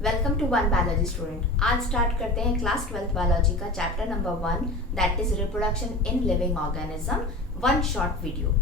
Welcome to one biology student. आज start करते हैं क्लास 12th बायोलॉजी का chapter number 1 that is reproduction in living organism, one short video.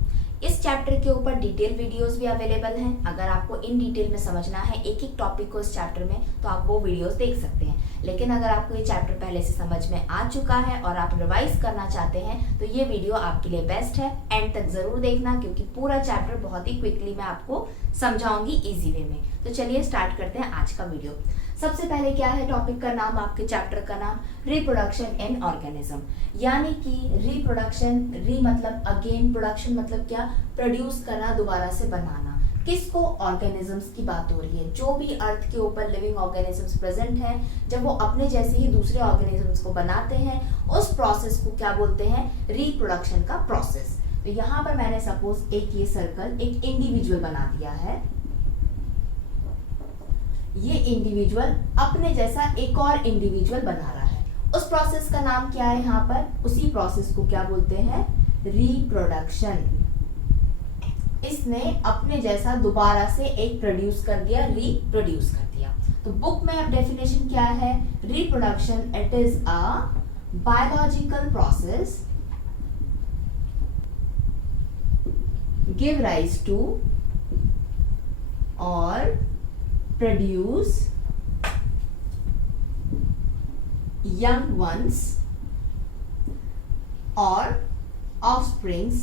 इस chapter के ऊपर डिटेल वीडियोस भी अवेलेबल हैं। अगर आपको इन डिटेल में समझना है एक एक टॉपिक को इस चैप्टर में तो आप वो वीडियोस देख सकते हैं। लेकिन अगर आपको ये चैप्टर पहले से समझ में आ चुका है और आप रिवाइज करना चाहते हैं तो ये वीडियो आपके लिए बेस्ट है। एंड तक जरूर देखना क्योंकि पूरा चैप्टर बहुत ही क्विकली मैं आपको समझाऊंगी इजी वे में। तो चलिए स्टार्ट करते हैं आज का वीडियो। सबसे पहले क्या है टॉपिक का नाम, आपके चैप्टर का नाम रिप्रोडक्शन इन ऑर्गेनिज्म, यानी कि रिप्रोडक्शन, री मतलब अगेन, प्रोडक्शन मतलब क्या, प्रोड्यूस करना, दोबारा से बनाना। किसको? ऑर्गेनिजम्स की बात हो रही है। जो भी अर्थ के ऊपर लिविंग ऑर्गेनिजम्स प्रेजेंट हैं, जब वो अपने जैसे ही दूसरे ऑर्गेनिजम्स को बनाते हैं, उस प्रोसेस को क्या बोलते हैं? रिप्रोडक्शन का प्रोसेस। तो यहाँ पर मैंने सपोज एक ये सर्कल एक इंडिविजुअल बना दिया है। ये इंडिविजुअल अपने जैसा एक और इंडिविजुअल बना रहा है। उस प्रोसेस का नाम क्या है? यहाँ पर उसी प्रोसेस को क्या बोलते हैं? रिप्रोडक्शन। इसने अपने जैसा दोबारा से एक प्रोड्यूस कर दिया, रिप्रोड्यूस कर दिया। तो बुक में अब डेफिनेशन क्या है? Reproduction it is a biological process give rise to और produce young ones or offsprings।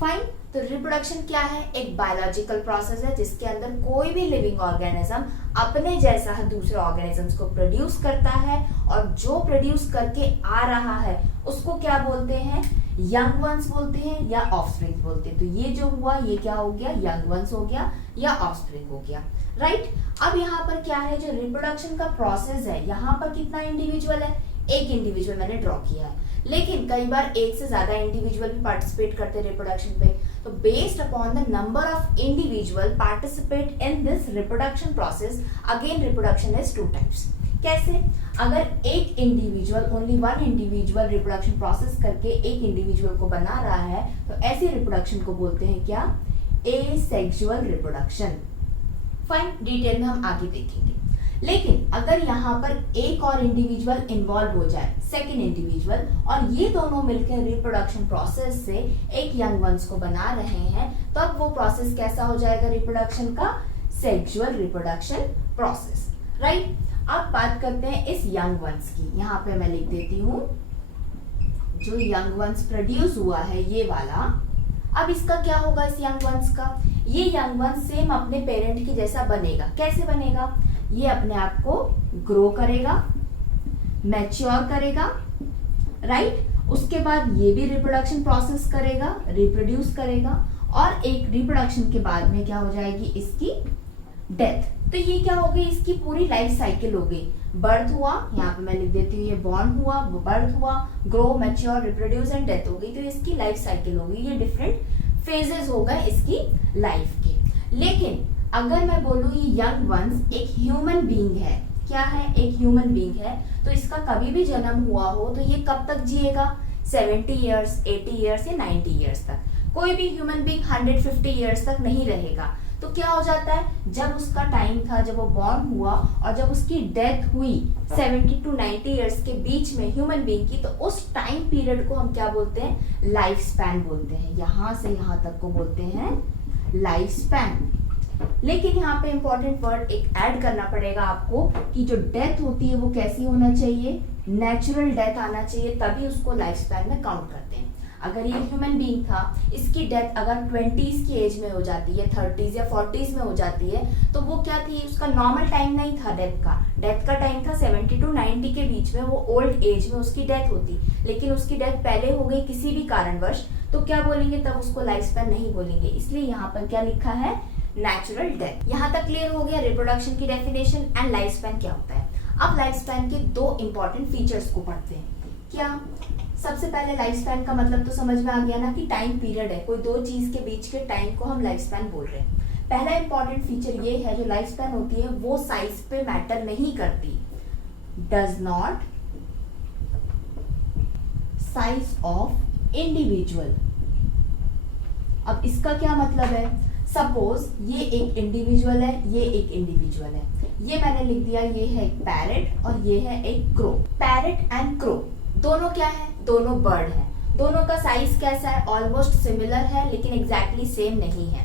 Fine. तो रिप्रोडक्शन क्या है? एक बायोलॉजिकल प्रोसेस है जिसके अंदर कोई भी लिविंग ऑर्गेनिज्म अपने जैसा दूसरे ऑर्गेनिजम्स को प्रोड्यूस करता है और जो प्रोड्यूस करके आ रहा है उसको क्या बोलते हैं? यंग वंस बोलते हैं या ऑफस्प्रिंग बोलते हैं। तो ये जो हुआ ये क्या हो गया? यंग वंस हो गया या ऑफस्प्रिंग हो गया, राइट। अब यहाँ पर क्या है? जो रिप्रोडक्शन का प्रोसेस है, यहाँ पर कितना इंडिविजुअल है? एक इंडिविजुअल मैंने ड्रॉ किया है, लेकिन कई बार एक से ज्यादा इंडिविजुअल भी पार्टिसिपेट करते हैं रिप्रोडक्शन पे। तो based upon the number of individual participate in this reproduction process, again reproduction is 2 types. कैसे? अगर एक individual, only one individual reproduction process करके एक इंडिविजुअल को बना रहा है तो ऐसी रिप्रोडक्शन को बोलते हैं क्या? Asexual reproduction. फाइन, डिटेल में हम आगे देखेंगे। लेकिन अगर यहाँ पर एक और इंडिविजुअल इन्वॉल्व हो जाए, सेकेंड इंडिविजुअल, और ये दोनों मिलकर रिप्रोडक्शन प्रोसेस से एक यंग वंस को बना रहे हैं, तब वो प्रोसेस कैसा हो जाएगा रिप्रोडक्शन का? Sexual reproduction process, right. अब बात करते हैं इस यंग वंस की। यहाँ पे मैं लिख देती हूँ जो यंग वंस प्रोड्यूस हुआ है ये वाला। अब इसका क्या होगा? इस यंग वंस का, ये यंग वंस सेम अपने पेरेंट की जैसा बनेगा। कैसे बनेगा? ये अपने आप को ग्रो करेगा, मैच्योर करेगा, राइट। उसके बाद ये भी रिप्रोडक्शन प्रोसेस करेगा, रिप्रोड्यूस करेगा, और एक रिप्रोडक्शन के बाद में क्या हो जाएगी? इसकी डेथ। तो ये क्या हो गई? इसकी पूरी लाइफ साइकिल हो गई। बर्थ हुआ, यहाँ पे मैं लिख देती हूँ, ये बॉर्न हुआ, बर्थ हुआ, grow, mature, reproduce and death हो गई। तो इसकी लाइफ साइकिल हो गई। ये डिफरेंट फेजेस हो गए इसकी लाइफ के। लेकिन अगर मैं बोलूँ ये यंग वंस एक ह्यूमन बीइंग है, क्या है? एक ह्यूमन बीइंग है, तो इसका कभी भी जन्म हुआ हो तो ये कब तक जिएगा? 70 ईयर्स, 80 ईयर्स या 90 ईयर्स तक। कोई भी ह्यूमन बीइंग 150 ईयर्स तक नहीं रहेगा। तो क्या हो जाता है? जब उसका टाइम था, जब वो बॉर्न हुआ और जब उसकी डेथ हुई 70 to 90 ईयर्स के बीच में ह्यूमन बीइंग की, तो उस टाइम पीरियड को हम क्या बोलते हैं? लाइफ स्पैन बोलते हैं। यहाँ से यहाँ तक को बोलते हैं लाइफ स्पैन। लेकिन यहाँ पे इंपॉर्टेंट वर्ड एक ऐड करना पड़ेगा आपको कि जो डेथ होती है वो कैसी होना चाहिए? नेचुरल डेथ आना चाहिए, तभी उसको लाइफ स्पैन में काउंट करते हैं। अगर ये ह्यूमन बीइंग था, इसकी डेथ अगर 20s की एज में हो जाती है, 30s या 40s में हो जाती है, तो वो क्या थी? उसका नॉर्मल टाइम नहीं था डेथ का। डेथ का टाइम था 70 to 90 के बीच में, वो ओल्ड एज में उसकी डेथ होती। लेकिन उसकी डेथ पहले हो गई किसी भी कारणवश, तो क्या बोलेंगे? तब उसको लाइफ स्पैन नहीं बोलेंगे। इसलिए यहाँ पर क्या लिखा है? Natural death. यहाँ तक क्लियर हो गया रिप्रोडक्शन की डेफिनेशन एंड लाइफ स्पैन क्या होता है। अब लाइफ स्पैन के 2 इंपॉर्टेंट फीचर्स को पढ़ते हैं। क्या? सबसे पहले लाइफ स्पैन का मतलब तो समझ में आ गया ना कि टाइम पीरियड है, कोई दो चीज के बीच के टाइम को हम लाइफ स्पैन बोल रहे हैं। पहला इंपॉर्टेंट फीचर ये है, जो लाइफ स्पैन होती है वो साइज पे मैटर नहीं करती। Does not size of individual. अब इसका क्या मतलब है? सपोज ये एक इंडिविजुअल है, ये एक इंडिविजुअल है, ये मैंने लिख दिया, ये है एक पैरेट और ये है एक क्रो। पैरेट एंड क्रो दोनों क्या है? दोनों बर्ड है। दोनों का साइज कैसा है? ऑलमोस्ट सिमिलर है, लेकिन एग्जैक्टली सेम नहीं है।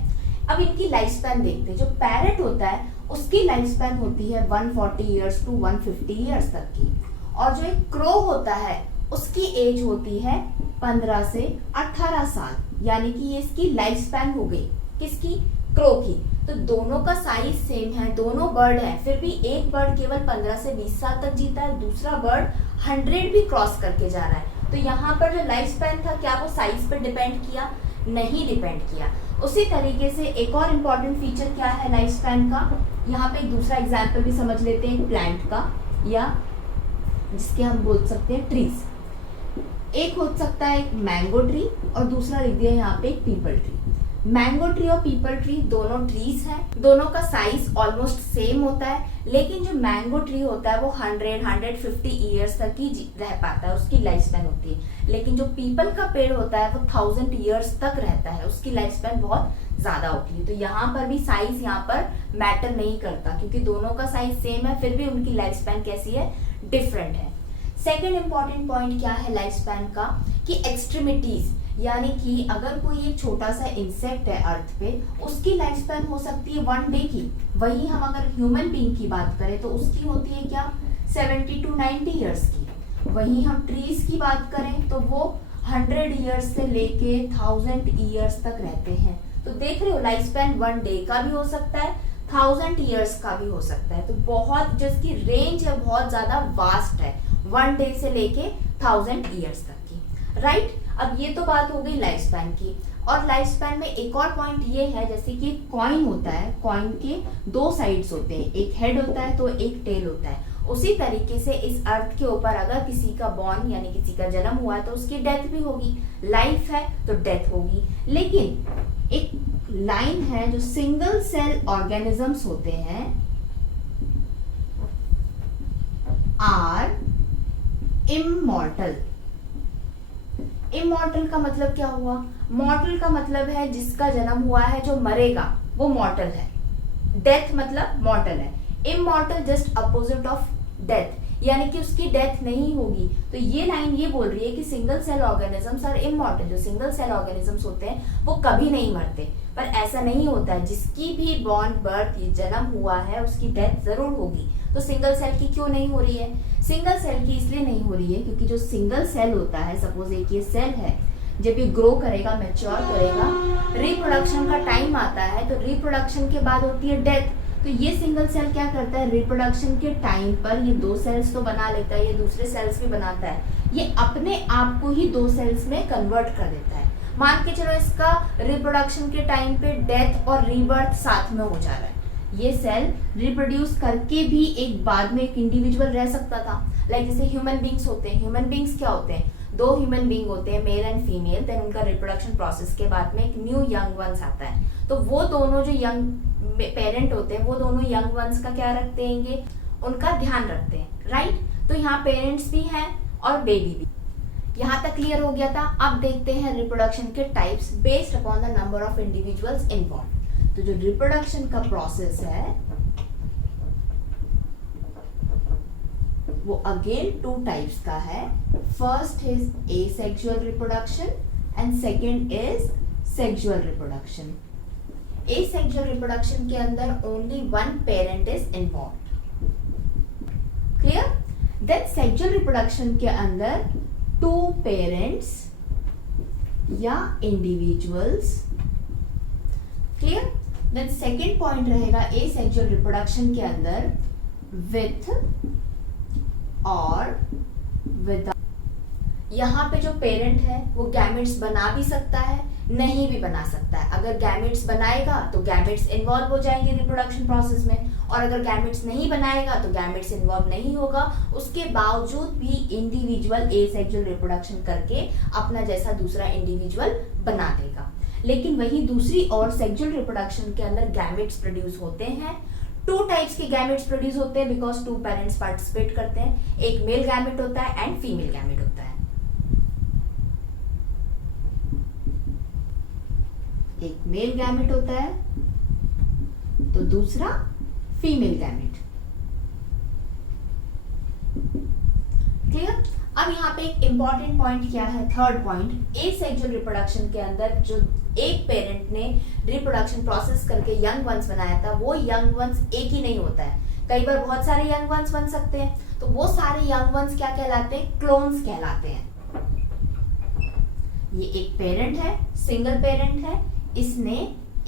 अब इनकी लाइफ स्पैन देखते हैं। जो पैरेट होता है उसकी लाइफ स्पैन होती है 140 ईयर्स टू 150 ईयर्स तक की, और जो एक क्रो होता है उसकी एज होती है 15 से 18 साल, यानी कि ये इसकी लाइफ स्पैन हो गई। किसकी? क्रो की। तो दोनों का साइज सेम है, दोनों बर्ड है, फिर भी एक बर्ड केवल 15 से 20 साल तक जीता है, दूसरा बर्ड 100 भी क्रॉस करके जा रहा है। तो यहाँ पर जो लाइफ स्पैन था, क्या वो साइज पर डिपेंड किया? नहीं डिपेंड किया। उसी तरीके से एक और इम्पॉर्टेंट फीचर क्या है लाइफ स्पैन का? यहाँ पे एक दूसरा एग्जाम्पल भी समझ लेते हैं प्लांट का, या जिसके हम बोल सकते हैं ट्रीज। एक हो सकता है एक मैंगो ट्री और दूसरा लिख दिया यहाँ पे एक पीपल ट्री। मैंगो ट्री और पीपल ट्री दोनों ट्रीज हैं, दोनों का साइज ऑलमोस्ट सेम होता है, लेकिन जो मैंगो ट्री होता है वो 100-150 ईयर्स तक ही रह पाता है, उसकी लाइफ स्पैन होती है। लेकिन जो पीपल का पेड़ होता है वो 1000 ईयर्स तक रहता है, उसकी लाइफ स्पैन बहुत ज्यादा होती है। तो यहाँ पर भी साइज यहाँ पर मैटर नहीं करता, क्योंकि दोनों का साइज सेम है, फिर भी उनकी लाइफ स्पैन कैसी है? डिफरेंट है। सेकेंड इंपॉर्टेंट पॉइंट क्या है लाइफ स्पैन का? कि एक्सट्रीमिटीज, यानी कि अगर कोई एक छोटा सा इंसेक्ट है अर्थ पे, उसकी लाइफ स्पैन हो सकती है 1 डे की। वही हम अगर ह्यूमन बीइंग की बात करें तो उसकी होती है क्या? 70 to 90 ईयर्स की। वही हम ट्रीज की बात करें तो वो 100 ईयर्स से लेके 1000 ईयर्स तक रहते हैं। तो देख रहे हो, लाइफ स्पैन 1 डे का भी हो सकता है, 1000 ईयर्स का भी हो सकता है। तो बहुत जो इसकी रेंज है बहुत ज्यादा वास्ट है, 1 डे से लेके 1000 ईयर्स तक की। राइट? अब ये तो बात हो गई लाइफ स्पैन की। और लाइफ स्पैन में एक और पॉइंट ये है, जैसे कि कॉइन होता है, कॉइन के 2 साइड्स होते हैं, एक हेड होता है तो एक टेल होता है। उसी तरीके से इस अर्थ के ऊपर अगर किसी का बॉर्न यानी किसी का जन्म हुआ है तो उसकी डेथ भी होगी। लाइफ है तो डेथ होगी। लेकिन एक लाइन है, जो सिंगल सेल ऑर्गेनिजम्स होते हैं आर इमॉर्टल। इमॉर्टल का मतलब क्या हुआ? मॉर्टल का मतलब है जिसका जन्म हुआ है, जो मरेगा वो मॉर्टल है। डेथ मतलब मॉर्टल है। Immortal just opposite of death, यानी कि उसकी डेथ नहीं होगी। तो ये लाइन ये बोल रही है कि single cell organisms are immortal. जो सिंगल सेल ऑर्गेनिजम्स होते हैं वो कभी नहीं मरते। पर ऐसा नहीं होता है, जिसकी भी बॉर्न बर्थ जन्म हुआ है उसकी डेथ जरूर होगी। तो सिंगल सेल की क्यों नहीं हो रही है? सिंगल सेल की इसलिए नहीं हो रही है क्योंकि जो सिंगल सेल होता है, सपोज एक ये सेल है, जब ये ग्रो करेगा, मैच्योर करेगा, रिप्रोडक्शन का टाइम आता है, तो रिप्रोडक्शन के बाद होती है डेथ। तो ये सिंगल सेल क्या करता है? रिप्रोडक्शन के टाइम पर ये 2 सेल्स तो बना लेता है, ये दूसरे सेल्स भी बनाता है, ये अपने आप को ही 2 सेल्स में कन्वर्ट कर देता है। मान के चलो इसका रिप्रोडक्शन के टाइम पे डेथ और रीबर्थ साथ में हो जा रहा है। ये सेल रिप्रोड्यूस करके भी एक बाद में एक इंडिविजुअल रह सकता था। लाइक जैसे ह्यूमन बींग्स होते हैं। ह्यूमन बींग्स क्या होते हैं? 2 ह्यूमन बींग होते हैं, मेल एंड फीमेल। देन उनका रिप्रोडक्शन प्रोसेस के बाद में एक न्यू यंग वंस आता है। तो वो दोनों जो यंग पेरेंट होते हैं, वो दोनों यंग वंस का क्या रखते हैं? उनका ध्यान रखते हैं। राइट? तो यहाँ पेरेंट्स भी हैं और बेबी भी। यहाँ तक क्लियर हो गया था। अब देखते हैं रिप्रोडक्शन के types based upon the number of individuals involve. तो जो रिप्रोडक्शन का प्रोसेस है वो अगेन 2 टाइप्स का है। First is asexual reproduction and second is sexual reproduction. Asexual reproduction के अंदर only 1 parent is involve. Clear? Then sexual reproduction के अंदर 2 पेरेंट्स या individuals. Clear? Then second point रहेगा एसेक्सुअल रिप्रोडक्शन के अंदर विथ और विदाउट। यहाँ पे जो पेरेंट है वो गैमेट्स बना भी सकता है, नहीं भी बना सकता है। अगर गैमेट्स बनाएगा तो गैमेट्स इन्वॉल्व हो जाएंगे रिप्रोडक्शन प्रोसेस में, और अगर गैमेट्स नहीं बनाएगा तो गैमेट्स इन्वॉल्व नहीं होगा। उसके बावजूद भी इंडिविजुअल एसेक्सुअल रिप्रोडक्शन करके अपना जैसा दूसरा इंडिविजुअल बना देगा। लेकिन वही दूसरी और सेक्सुअल रिप्रोडक्शन के अंदर गैमेट्स प्रोड्यूस होते हैं। 2 टाइप्स के गैमेट्स प्रोड्यूस होते हैं बिकॉज 2 पेरेंट्स पार्टिसिपेट करते हैं। एक मेल गैमेट होता है एंड फीमेल गैमेट होता है। एक मेल गैमेट होता है तो दूसरा फीमेल गैमेट। क्लियर? अब यहाँ पे एक इंपॉर्टेंट पॉइंट क्या है, थर्ड पॉइंट, एसेक्सुअल रिप्रोडक्शन के अंदर जो एक पेरेंट ने रिप्रोडक्शन प्रोसेस करके यंग वंस बनाया था, वो यंग वंस एक ही नहीं होता है, कई बार बहुत सारे यंग वंस बन सकते हैं। तो वो सारे यंग वंस क्या कहलाते हैं, क्लोन्स कहलाते हैं। ये एक पेरेंट है, सिंगल पेरेंट है, इसने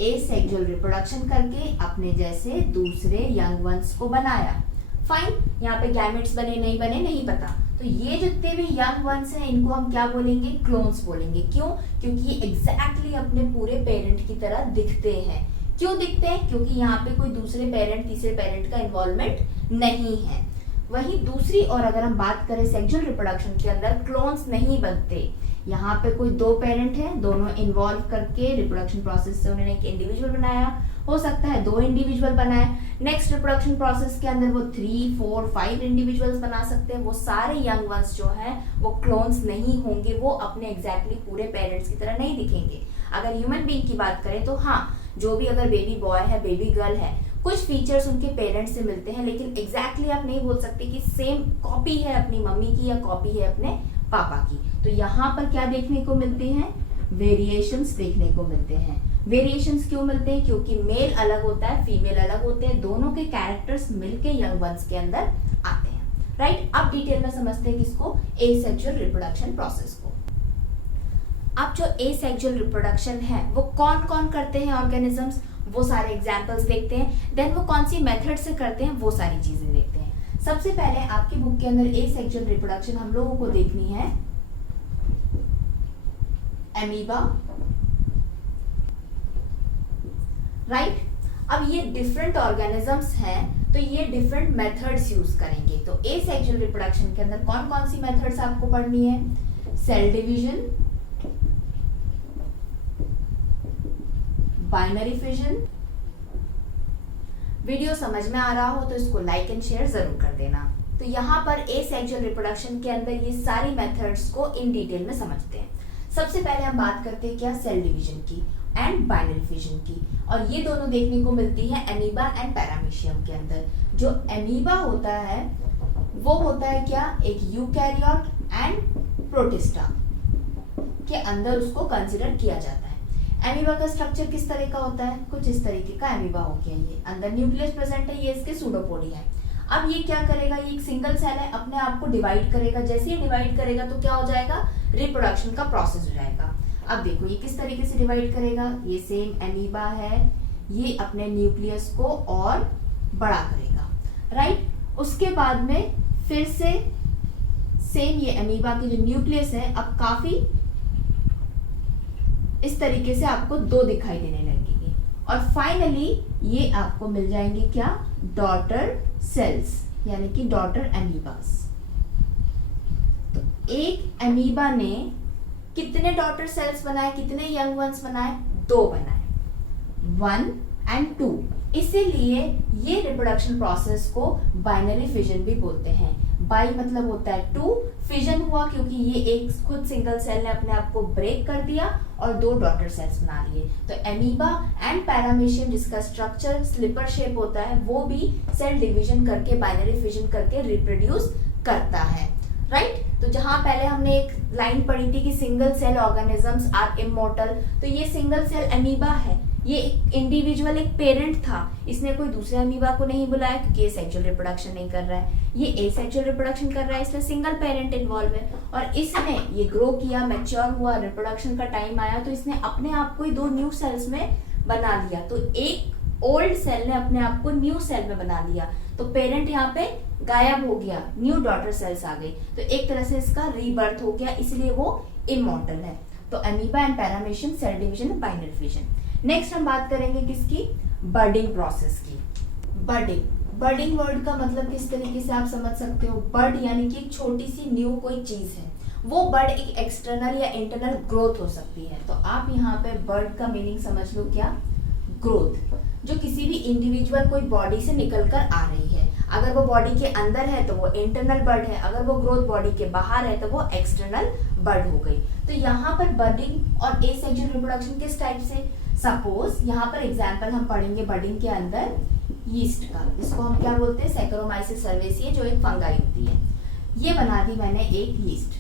एसेक्सुअल रिप्रोडक्शन करके अपने जैसे दूसरे यंग वंस को बनाया। फाइन, यहाँ पे गैमेट्स बने नहीं बने नहीं पता। तो ये जितने भी यंग वंस हैं इनको हम क्या बोलेंगे, क्लोन्स बोलेंगे। क्यों? क्योंकि ये एग्जैक्टली अपने पूरे पेरेंट की तरह दिखते हैं। क्यों दिखते हैं? क्योंकि यहाँ पे कोई दूसरे पेरेंट, तीसरे पेरेंट का इन्वॉल्वमेंट नहीं है। वहीं दूसरी और अगर हम बात करें सेक्सुअल रिप्रोडक्शन के अंदर क्लोन्स नहीं बनते। यहाँ पे कोई दो पेरेंट है, दोनों इन्वॉल्व करके रिप्रोडक्शन प्रोसेस से उन्होंने एक इंडिविजुअल बनाया, हो सकता है दो इंडिविजुअल बनाए। नेक्स्ट रिप्रोडक्शन प्रोसेस के अंदर वो 3, 4, 5 इंडिविजुअल्स बना सकते हैं। वो सारे यंग वंस जो हैं वो क्लोन्स नहीं होंगे, वो अपने एग्जैक्टली पूरे पेरेंट्स की तरह नहीं दिखेंगे। अगर ह्यूमन बीइंग की बात करें तो हाँ, जो भी अगर बेबी बॉय है, बेबी गर्ल है, कुछ फीचर्स उनके पेरेंट्स से मिलते हैं, लेकिन एग्जैक्टली आप नहीं बोल सकते कि सेम कॉपी है अपनी मम्मी की या कॉपी है अपने पापा की। तो यहाँ पर क्या देखने को मिलते हैं, वेरिएशंस देखने को मिलते हैं। वेरिएशंस क्यों मिलते हैं? क्योंकि मेल अलग होता है, फीमेल अलग होते हैं, दोनों के कैरेक्टर्स मिलके यंग वंस के अंदर आते हैं। राइट? अब डिटेल में समझते हैं किसको, एसेक्सुअल रिप्रोडक्शन प्रोसेस को। अब जो एसेक्सुअल रिप्रोडक्शन है वो कौन कौन करते हैं ऑर्गेनिजम्स, वो सारे एग्जाम्पल्स देखते हैं। देन वो कौन सी मेथड से करते हैं, वो सारी चीजें देखते हैं। सबसे पहले आपकी बुक के अंदर एसेक्सुअल रिप्रोडक्शन हम लोगों को देखनी है एमीबा। राइट? अब ये डिफरेंट ऑर्गेनिजम्स हैं तो ये डिफरेंट मेथड्स यूज करेंगे। तो एसेक्सुअल रिप्रोडक्शन के अंदर कौन कौन सी मेथड्स आपको पढ़नी है, cell division, binary fission. Video समझ में आ रहा हो तो इसको लाइक एंड शेयर जरूर कर देना। तो यहाँ पर एसेक्सुअल रिप्रोडक्शन के अंदर ये सारी मेथड्स को इन डिटेल में समझते हैं। सबसे पहले हम बात करते हैं क्या, सेल डिवीजन की एंड बाइनरी फिजन की, और ये दोनों देखने को मिलती है एमीबा एंड पैरामीशियम के अंदर। जो एमीबा होता है वो होता है क्या, एक यूकैरियोट एंड प्रोटिस्टा के अंदर उसको कंसिडर किया जाता है। एमीबा का स्ट्रक्चर किस तरह का होता है, कुछ इस तरीके का एमीबा हो गया। ये अंदर न्यूक्लियस प्रेजेंट है, ये इसके सूडोपोडी है। अब ये क्या करेगा, ये एक सिंगल सेल है, अपने आप को डिवाइड करेगा। जैसे ही डिवाइड करेगा तो क्या हो जाएगा, रिप्रोडक्शन का प्रोसेस हो जाएगा। अब देखो ये किस तरीके से डिवाइड करेगा, ये सेम एमीबा है, ये अपने न्यूक्लियस को और बड़ा करेगा। राइट? उसके बाद में फिर से सेम ये एमीबा की जो न्यूक्लियस है अब काफी इस तरीके से आपको दो दिखाई देने लगेंगे, और फाइनली ये आपको मिल जाएंगे क्या, डॉटर सेल्स, यानी कि डॉटर एमीबास। तो एक एमीबा ने कितने डॉटर सेल्स बनाए, कितने यंग वंस बनाए, दो बनाए, 1 and 2। इसीलिए ये रिप्रोडक्शन प्रोसेस को बाइनरी फिजन भी बोलते हैं। बाई मतलब होता है 2, फिजन हुआ क्योंकि ये एक खुद सिंगल सेल ने अपने आप को ब्रेक कर दिया और दो डॉटर सेल्स बना लिए। तो एमीबा एंड पैरामीशियम जिसका स्ट्रक्चर स्लिपर शेप होता है वो भी सेल डिवीजन करके, बाइनरी फिजन करके रिप्रोड्यूस करता है। राइट? तो जहां पहले हमने एक लाइन पढ़ी थी कि single cell organisms are immortal, तो ये सिंगल सेल एमीबा है, ये एक इंडिविजुअल, एक पेरेंट था, इसने कोई दूसरे अमीबा को नहीं बुलाया क्योंकि ये सेक्सुअल रिप्रोडक्शन नहीं कर रहा है, ये एसेक्सुअल रिप्रोडक्शन कर रहा है, इसलिए सिंगल पेरेंट इन्वॉल्व है। और इसने ये ग्रो किया, मैच्योर हुआ, रिप्रोडक्शन का टाइम आया तो इसने अपने आप को ही दो न्यू सेल्स में बना लिया। तो एक ओल्ड सेल ने अपने आप को न्यू सेल में बना लिया, तो पेरेंट यहाँ पे गायब हो गया, न्यू डॉटर सेल्स आ गई, तो एक तरह से इसका रीबर्थ हो गया, इसलिए वो इमॉर्टल है। तो amoeba and paramecium, cell division and binary fission. Next हम बात करेंगे किसकी, बर्डिंग प्रोसेस की। बर्डिंग वर्ड का मतलब किस तरीके से आप समझ सकते हो, बर्ड यानी कि एक छोटी सी न्यू कोई चीज है, वो बर्ड एक एक्सटर्नल या इंटरनल ग्रोथ हो सकती है। तो आप यहाँ पे बर्ड का मीनिंग समझ लो क्या, ग्रोथ, जो किसी भी इंडिविजुअल कोई बॉडी से निकल कर आ रही है। अगर वो बॉडी के अंदर है तो वो इंटरनल बर्ड है, अगर वो ग्रोथ बॉडी के बाहर है तो वो एक्सटर्नल बर्ड हो गई। तो यहाँ पर बर्डिंग और एसेक्सुअल रिप्रोडक्शन किस टाइप से, सपोज यहाँ पर एग्जाम्पल हम पढ़ेंगे बडिंग के अंदर यीस्ट का, इसको हम क्या बोलते हैं, सैकरोमाइसिस सर्वेसिए, जो एक फंगाई होती है। ये बना दी मैंने एक यीस्ट,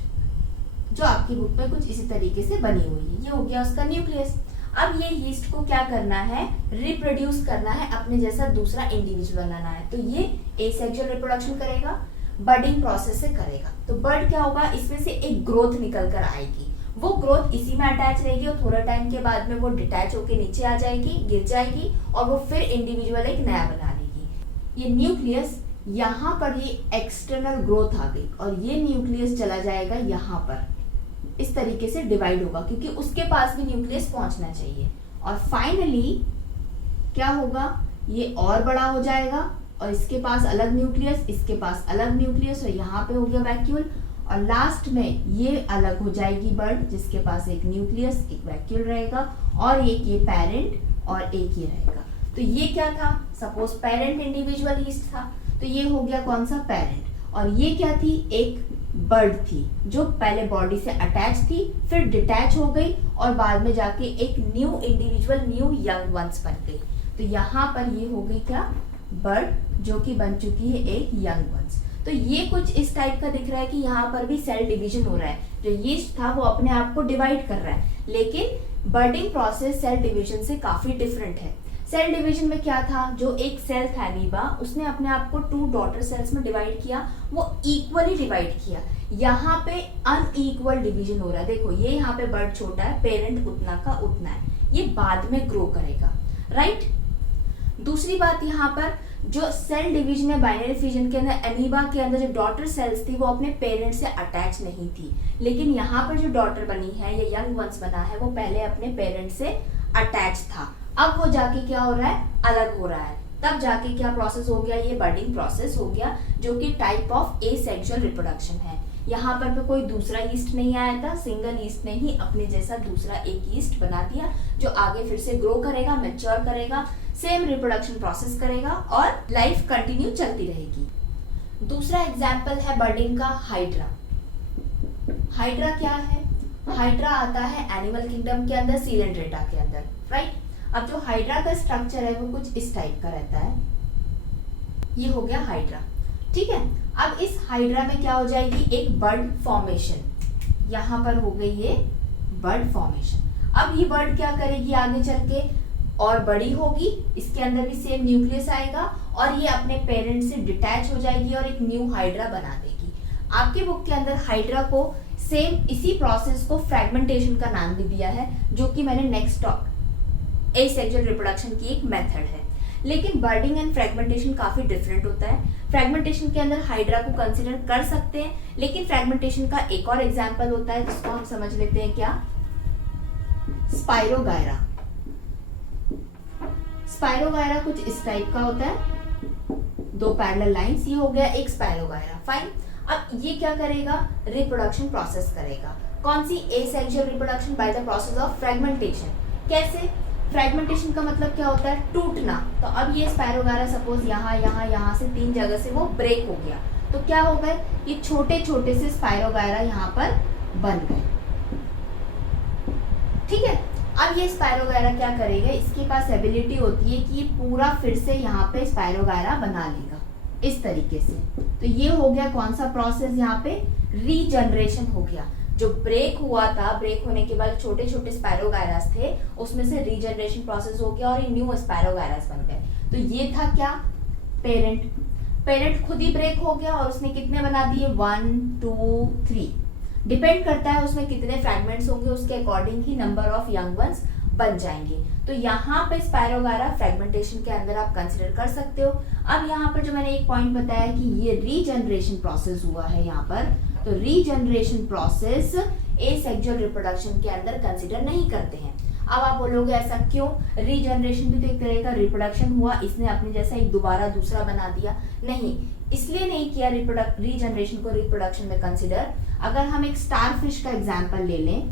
जो आपकी बुक में कुछ इसी तरीके से बनी हुई है। ये हो गया उसका न्यूक्लियस। अब ये यीस्ट को क्या करना है, रिप्रोड्यूस करना है, अपने जैसा दूसरा इंडिविजुअल बनाना है। तो ये एसेक्सुअल रिप्रोडक्शन करेगा, बडिंग प्रोसेस से करेगा। तो बर्ड क्या होगा, इसमें से एक ग्रोथ निकल कर आएगी, वो ग्रोथ इसी में अटैच रहेगी और थोड़ा टाइम के बाद में वो डिटैच होकर नीचे आ जाएगी, गिर जाएगी और वो फिर इंडिविजुअल एक नया बना लेगी। ये न्यूक्लियस, यहाँ पर ये एक्सटर्नल ग्रोथ आ गई और ये न्यूक्लियस चला जाएगा यहाँ पर, इस तरीके से डिवाइड होगा क्योंकि उसके पास भी न्यूक्लियस पहुंचना चाहिए। और फाइनली क्या होगा, ये और बड़ा हो जाएगा और इसके पास अलग न्यूक्लियस, इसके पास अलग न्यूक्लियस और यहाँ पे हो गया वैक्यूल। और लास्ट में ये अलग हो जाएगी बर्ड, जिसके पास एक न्यूक्लियस, एक वैक्यूल रहेगा और एक ये पेरेंट और एक ये रहेगा। तो ये क्या था, सपोज पेरेंट इंडिविजुअल यीस्ट था, तो ये हो गया कौन सा, पेरेंट। और ये क्या थी, एक बर्ड थी जो पहले बॉडी से अटैच थी, फिर डिटैच हो गई और बाद में जाके एक new individual, new young ones बन गई। तो यहाँ पर ये हो गई क्या, बर्ड जो कि बन चुकी है एक यंग वंस। तो ये कुछ इस टाइप का दिख रहा है कि यहाँ पर भी सेल डिवीजन हो रहा है, जो यीस्ट था वो अपने आप को डिवाइड कर रहा है, लेकिन बर्डिंग प्रोसेस सेल डिवीजन से काफी डिफरेंट है। सेल डिवीजन में क्या था, जो एक सेल था अमीबा, उसने अपने आप को 2 डॉटर सेल्स में डिवाइड किया, वो इक्वली डिवाइड किया। यहाँ पे अनइक्वल डिवीजन हो रहा है, देखो ये यहाँ पे बर्ड छोटा है, पेरेंट उतना का उतना है, ये बाद में ग्रो करेगा, राइट। दूसरी बात, यहाँ पर जो सेल डिवीजन है बाइनरी फिजन के अंदर, अमीबा के अंदर जो डॉटर सेल्स थी वो अपने पेरेंट से अटैच नहीं थी, लेकिन यहाँ पर जो डॉटर बनी है या यंग वंस बना है वो पहले अपने पेरेंट से अटैच था। अब वो जाके क्या हो रहा है, अलग हो रहा है, तब जाके क्या प्रोसेस हो गया, ये बर्डिंग प्रोसेस हो गया, जो कि टाइप ऑफ एसेक्सुअल रिप्रोडक्शन है। यहाँ पर कोई दूसरा यीस्ट नहीं आया था, सिंगल यीस्ट ने ही अपने जैसा दूसरा एक यीस्ट बना दिया, जो आगे फिर से ग्रो करेगा, मैच्योर करेगा, सेम रिप्रोडक्शन प्रोसेस करेगा और लाइफ कंटिन्यू चलती रहेगी। दूसरा एग्जाम्पल है बर्डिंग का हाइड्रा। हाइड्रा क्या है, हाइड्रा आता है एनिमल किंगडम के अंदर, सीलेंड्रेटा के अंदर, राइट। अब जो हाइड्रा का स्ट्रक्चर है वो कुछ इस टाइप का रहता है, ये हो गया हाइड्रा, ठीक है। अब इस हाइड्रा में क्या हो जाएगी, एक बर्ड फॉर्मेशन, यहाँ पर हो गई ये बर्ड फॉर्मेशन। अब ये बर्ड क्या करेगी आगे चल के, और बड़ी होगी, इसके अंदर भी सेम न्यूक्लियस आएगा और ये अपने पेरेंट से डिटैच हो जाएगी और एक न्यू हाइड्रा बना देगी। आपके बुक के अंदर हाइड्रा को सेम इसी प्रोसेस को फ्रेगमेंटेशन का नाम भी दिया है, जो कि मैंने नेक्स्ट एसेक्सुअल रिप्रोडक्शन की एक मेथड है। लेकिन बर्डिंग एंड फ्रेगमेंटेशन काफी डिफरेंट होता है। फ्रेगमेंटेशन के अंदर हाइड्रा को कंसिडर कर सकते हैं, लेकिन फ्रेगमेंटेशन का एक और एग्जांपल होता है जिसको हम समझ लेते हैं, क्या, स्पाइरोगायरा। स्पाइरोगायरा कुछ इस टाइप का होता है, 2 पैरेलल लाइंस, ये हो गया एक स्पाइरोगायरा, फाइन। अब ये क्या करेगा, रिप्रोडक्शन प्रोसेस करेगा। कौन सी, asexual reproduction by the process of fragmentation. कैसे, फ्रेगमेंटेशन का मतलब क्या होता है, टूटना। तो अब ये स्पाइरोगायरा सपोज यहाँ से 3 जगह से वो ब्रेक हो गया, तो क्या हो गए, ये छोटे छोटे से स्पाइरोगायरा यहाँ पर बन गए, ठीक है। अब ये स्पाइरोगायरा क्या करेगा, इसके पास एबिलिटी होती है कि ये पूरा फिर से यहाँ पे स्पाइरोगायरा बना लेगा इस तरीके से। तो ये हो गया कौन सा प्रोसेस, यहाँ पे रीजनरेशन हो गया। जो ब्रेक हुआ था, ब्रेक होने के बाद छोटे छोटे स्पाइरोगायरास थे, उसमें से रीजनरेशन प्रोसेस हो गया और ये न्यू स्पाइरोगायरास बन गए। तो ये था क्या, पेरेंट। पेरेंट खुद ही ब्रेक हो गया और उसने कितने बना दिए, 1 2 3, डिपेंड करता है उसमें कितने फ्रैगमेंट्स होंगे, उसके according he number of young ones बन जाएंगे। तो यहाँ पे स्पाइरोगायरा फ्रैगमेंटेशन के अंदर आप कंसिडर कर सकते हो। अब यहाँ पर जो मैंने एक पॉइंट बताया कि ये रीजनरेशन प्रोसेस हुआ है यहाँ पर, तो रीजनरेशन प्रोसेस एसेक्सुअल रिप्रोडक्शन के अंदर कंसिडर नहीं करते हैं। अब आप बोलोगे ऐसा क्यों, रीजनरेशन भी तो एक तरह का रिप्रोडक्शन हुआ, इसने अपने जैसा एक दोबारा दूसरा बना दिया, नहीं, इसलिए नहीं किया रीजनरेशन को रिप्रोडक्शन में कंसिडर। अगर हम एक स्टारफिश का एग्जांपल ले लें,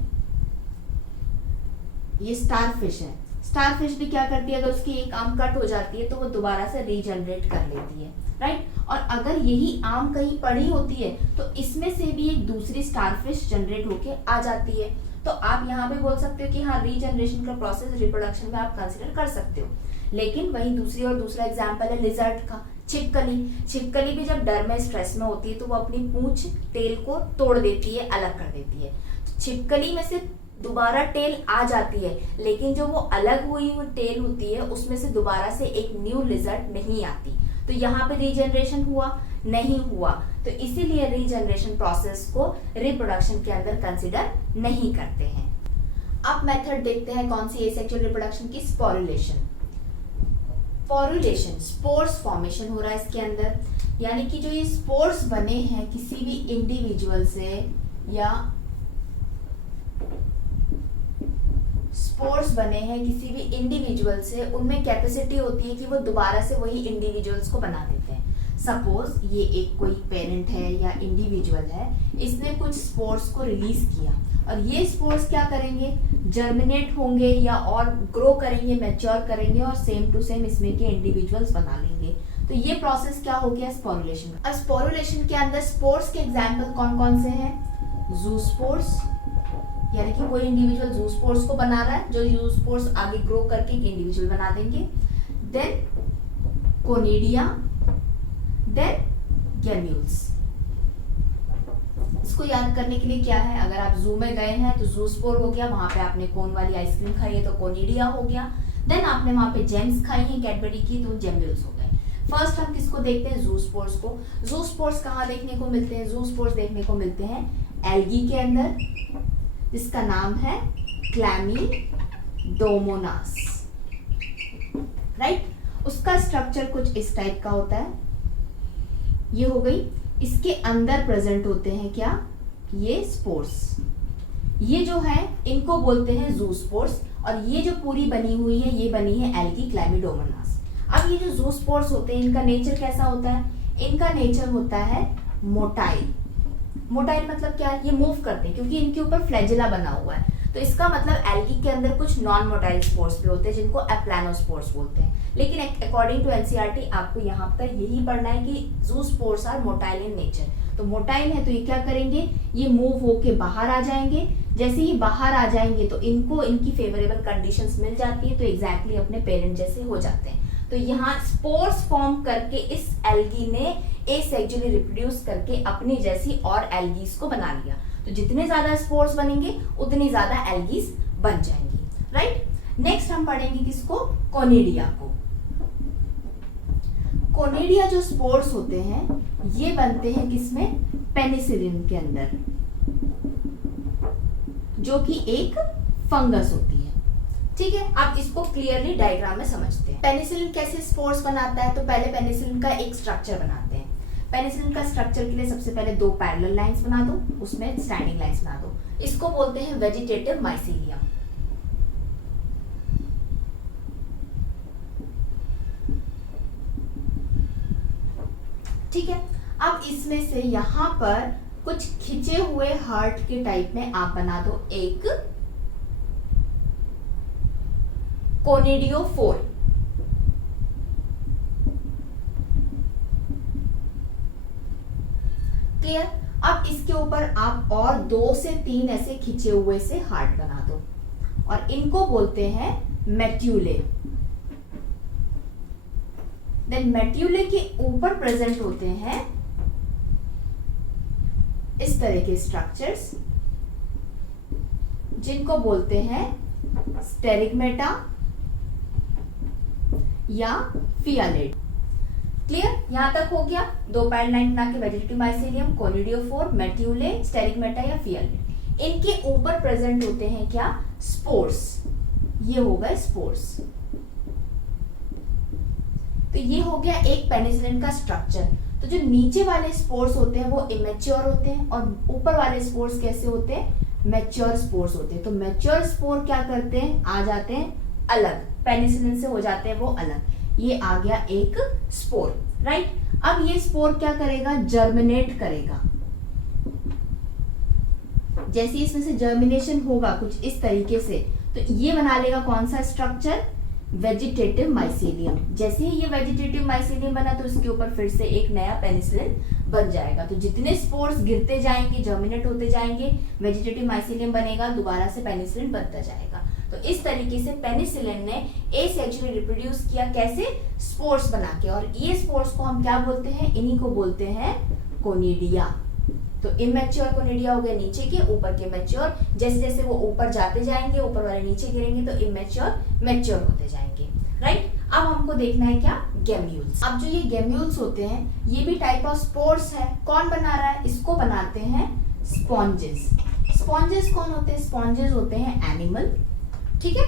ये स्टारफिश है, स्टारफिश भी क्या करती है, अगर उसकी एक आर्म कट हो जाती है तो वो दोबारा से रीजनरेट कर लेती है, राइट। और अगर यही आर्म कहीं पड़ी होती है तो इसमें से भी एक दूसरी स्टारफिश जनरेट होके आ जाती है। तो आप यहाँ पे बोल सकते हो कि हाँ रीजनरेशन का प्रोसेस रिप्रोडक्शन में आप कंसिडर कर सकते हो। लेकिन वही दूसरा एग्जाम्पल है लिजर्ट का, छिपकली भी जब डर में स्ट्रेस में होती है तो वो अपनी पूंछ टेल को तोड़ देती है, अलग कर देती है। तो छिपकली में से दोबारा टेल आ जाती है, लेकिन जो वो अलग हुई वो टेल होती है उसमें से दोबारा से एक न्यू लिजर्ट नहीं आती। तो यहाँ पे रीजनरेशन हुआ नहीं हुआ, तो इसीलिए रीजनरेशन प्रोसेस को रिप्रोडक्शन के अंदर कंसिडर नहीं करते हैं। अब मेथड देखते हैं कौन सी एसेक्सुअल रिप्रोडक्शन की, स्पोरुलेशन। स्पोरुलेशन स्पोर्स फॉर्मेशन हो रहा है इसके अंदर, यानी कि जो ये स्पोर्स बने हैं किसी भी इंडिविजुअल से या स्पोर्स बने हैं किसी भी इंडिविजुअल से, उनमें कैपेसिटी होती है कि वो दोबारा से वही इंडिविजुअल्स को बना देते हैं। सपोज ये एक कोई पेरेंट है या इंडिविजुअल है, इसने कुछ स्पोर्स को रिलीज किया और ये स्पोर्स क्या करेंगे, जर्मिनेट होंगे या और ग्रो करेंगे, मैच्योर करेंगे और सेम टू सेम इसमें के इंडिविजुअल्स बना लेंगे। तो ये प्रोसेस क्या हो गया, स्पोरुलेशन। अब स्पोरुलेशन के अंदर स्पोर्स के एग्जाम्पल कौन कौन से हैं, ज़ूस्पोर्स, यानी कि कोई इंडिविजुअल ज़ूस्पोर्स को बना रहा है, जो ज़ूस्पोर्स आगे ग्रो करके एक इंडिविजुअल बना देंगे। Then conidia, then gemmules. इसको याद करने के लिए क्या है, अगर आप जू में गए हैं तो ज़ूस्पोर हो गया, वहां पे आपने कोन वाली आइसक्रीम खाई है तो कोनिडिया हो गया। देन आपने वहां पे जेम्स खाई है कैडबरी की तो जेम्यूल्स हो गए। फर्स्ट हम किसको देखते हैं, ज़ूस्पोर्स को। ज़ूस्पोर्स कहाँ देखने को मिलते हैं, ज़ूस्पोर्स देखने को मिलते हैं एल्गी के अंदर, जिसका नाम है क्लैमीडोमोनास, राइट। उसका स्ट्रक्चर कुछ इस टाइप का होता है, ये हो गई। इसके अंदर प्रेजेंट होते हैं क्या, ये स्पोर्स, ये जो है इनको बोलते हैं ज़ूस्पोर्स, और ये जो पूरी बनी हुई है ये बनी है एल्गी क्लैमिडोमोनास। अब ये जो ज़ूस्पोर्स होते हैं इनका नेचर कैसा होता है, इनका नेचर होता है मोटाइल। मोटाइल मतलब क्या है, ये मूव करते हैं क्योंकि इनके ऊपर फ्लैजिला बना हुआ है। तो इसका मतलब एल्गी के अंदर कुछ नॉन मोटाइल स्पोर्स भी होते हैं जिनको एप्लानोस्पोर्स बोलते हैं। लेकिन अकॉर्डिंग टू एनसीईआरटी आपको यहाँ पर यही पढ़ना है कि ज़ूस्पोर्स आर मोटाइल इन नेचर। तो मोटाइल है तो ये क्या करेंगे, ये मूव होके बाहर आ जाएंगे। जैसे ही बाहर आ जाएंगे तो इनको इनकी फेवरेबल कंडीशंस मिल जाती है, तो एग्जैक्टली अपने पेरेंट जैसे हो जाते हैं। तो यहाँ स्पोर्स फॉर्म करके इस एल्गी ने एसेक्सुअली रिप्रोड्यूस करके अपनी जैसी और एल्गीज को बना लिया। तो जितने ज्यादा स्पोर्स बनेंगे उतनी ज्यादा एल्गीज बन जाएंगी, राइट। नेक्स्ट हम पढ़ेंगे किसको, कोनिडिया को। कोनिडिया जो स्पोर्स होते हैं ये बनते हैं किसमें, पेनिसिलिन के अंदर, जो कि एक फंगस होती है। ठीक है, आप इसको क्लियरली डायग्राम में समझते हैं। पेनिसिलिन कैसे स्पोर्स बनाता है, तो पहले पेनिसिलिन का एक स्ट्रक्चर बनाते हैं। पेनिसिलिन का स्ट्रक्चर के लिए सबसे पहले 2 पैरेलल लाइंस बना दो, उसमें स्टैंडिंग लाइंस बना दो। इसको बोलते हैं वेजिटेटिव माइसीलियम। ठीक है, अब इसमें से यहां पर कुछ खिंचे हुए हार्ट के टाइप में आप बना दो एक कोनिडियोफोर। क्लियर। अब इसके ऊपर आप और 2 से 3 ऐसे खिंचे हुए से हार्ट बना दो और इनको बोलते हैं मेट्यूले। देन मेट्यूले के ऊपर प्रेजेंट होते हैं इस तरह के स्ट्रक्चर्स जिनको बोलते हैं स्टेरिगमेटा या फियालिड। क्लियर, यहां तक हो गया। 2 पैरेलल लाइन बना के वेजिटेटिव माइसीलियम, कोनिडियोफोर, मेट्यूले, स्टेरिगमेटा या फियालिड। इनके ऊपर प्रेजेंट होते हैं क्या, स्पोर्स। ये हो गए स्पोर्स। तो ये हो गया एक पेनिसिलिन का स्ट्रक्चर। तो जो नीचे वाले स्पोर्स होते हैं वो इमेच्योर होते हैं और ऊपर वाले स्पोर्स कैसे होते हैं, मैच्योर स्पोर्स होते हैं। तो मैच्योर स्पोर क्या करते हैं, आ जाते हैं अलग, पेनिसिलिन से हो जाते हैं वो अलग। ये आ गया एक स्पोर, राइट। अब ये स्पोर क्या करेगा, जर्मिनेट करेगा। जैसे इसमें से जर्मिनेशन होगा कुछ इस तरीके से, तो ये बना लेगा कौन सा स्ट्रक्चर, वेजिटेटिव माइसीलियम। जैसे ही ये वेजिटेटिव माइसीलियम बना तो इसके ऊपर फिर से एक नया पेनिसिलिन बन जाएगा। तो जितने स्पोर्स गिरते जाएंगे, जर्मिनेट होते जाएंगे, वेजिटेटिव माइसीलियम बनेगा, दोबारा से पेनिसिलिन बनता जाएगा। तो इस तरीके से पेनिसिलिन ने एसेक्सुअली रिप्रोड्यूस किया, कैसे? स्पोर्स बना के। और ये स्पोर्स को हम क्या बोलते हैं? इन्हीं को बोलते हैं कोनिडिया। तो इमेच्योर कोनिडिया हो गए नीचे के, ऊपर के मैच्योर। जैसे जैसे वो ऊपर जाते जाएंगे, ऊपर वाले नीचे गिरेंगे, तो इमेच्योर मैच्योर होते जाएंगे, राइट। अब हमको देखना है क्या? गैम्यूल्स। अब जो ये गैम्यूल्स होते हैं, ये भी टाइप ऑफ स्पोर्स है। कौन बना रहा है? इसको बनाते हैं स्पॉन्जेस। स्पॉन्जेस कौन होते हैं? स्पॉन्जेस होते हैं एनिमल, ठीक है।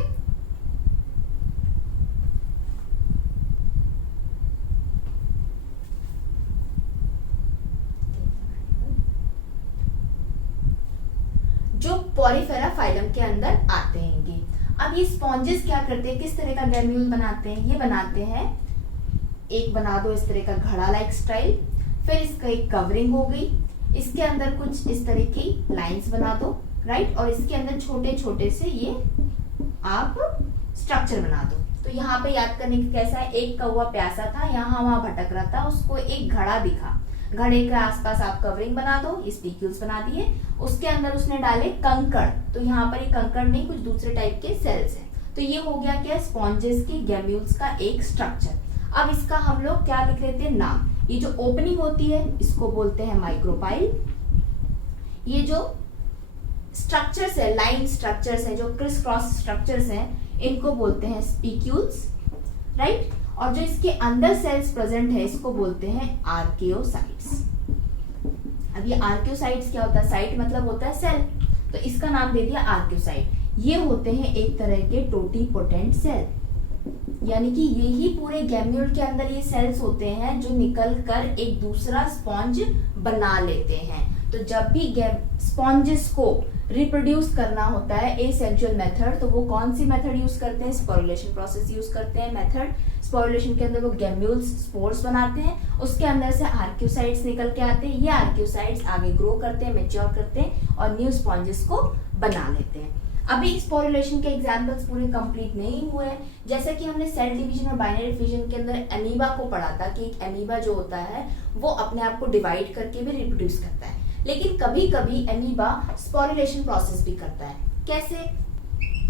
जो पॉलीफेरा फाइलम के अंदर आते हैं। अब ये स्पॉन्जेस क्या करते हैं? किस तरह का गैम्यूल बनाते हैं? ये बनाते हैं, एक बना दो इस तरह का घड़ा लाइक स्टाइल, फिर इसका एक कवरिंग हो गई, इसके अंदर कुछ इस तरह की लाइंस बना दो, राइट, और इसके अंदर छोटे छोटे से ये आप स्ट्रक्चर बना दो। तो यहाँ पे याद करने की कैसा है? एक कौवा प्यासा था, यहाँ वहां भटक रहा था, उसको एक घड़ा दिखा, घड़े के आसपास आप कवरिंग बना दो, स्पीक्यूल्स बना दिए, उसके अंदर उसने डाले कंकड़। तो यहाँ पर ये कंकड़ नहीं, कुछ दूसरे टाइप के सेल्स हैं। तो ये हो गया क्या? स्पॉन्जेस की, गैम्यूल्स का एक स्ट्रक्चर। अब इसका हम लोग क्या लिख लेते हैं? नाम। ये जो ओपनिंग होती है इसको बोलते हैं माइक्रोपाइल। ये जो स्ट्रक्चर्स है, लाइन स्ट्रक्चर्स है, जो क्रिस क्रॉस स्ट्रक्चर्स हैं, इनको बोलते हैं स्पीक्यूल्स, राइट। और जो इसके अंदर सेल्स प्रेजेंट है इसको बोलते हैं आर्कियोसाइट्स। अब ये आर्कियोसाइट्स क्या होता है? साइट मतलब होता है सेल, तो इसका नाम दे दिया आर्कियोसाइट। ये होते हैं एक तरह के टोटीपोटेंट सेल, यानी कि यही पूरे गैम्यूल के अंदर ये सेल्स होते हैं जो निकल कर एक दूसरा स्पॉन्ज बना लेते हैं। तो जब भी स्पॉन्जेस को रिप्रोड्यूस करना होता है एसेक्सुअल मेथड, तो वो कौन सी मेथड यूज करते हैं? स्पोरुलेशन प्रोसेस यूज करते हैं मेथड। स्पोरुलेशन के अंदर वो गैम्यूल्स स्पोर्स बनाते हैं, उसके अंदर से आर्कियोसाइट्स निकल के आते हैं। ये आर्कियोसाइट्स आगे ग्रो करते हैं, मैच्योर करते हैं और न्यू स्पॉन्जेस को बना लेते हैं। अभी स्पोरुलेशन के एग्जांपल्स पूरे कंप्लीट नहीं हुए हैं। जैसे कि हमने सेल डिवीजन और बाइनरी फिजन के अंदर एमीबा को पढ़ा था कि एक एमीबा जो होता है वो अपने आप को डिवाइड करके भी रिप्रोड्यूस करता है, लेकिन कभी कभी एमीबा स्पोरुलेशन प्रोसेस भी करता है। कैसे?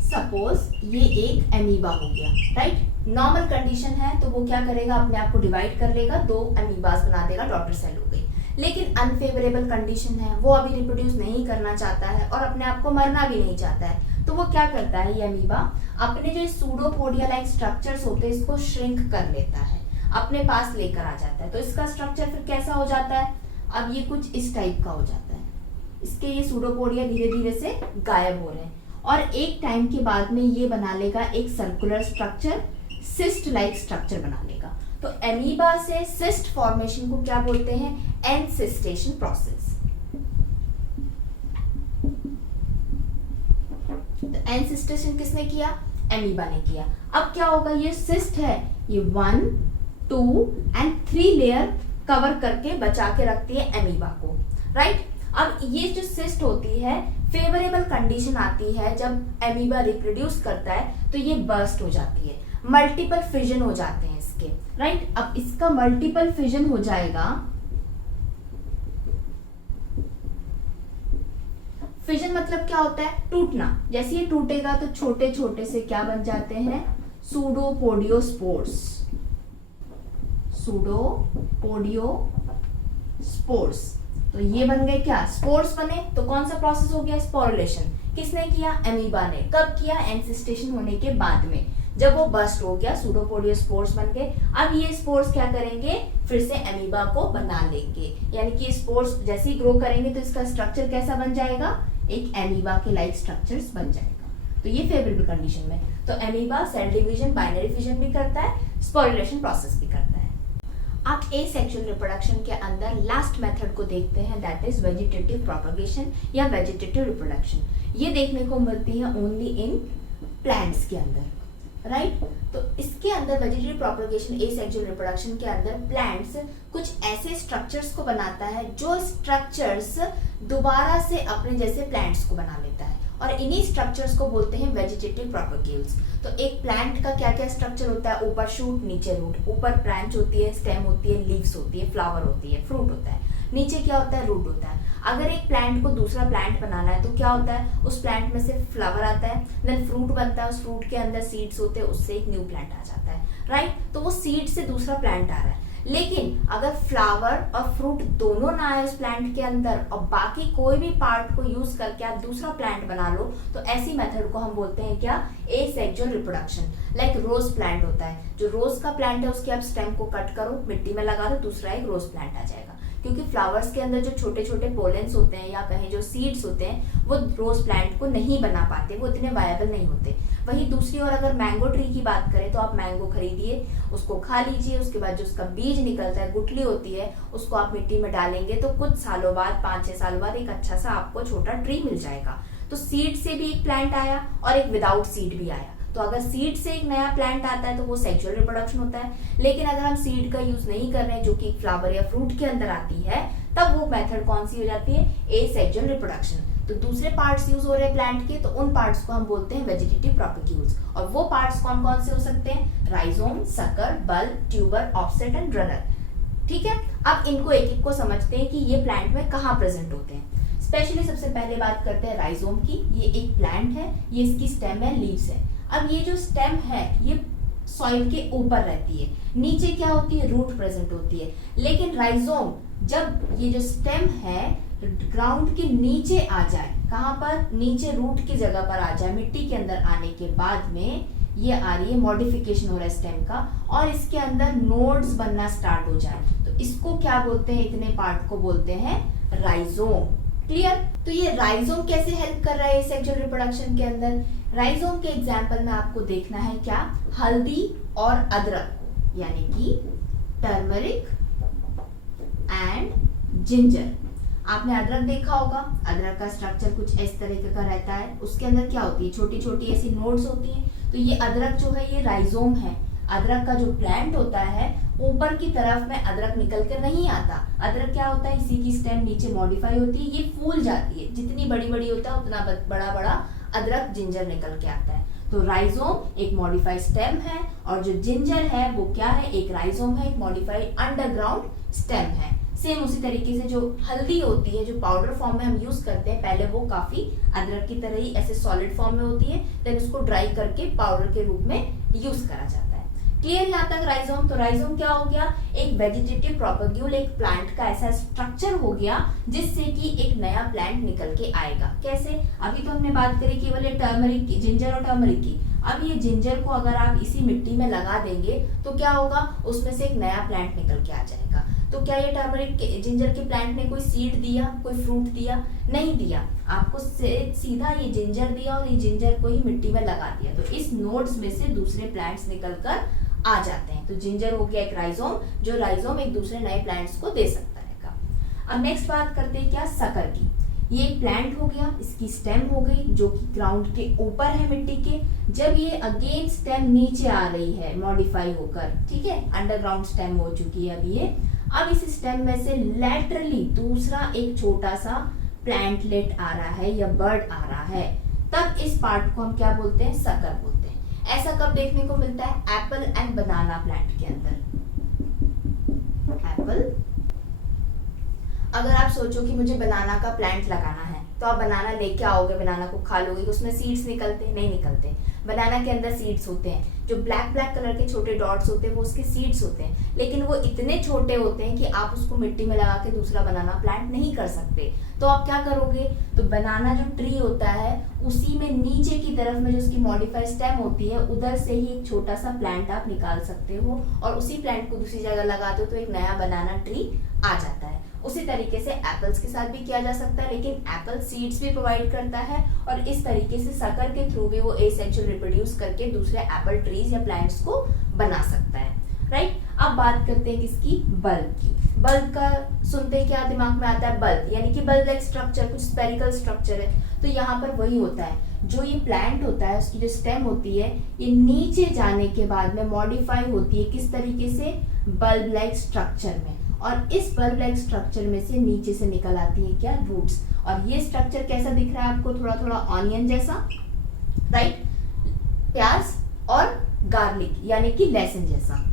सपोज ये एक एमीबा हो गया, राइट। नॉर्मल कंडीशन है तो वो क्या करेगा? अपने आप को डिवाइड कर लेगा, 2 एमीबास बना देगा, डॉटर सेल हो गई। लेकिन अनफेवरेबल कंडीशन है, वो अभी रिप्रोड्यूस नहीं करना चाहता है और अपने आप को मरना भी नहीं चाहता है, तो वो क्या करता है? ये एमीबा अपने जो सूडोपोडिया लाइक स्ट्रक्चर्स होते हैं इसको श्रिंक कर लेता है, अपने पास लेकर आ जाता है। तो इसका स्ट्रक्चर फिर कैसा हो जाता है? अब ये कुछ इस टाइप का हो जाता है, इसके ये सूडोपोडिया धीरे धीरे से गायब हो रहे हैं और एक टाइम के बाद में ये बना लेगा एक circular structure, cyst like structure बना लेगा। तो एमीबा से सिस्ट फॉर्मेशन को क्या बोलते हैं? एनसिस्टेशन प्रोसेस। तो एनसिस्टेशन किसने किया? एमीबा ने किया। अब क्या होगा? ये सिस्ट है, ये 1, 2 एंड 3 लेयर कवर करके बचा के रखती है एमीबा को, राइट। अब ये जो सिस्ट होती है, फेवरेबल कंडीशन आती है जब एमीबा रिप्रोड्यूस करता है तो ये बर्स्ट हो जाती है, मल्टीपल फिजन हो जाते हैं इसके, राइट। अब इसका मल्टीपल फिजन हो जाएगा, फिजन मतलब क्या होता है? टूटना। जैसे ये टूटेगा तो छोटे छोटे से क्या बन जाते हैं? सूडोपोडियोस्पोर्स। सूडोपोडियोस्पोर्स। तो ये बन गए क्या? स्पोर्स बने। तो कौन सा प्रोसेस हो गया? स्पोरुलेशन। किसने किया? एमीबा ने। कब किया? एनसिस्टेशन होने के बाद में, जब वो बस्ट हो गया, सूडोपोडियोस्पोर्स बन गए। अब ये स्पोर्स क्या करेंगे? फिर से एमीबा को बना लेंगे, यानी कि स्पोर्स जैसे ही ग्रो करेंगे तो इसका स्ट्रक्चर कैसा बन जाएगा? एक एमीबा के लाइक स्ट्रक्चर्स बन जाएगा। तो ये फेवरेबल कंडीशन में। तो amoeba cell division, binary fission भी करता है, स्पोरुलेशन प्रोसेस भी करता है। अब एसेक्सुअल रिप्रोडक्शन के अंदर लास्ट मेथड को देखते हैं, दैट इज वेजिटेटिव प्रोपगेशन या वेजिटेटिव रिप्रोडक्शन। ये देखने को मिलती है ओनली इन प्लांट्स के अंदर, राइट। तो इसके अंदर वेजिटेटिव प्रोपगेशन, एसेक्सुअल रिप्रोडक्शन के अंदर प्लांट्स कुछ ऐसे स्ट्रक्चर्स को बनाता है जो स्ट्रक्चर्स दोबारा से अपने जैसे प्लांट्स को बना लेता है, और इन्हीं स्ट्रक्चर्स को बोलते हैं वेजिटेटिव प्रोपगेल्स। तो एक प्लांट का क्या क्या स्ट्रक्चर होता है? ऊपर शूट, नीचे रूट, ऊपर ब्रांच होती है, स्टेम होती है, लीव्स होती है, फ्लावर होती है, फ्रूट होता है। नीचे क्या होता है, रूट होता है। अगर एक प्लांट को दूसरा प्लांट बनाना है तो क्या होता है, उस प्लांट में से फ्लावर आता है, देन फ्रूट बनता है, उस फ्रूट के अंदर सीड्स होते हैं, उससे एक न्यू प्लांट आ जाता है, राइट। तो वो सीड से दूसरा प्लांट आ रहा है। लेकिन अगर फ्लावर और फ्रूट दोनों ना आए उस प्लांट के अंदर और बाकी कोई भी पार्ट को यूज करके आप दूसरा प्लांट बना लो, तो ऐसी मेथड को हम बोलते हैं क्या, asexual reproduction. Like rose plant होता है, जो रोज का प्लांट है उसके आप स्टेम को कट करो, मिट्टी में लगा दो, दूसरा एक रोज प्लांट आ जाएगा। क्योंकि फ्लावर्स के अंदर जो छोटे छोटे पोलेंस होते हैं या कहें जो सीड्स होते हैं वो रोज प्लांट को नहीं बना पाते, वो इतने वायबल नहीं होते। वहीं दूसरी ओर अगर मैंगो ट्री की बात करें तो आप मैंगो खरीदिए, उसको खा लीजिए, उसके बाद जो उसका बीज निकलता है, गुठली होती है, उसको आप मिट्टी में डालेंगे तो कुछ सालों बाद, 5-6 साल बाद एक अच्छा सा आपको छोटा ट्री मिल जाएगा। तो सीड से भी एक प्लांट आया और एक विदाउट सीड भी आया। तो अगर सीड से एक नया प्लांट आता है तो वो सेक्सुअल रिप्रोडक्शन होता है। लेकिन अगर हम सीड का यूज नहीं कर रहे हैं, जो कि फ्लावर या फ्रूट के अंदर आती है, तब वो मेथड कौन सी हो जाती है, एसेक्सुअल रिप्रोडक्शन। तो दूसरे पार्ट्स यूज हो रहे हैं प्लांट के, तो उन पार्ट्स को हम बोलते हैं वेजिटेटिव प्रोपेग्यूल्स। और वो पार्ट्स कौन कौन से हो सकते हैं, rhizome, sucker, bulb, tuber, offset and runner. ठीक है, अब इनको एक एक को समझते हैं कि ये प्लांट में कहाँ प्रेजेंट होते हैं। स्पेशली सबसे पहले बात करते हैं राइजोम की। ये एक प्लांट है, ये इसकी स्टेम है, लीव्स है। अब ये जो स्टेम है ये सॉइल के ऊपर रहती है, नीचे क्या होती है, रूट प्रेजेंट होती है। लेकिन राइजोम, जब ये जो स्टेम है ग्राउंड के नीचे आ जाए, कहाँ पर, नीचे रूट की जगह पर आ जाए, मिट्टी के अंदर आने के बाद में ये आ रही है, मॉडिफिकेशन हो रहा है स्टेम का, और इसके अंदर नोड्स बनना स्टार्ट हो जाए, तो इसको क्या बोलते हैं, इतने पार्ट को बोलते हैं राइजोम। क्लियर। तो ये राइजोम कैसे हेल्प कर रहा है सेक्सुअल रिप्रोडक्शन के अंदर। राइजोम के एग्जाम्पल में आपको देखना है क्या, हल्दी और अदरक को, यानी कि टर्मरिक एंड जिंजर। आपने अदरक देखा होगा, अदरक का स्ट्रक्चर कुछ इस तरीके का रहता है, उसके अंदर क्या होती है, छोटी छोटी ऐसी नोड्स होती हैं। तो ये अदरक जो है ये राइजोम है। अदरक का जो प्लांट होता है, ऊपर की तरफ में अदरक निकल कर नहीं आता। अदरक क्या होता है, इसी की स्टेम नीचे मॉडिफाई होती है, ये फूल जाती है, जितनी बड़ी बड़ी होता है उतना बड़ा बड़ा अदरक जिंजर निकल के आता है। तो राइजोम एक मॉडिफाइड स्टेम है, और जो जिंजर है वो क्या है, एक राइजोम है, एक मॉडिफाइड अंडरग्राउंड स्टेम है। सेम उसी तरीके से जो हल्दी होती है, जो पाउडर फॉर्म में हम यूज करते हैं, पहले वो काफी अदरक की तरह ही ऐसे सॉलिड फॉर्म में होती है, देन उसको ड्राई करके पाउडर के रूप में यूज करा जाता है। क्लियर यहाँ तक राइजोम। तो राइजोम क्या हो गया, एक वेजिटेटिव प्रोपेग्यूल, एक प्लांट का ऐसा स्ट्रक्चर हो गया जिससे कि एक नया प्लांट निकल के आएगा। कैसे, अभी तो हमने बात करी केवल ये टर्मरिक की, जिंजर और टर्मरिक की। अब ये जिंजर को अगर आप इसी मिट्टी में लगा देंगे तो क्या होगा, उसमें से एक नया प्लांट निकल के आ जाएगा। तो क्या ये टर्मरिक जिंजर के प्लांट ने कोई सीड दिया, कोई फ्रूट दिया, नहीं दिया, आपको सीधा ये जिंजर दिया और ये जिंजर को ही मिट्टी में लगा दिया। तो इस नोड्स में से दूसरे प्लांट्स निकलकर आ जाते हैं। तो जिंजर हो गया एक राइजोम, जो राइजोम एक दूसरे नए प्लांट्स को दे सकता है। अब नेक्स्ट बात करते हैं क्या, सकर की। ये एक प्लांट हो गया, इसकी स्टेम हो गई जो कि ग्राउंड के ऊपर है मिट्टी के। जब ये अगेन स्टेम नीचे आ रही है मॉडिफाई होकर, ठीक है, अंडरग्राउंड स्टेम हो चुकी है अब इस स्टेम में से लैटरली दूसरा एक छोटा सा प्लांटलेट आ रहा है या बर्ड आ रहा है, तब इस पार्ट को हम क्या बोलते हैं, सकर बोलते हैं। ऐसा कब देखने को मिलता है, एप्पल एंड बनाना प्लांट के अंदर। एप्पल, अगर आप सोचो कि मुझे बनाना का प्लांट लगाना है, तो आप बनाना लेके आओगे, बनाना को खा लोगे, उसमें सीड्स निकलते नहीं निकलते। बनाना के अंदर सीड्स होते हैं, जो ब्लैक ब्लैक कलर के छोटे डॉट्स होते हैं वो उसके सीड्स होते हैं, लेकिन वो इतने छोटे होते हैं कि आप उसको मिट्टी में लगा के दूसरा बनाना प्लांट नहीं कर सकते। तो आप क्या करोगे, तो बनाना जो ट्री होता है उसी में नीचे की तरफ में जो उसकी मॉडिफाइड स्टेम होती है, उधर से ही एक छोटा सा प्लांट आप निकाल सकते हो और उसी प्लांट को दूसरी जगह लगा दो तो एक नया बनाना ट्री आ जाता है। उसी तरीके से एप्पल्स के साथ भी किया जा सकता है, लेकिन एप्पल सीड्स भी प्रोवाइड करता है और इस तरीके से सकर के थ्रू भी वो एसेक्सुअल रिप्रोड्यूस करके दूसरे एप्पल ट्रीज या प्लांट्स को बना सकता है। राइट। अब बात करते हैं किसकी, बल्ब की। बल्ब का सुनते ही क्या दिमाग में आता है, बल्ब, यानी कि बल्ब लाइक स्ट्रक्चर, कुछ स्पेरिकल स्ट्रक्चर है। तो यहाँ पर वही होता है, जो ये प्लांट होता है उसकी जो स्टेम होती है ये नीचे जाने के बाद में मॉडिफाई होती है, किस तरीके से, बल्ब लाइक स्ट्रक्चर में। और इस बल्ब लाइक स्ट्रक्चर में से नीचे से निकल आती है क्या, रूट्स। और ये स्ट्रक्चर कैसा दिख रहा है आपको, थोड़ा थोड़ा ऑनियन जैसा, राइट, प्याज और गार्लिक यानी कि लहसुन जैसा।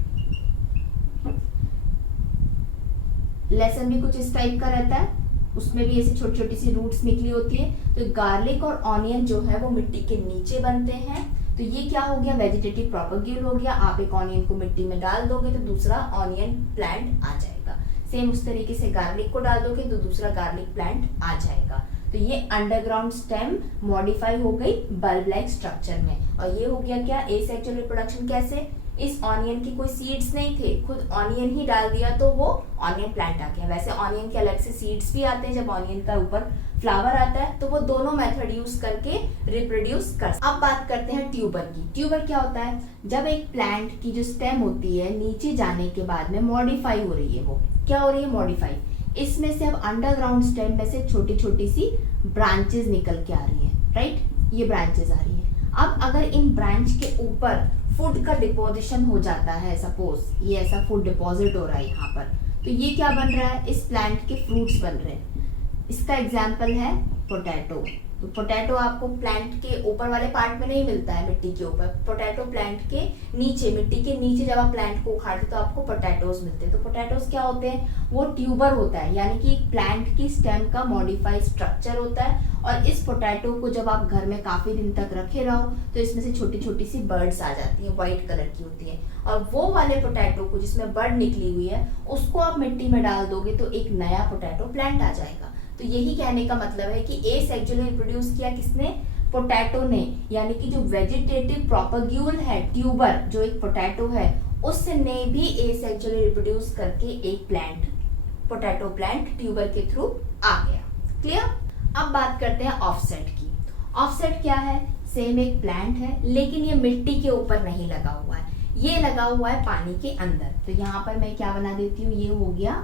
लेसन भी कुछ इस टाइप का रहता है, उसमें भी ऐसी छोटी छोटी सी रूट्स निकली होती है। तो गार्लिक और ऑनियन जो है वो मिट्टी के नीचे बनते हैं। तो ये क्या हो गया, वेजिटेटिव प्रोपेग्यूल हो गया। आप एक ऑनियन को मिट्टी में डाल दोगे तो दूसरा ऑनियन प्लांट आ जाएगा। सेम उस तरीके से गार्लिक को डाल दोगे तो दूसरा गार्लिक प्लांट आ जाएगा। तो ये अंडरग्राउंड स्टेम मॉडिफाई हो गई बल्ब लाइक स्ट्रक्चर में। और ये हो गया क्या, एसेक्सुअल रिप्रोडक्शन। कैसे, इस ऑनियन की कोई सीड्स नहीं थे, खुद ऑनियन ही डाल दिया तो वो ऑनियन प्लांट आ गया। वैसे ऑनियन के अलग से सीड्स भी आते हैं, जब ऑनियन का ऊपर फ्लावर आता है तो वो दोनों मेथड यूज करके रिप्रोड्यूस कर। अब बात करते हैं ट्यूबर की। ट्यूबर क्या होता है, जब एक प्लांट की जो स्टेम होती है नीचे जाने के बाद में मॉडिफाई हो रही है, वो क्या हो रही है, मॉडिफाई। इसमें से अब अंडरग्राउंड स्टेम में से छोटी छोटी सी ब्रांचेस निकल के आ रही हैं, राइट, ये ब्रांचेस आ रही हैं। अब अगर इन ब्रांच के ऊपर फूड का डिपोजिशन हो जाता है, सपोज ये ऐसा फूड डिपॉजिट हो रहा है यहाँ पर, तो ये क्या बन रहा है, इस प्लांट के फ्रूट्स बन रहे हैं। इसका एग्जाम्पल है पोटैटो। तो पोटैटो आपको प्लांट के ऊपर वाले पार्ट में नहीं मिलता है, मिट्टी के ऊपर। पोटैटो प्लांट के नीचे, मिट्टी के नीचे जब आप प्लांट को उखाड़ते तो आपको पोटैटोज मिलते हैं। तो पोटैटोज क्या होते हैं, वो ट्यूबर होता है, यानी कि प्लांट की स्टेम का मॉडिफाइड स्ट्रक्चर होता है। और इस पोटैटो को जब आप घर में काफी दिन तक रखे रहो तो इसमें से छोटी छोटी सी बर्ड्स आ जाती है, व्हाइट कलर की होती है। और वो वाले पोटैटो को जिसमें बर्ड निकली हुई है उसको आप मिट्टी में डाल दोगे तो एक नया पोटैटो प्लांट आ जाएगा। तो यही कहने का मतलब है कि एसेक्सुअली रिप्रोड्यूस किया किसने, पोटैटो ने, यानी कि जो वेजिटेटिव प्रोपेग्यूल है, ट्यूबर जो एक पोटैटो है, उसने भी एसेक्सुअली रिप्रोड्यूस करके एक प्लांट, पोटैटो प्लांट ट्यूबर के थ्रू आ गया। क्लियर। अब बात करते हैं ऑफसेट की। ऑफसेट क्या है, सेम एक प्लांट है लेकिन ये मिट्टी के ऊपर नहीं लगा हुआ है, ये लगा हुआ है पानी के अंदर। तो यहाँ पर मैं क्या बना देती हूँ, ये हो गया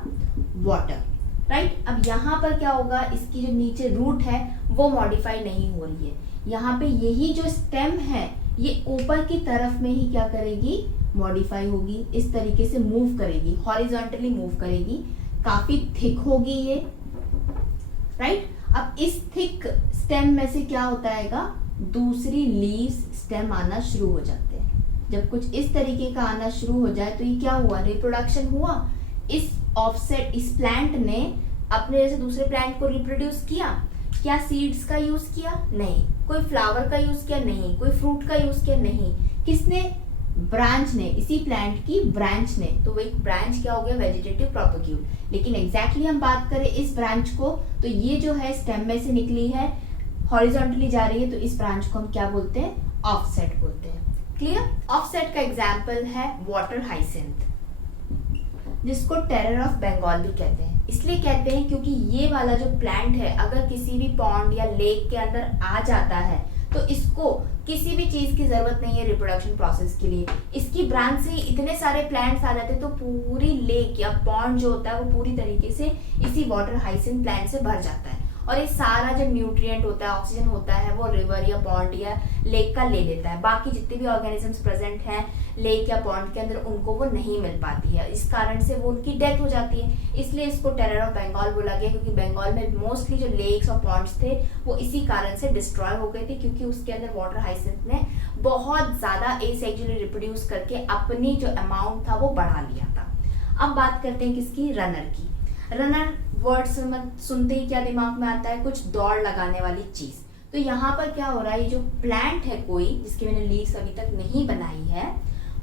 वाटर, राइट। अब यहाँ पर क्या होगा, इसकी जो नीचे रूट है वो मॉडिफाई नहीं हो रही है। यहाँ पे यही जो स्टेम है ये ऊपर की तरफ में ही क्या करेगी, मॉडिफाई होगी, इस तरीके से मूव करेगी, हॉरिजॉन्टली मूव करेगी, काफी थिक होगी ये, राइट। अब इस थिक स्टेम में से क्या होता है, दूसरी लीव्स स्टेम आना शुरू हो जाते हैं। जब कुछ इस तरीके का आना शुरू हो जाए तो ये क्या हुआ, रिप्रोडक्शन हुआ। इस ऑफसेट, इस प्लांट ने अपने जैसे दूसरे प्लांट को रिप्रोड्यूस किया। क्या सीड्स का यूज किया, नहीं। कोई फ्लावर का यूज किया, नहीं। कोई फ्रूट का यूज किया, नहीं। किसने, ब्रांच ने, इसी प्लांट की ब्रांच ने। तो वो एक ब्रांच क्या हो गया, वेजिटेटिव प्रोपेग्यूल। लेकिन एग्जैक्टली हम बात करें इस ब्रांच को, तो ये जो है स्टेम में से निकली है, हॉरिजॉन्टली जा रही है, तो इस ब्रांच को हम क्या बोलते हैं, ऑफसेट बोलते हैं। क्लियर। ऑफसेट का एग्जाम्पल है वाटर हाइसिंथ, जिसको टेरर ऑफ बंगाल भी कहते हैं। इसलिए कहते हैं क्योंकि ये वाला जो प्लांट है अगर किसी भी पॉन्ड या लेक के अंदर आ जाता है तो इसको किसी भी चीज की जरूरत नहीं है रिप्रोडक्शन प्रोसेस के लिए। इसकी ब्रांच से इतने सारे प्लांट्स आ जाते हैं तो पूरी लेक या पॉन्ड जो होता है वो पूरी तरीके से इसी वाटर हाइसिंथ प्लांट से भर जाता है। और ये सारा जो न्यूट्रिएंट होता है, ऑक्सीजन होता है, वो रिवर या पॉन्ड या लेक का ले लेता है। बाकी जितने भी ऑर्गेनिजम्स प्रेजेंट हैं लेक या पॉन्ड के अंदर उनको वो नहीं मिल पाती है, इस कारण से वो उनकी डेथ हो जाती है। इसलिए इसको टेरर ऑफ बंगाल बोला गया, क्योंकि बंगाल में मोस्टली जो लेक्स और पॉन्ड्स थे वो इसी कारण से डिस्ट्रॉय हो गए थे, क्योंकि उसके अंदर वाटर हाइसिंथ ने बहुत ज्यादा एसेक्सुअली रिप्रोड्यूस करके अपनी जो अमाउंट था वो बढ़ा लिया था। अब बात करते हैं किसकी, रनर की। रनर वर्ड सुनते ही क्या दिमाग में आता है, कुछ दौड़ लगाने वाली चीज। तो यहाँ पर क्या हो रहा है, ये जो प्लांट है कोई जिसकी मैंने लीव्स अभी तक नहीं बनाई है,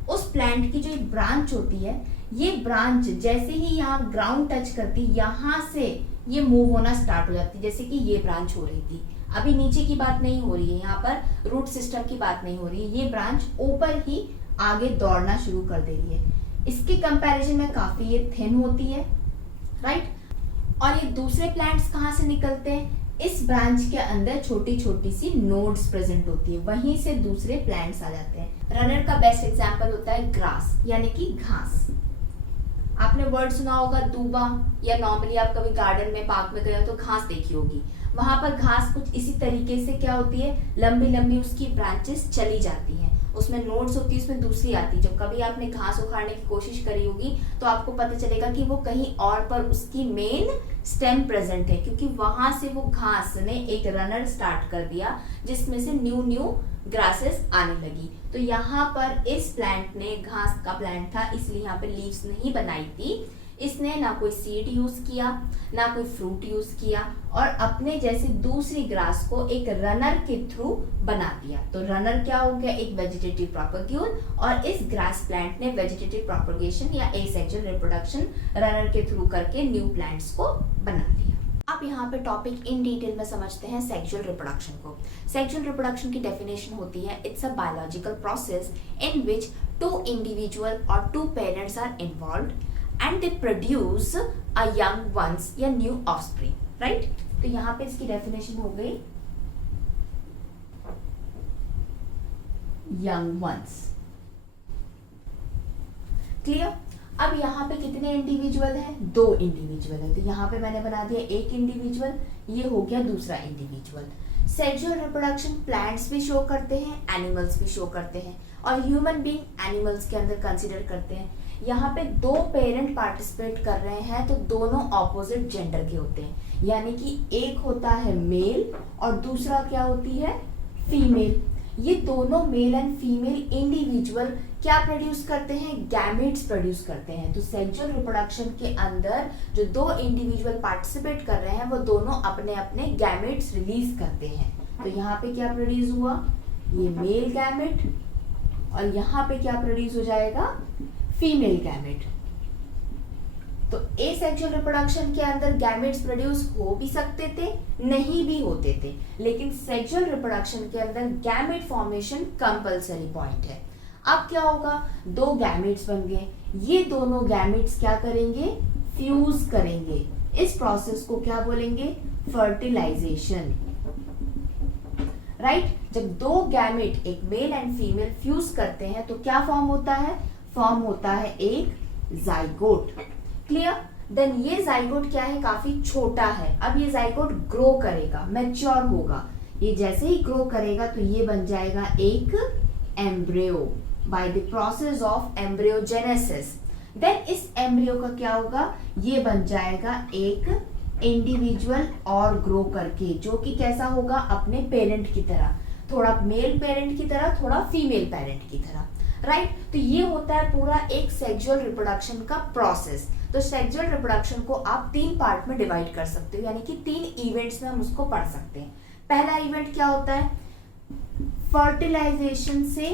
उस प्लांट की जो एक ब्रांच होती है, ये ब्रांच जैसे ही यहाँ ग्राउंड टच करती, यहाँ से ये मूव होना स्टार्ट हो जाती है। जैसे कि ये ब्रांच हो रही थी, अभी नीचे की बात नहीं हो रही है, यहाँ पर रूट सिस्टम की बात नहीं हो रही है, ये ब्रांच ऊपर ही आगे दौड़ना शुरू कर दे रही है। इसके कंपैरिजन में काफी ये थिन होती है, राइट। और ये दूसरे प्लांट्स कहाँ से निकलते हैं, इस ब्रांच के अंदर छोटी छोटी सी नोड्स प्रेजेंट होती है, वहीं से दूसरे प्लांट्स आ जाते हैं। रनर का बेस्ट एग्जांपल होता है ग्रास, यानी कि घास। आपने वर्ड सुना होगा दूबा, या नॉर्मली आप कभी गार्डन में पार्क में गए हो तो घास देखी होगी। वहां पर घास कुछ इसी तरीके से क्या होती है, लंबी लंबी उसकी ब्रांचेस चली जाती हैं, उसमें नोड्स होती है, उसमें दूसरी आती है। जब कभी आपने घास उखाड़ने की कोशिश करी होगी तो आपको पता चलेगा कि वो कहीं और पर उसकी मेन स्टेम प्रेजेंट है, क्योंकि वहां से वो घास ने एक रनर स्टार्ट कर दिया जिसमें से न्यू ग्रासेस आने लगी। तो यहाँ पर इस प्लांट ने, घास का प्लांट था इसलिए यहाँ पे लीव्स नहीं बनाई थी, इसने ना कोई सीड यूज किया, ना कोई फ्रूट यूज किया, और अपने जैसे दूसरी ग्रास को एक रनर के थ्रू बना दिया। तो रनर क्या हो गया, एक वेजिटेटिव प्रोपगेशन, और इस ग्रास प्लांट ने वेजिटेटिव प्रोपगेशन या एसेक्सुअल रिप्रोडक्शन रनर के थ्रू करके न्यू प्लांट्स को बना दिया। अब यहाँ पे टॉपिक इन डिटेल में समझते हैं सेक्सुअल रिप्रोडक्शन को। सेक्सुअल रिप्रोडक्शन की डेफिनेशन होती है, it's a biological process in which two individual or two parents are involved and they produce a young ones या न्यू ऑफस्प्रिंग, राइट। तो यहाँ पे इसकी डेफिनेशन हो गई यंग वंस, क्लियर। अब यहाँ पे कितने इंडिविजुअल है, 2 इंडिविजुअल है। तो यहाँ पे मैंने बना दिया एक इंडिविजुअल, ये हो गया दूसरा इंडिविजुअल। सेक्सुअल रिप्रोडक्शन प्लांट्स भी शो करते हैं, एनिमल्स भी शो करते हैं, और ह्यूमन बीइंग एनिमल्स के अंदर कंसीडर करते हैं। यहाँ पे 2 पेरेंट पार्टिसिपेट कर रहे हैं, तो दोनों ऑपोजिट जेंडर के होते हैं, यानी कि एक होता है मेल और दूसरा क्या होती है, फीमेल। ये दोनों मेल एंड फीमेल इंडिविजुअल क्या प्रोड्यूस करते हैं, गैमेट्स प्रोड्यूस करते हैं। तो सेक्सुअल रिप्रोडक्शन के अंदर जो 2 इंडिविजुअल पार्टिसिपेट कर रहे हैं वो दोनों अपने अपने गैमेट्स रिलीज करते हैं। तो यहाँ पे क्या प्रोड्यूस हुआ, ये मेल गैमेट, और यहाँ पे क्या प्रोड्यूस हो जाएगा, फीमेल गैमेट। तो एसेक्सुअल रिप्रोडक्शन के अंदर गैमेट्स प्रोड्यूस हो भी सकते थे, नहीं भी होते थे, लेकिन सेक्सुअल रिप्रोडक्शन के अंदर गैमेट फॉर्मेशन कंपल्सरी पॉइंट है। अब क्या होगा, 2 गैमेट्स बन गए, ये दोनों गैमेट्स क्या करेंगे, फ्यूज करेंगे। इस प्रोसेस को क्या बोलेंगे, फर्टिलाइजेशन, राइट। जब 2 गैमेट, एक मेल एंड फीमेल, फ्यूज करते हैं तो क्या फॉर्म होता है, फॉर्म होता है एक जाइगोट, क्लियर। देन ये जाइगोट क्या है, काफी छोटा है। अब ये जाइगोट ग्रो करेगा, मैच्योर होगा। ये जैसे ही ग्रो करेगा तो ये बन जाएगा एक embryo by the process of embryogenesis. Then इस एम्ब्रियो का क्या होगा, ये बन जाएगा एक इंडिविजुअल और ग्रो करके, जो कि कैसा होगा, अपने पेरेंट की तरह, थोड़ा मेल पेरेंट की तरह, थोड़ा फीमेल पेरेंट की तरह, राइट। तो ये होता है पूरा एक सेक्सुअल रिप्रोडक्शन का प्रोसेस। तो सेक्सुअल रिप्रोडक्शन को आप 3 पार्ट में डिवाइड कर सकते हो, यानी कि 3 इवेंट्स में हम उसको पढ़ सकते हैं। पहला इवेंट क्या होता है, फर्टिलाइजेशन से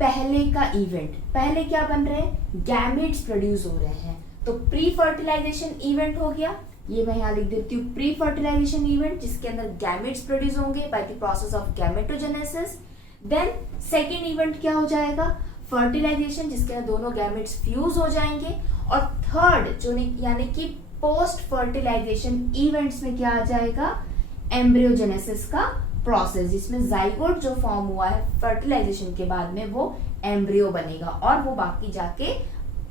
पहले का इवेंट। पहले क्या बन रहे हैं, गैमेट्स प्रोड्यूस हो रहे हैं, तो प्री फर्टिलाइजेशन इवेंट हो गया। ये मैं यहाँ लिख देती हूँ, प्री फर्टिलाइजेशन इवेंट, जिसके अंदर गैमेट्स प्रोड्यूस होंगे by the process of gametogenesis. Then second event क्या हो जाएगा, फर्टिलाइजेशन, जिसके अंदर दोनों गैमेट्स फ्यूज हो जाएंगे। और थर्ड जो यानी कि पोस्ट फर्टिलाइजेशन इवेंट्स में क्या आ जाएगा, एम्ब्रियोजेनेसिस का प्रोसेस, जिसमें जाइगोट जो फॉर्म हुआ है फर्टिलाइजेशन के बाद में वो एम्ब्रियो बनेगा और वो बाकी जाके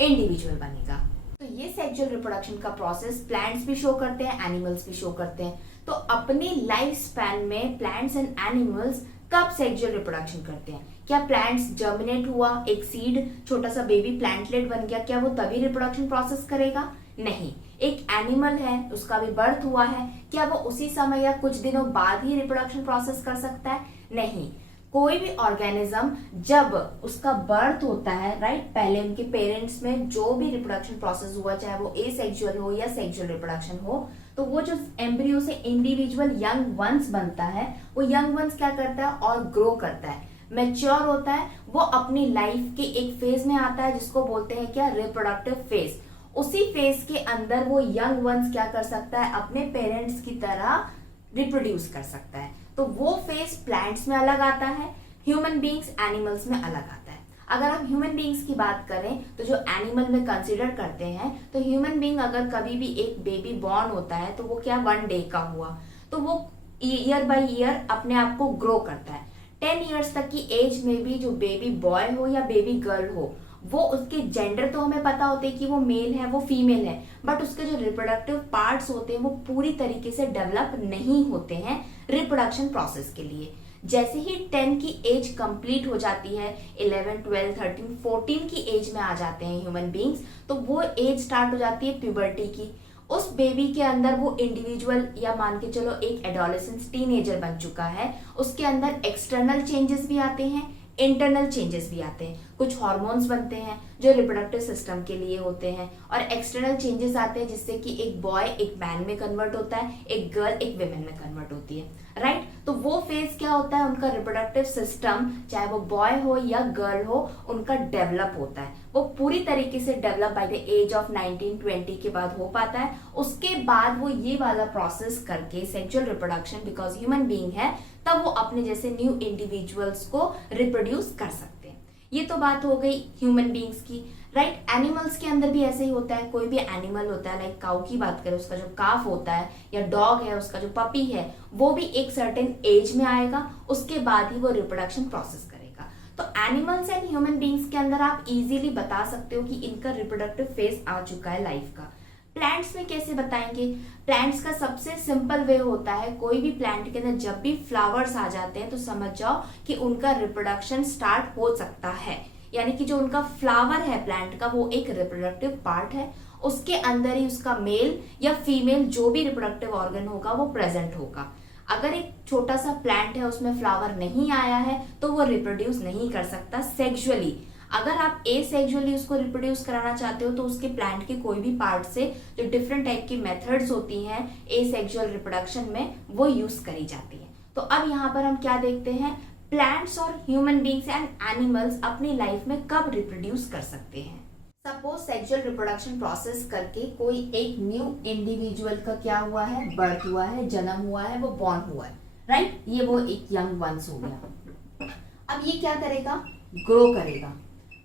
इंडिविजुअल बनेगा। तो ये सेक्सुअल रिप्रोडक्शन का प्रोसेस प्लांट्स भी शो करते हैं, एनिमल्स भी शो करते हैं। तो अपने लाइफ स्पैन में प्लांट्स एंड एनिमल्स कब सेक्सुअल रिप्रोडक्शन करते हैं, क्या प्लांट्स जर्मिनेट हुआ, एक सीड छोटा सा बेबी प्लांटलेट बन गया, क्या वो तभी रिप्रोडक्शन प्रोसेस करेगा, नहीं। एक एनिमल है, उसका भी बर्थ हुआ है, क्या वो उसी समय या कुछ दिनों बाद ही रिप्रोडक्शन प्रोसेस कर सकता है, नहीं। कोई भी ऑर्गेनिज्म जब उसका बर्थ होता है, राइट, पहले उनके पेरेंट्स में जो भी रिप्रोडक्शन प्रोसेस हुआ, चाहे वो एसेक्सुअल हो या सेक्सुअल रिप्रोडक्शन हो, तो वो जो एम्ब्रियो से इंडिविजुअल यंग वंस बनता है, वो यंग वंस क्या करता है और ग्रो करता है, मैच्योर होता है, वो अपनी लाइफ के एक फेज में आता है जिसको बोलते हैं क्या, रिप्रोडक्टिव फेज। उसी फेज के अंदर वो यंग वंस क्या कर सकता है, अपने पेरेंट्स की तरह रिप्रोड्यूस कर सकता है। तो वो फेज प्लांट्स में अलग आता है, ह्यूमन बीइंग्स एनिमल्स में अलग आता है। अगर हम ह्यूमन बीइंग्स की बात करें तो जो एनिमल में कंसीडर करते हैं, तो ह्यूमन बीइंग अगर कभी भी एक बेबी बॉर्न होता है तो वो क्या 1 डे का हुआ, तो वो ईयर बाय ईयर अपने आप को ग्रो करता है। 10 इयर्स तक की एज में भी जो बेबी बॉय हो या बेबी गर्ल हो, वो उसके जेंडर तो हमें पता होते हैं कि वो मेल है वो फीमेल है, बट उसके जो रिप्रोडक्टिव पार्ट्स होते हैं वो पूरी तरीके से डेवलप नहीं होते हैं रिप्रोडक्शन प्रोसेस के लिए। जैसे ही 10 की एज कंप्लीट हो जाती है, 11, 12, 13, 14 की एज में आ जाते हैं ह्यूमन बीइंग्स, तो वो एज स्टार्ट हो जाती है प्यूबर्टी की। उस बेबी के अंदर वो इंडिविजुअल या मान के चलो एक एडोलेसेंस टीनेजर बन चुका है, उसके अंदर एक्सटर्नल चेंजेस भी आते हैं, इंटरनल चेंजेस भी आते हैं। कुछ हार्मोन्स बनते हैं जो रिप्रोडक्टिव सिस्टम के लिए होते हैं, और एक्सटर्नल चेंजेस आते हैं जिससे कि एक बॉय एक मैन में कन्वर्ट होता है, एक गर्ल एक विमेन में कन्वर्ट होती है, राइट। तो वो फेज क्या होता है, उनका रिप्रोडक्टिव सिस्टम चाहे वो बॉय हो या गर्ल हो, उनका डेवलप होता है। वो पूरी तरीके से develop by the age of 19-20 के बाद हो पाता है। उसके बाद वो ये वाला प्रोसेस करके sexual reproduction, because human being है, तब वो अपने जैसे न्यू इंडिविजुअल्स को रिप्रोड्यूस कर सकते हैं। ये तो बात हो गई ह्यूमन बीइंग्स की, राइट। एनिमल्स के अंदर भी ऐसे ही होता है। कोई भी एनिमल होता है, लाइक काऊ की बात करें, उसका जो काफ होता है, या डॉग है, उसका जो पपी है, वो भी एक सर्टेन एज में आएगा, उसके बाद ही वो रिप्रोडक्शन प्रोसेस करेगा। तो एनिमल्स एंड ह्यूमन बीइंग्स के अंदर आप इजीली बता सकते हो कि इनका रिप्रोडक्टिव फेज आ चुका है लाइफ का। प्लांट्स में कैसे बताएंगे? प्लांट्स का सबसे सिंपल वे होता है, कोई भी प्लांट के अंदर जब भी फ्लावर्स आ जाते हैं तो समझ जाओ कि उनका रिप्रोडक्शन स्टार्ट हो सकता है। यानी कि जो उनका फ्लावर है प्लांट का, वो एक रिप्रोडक्टिव पार्ट है। उसके अंदर ही उसका मेल या फीमेल जो भी रिप्रोडक्टिव ऑर्गन होगा वो प्रेजेंट होगा। अगर एक छोटा सा प्लांट है, उसमें फ्लावर नहीं आया है, तो वो रिप्रोड्यूस नहीं कर सकता सेक्सुअली। अगर आप एसेक्सुअली उसको रिप्रोड्यूस कराना चाहते हो तो उसके प्लांट के कोई भी पार्ट से जो डिफरेंट टाइप की मेथड्स होती हैं एसेक्सुअल रिप्रोडक्शन में, वो यूज करी जाती है। तो अब यहाँ पर हम क्या देखते हैं, प्लांट्स और ह्यूमन बीइंग्स एंड एनिमल्स अपनी लाइफ में कब रिप्रोड्यूस कर सकते हैं। सपोज सेक्सुअल रिप्रोडक्शन प्रोसेस करके कोई एक न्यू इंडिविजुअल का क्या हुआ है, बर्थ हुआ है, जन्म हुआ है, वो बॉर्न हुआ है, राइट। ये वो एक यंग वंस हो गया। अब ये क्या करेगा, ग्रो करेगा।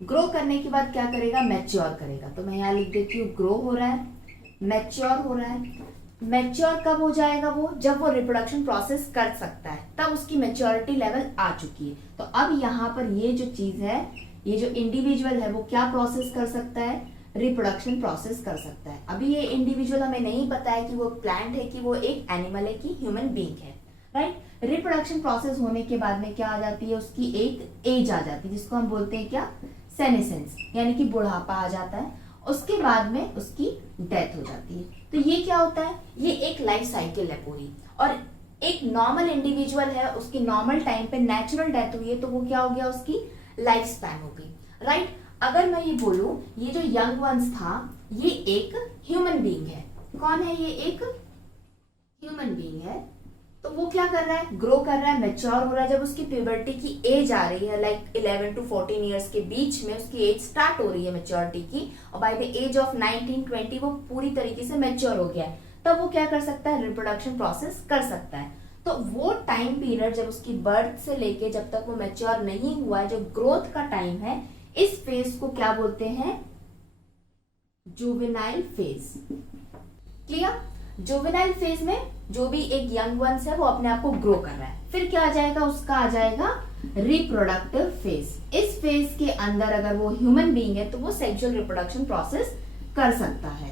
ग्रो करने के बाद क्या करेगा, मैच्योर करेगा। तो मैं यहाँ लिख देती हूँ, ग्रो हो रहा है, मैच्योर हो रहा है। मैच्योर कब हो जाएगा वो, जब वो रिप्रोडक्शन प्रोसेस कर सकता है, तब उसकी मैच्योरिटी लेवल आ चुकी है। तो अब यहाँ पर ये जो चीज है, ये जो इंडिविजुअल है, वो क्या प्रोसेस कर सकता है, रिप्रोडक्शन प्रोसेस कर सकता है। अभी ये इंडिविजुअल हमें नहीं पता है कि वो प्लांट है, कि वो एक एनिमल है, कि ह्यूमन बीइंग है, राइट। रिप्रोडक्शन प्रोसेस होने के बाद में क्या आ जाती है, उसकी एक एज आ जाती है, जिसको हम बोलते हैं क्या, सेनेसेंस, यानी कि बुढ़ापा आ जाता है। उसके बाद में उसकी डेथ हो जाती है। तो ये क्या होता है, ये एक लाइफ साइकिल है पूरी। और एक नॉर्मल इंडिविजुअल है, उसकी नॉर्मल टाइम पे नेचुरल डेथ हुई है, तो वो क्या हो गया, उसकी लाइफ स्पैन हो गई, राइट। अगर मैं ये बोलूं, ये जो यंग वंस था, ये एक ह्यूमन बीइंग है। कौन है ये, एक ह्यूमन बीइंग है। तो वो क्या कर रहा है, ग्रो कर रहा है, मैच्योर हो रहा है। जब उसकी प्यूबर्टी की एज आ रही है, लाइक 11 to 14 ईयर्स के बीच में उसकी एज स्टार्ट हो रही है मैच्योरिटी की, और बाय द एज ऑफ 19-20 वो पूरी तरीके से मैच्योर हो गया है, तब वो क्या कर सकता है, रिप्रोडक्शन प्रोसेस कर सकता है। तो वो टाइम पीरियड जब उसकी बर्थ से लेके जब तक वो मैच्योर नहीं हुआ है, जो ग्रोथ का टाइम है, इस फेज को क्या बोलते हैं, juvenile phase. Clear. Juvenile phase में जो भी एक यंग वंस है वो अपने आप को ग्रो कर रहा है। फिर क्या आ जाएगा, उसका आ जाएगा रिप्रोडक्टिव फेज। इस फेज के अंदर अगर वो ह्यूमन बीइंग है तो वो सेक्सुअल रिप्रोडक्शन प्रोसेस कर सकता है।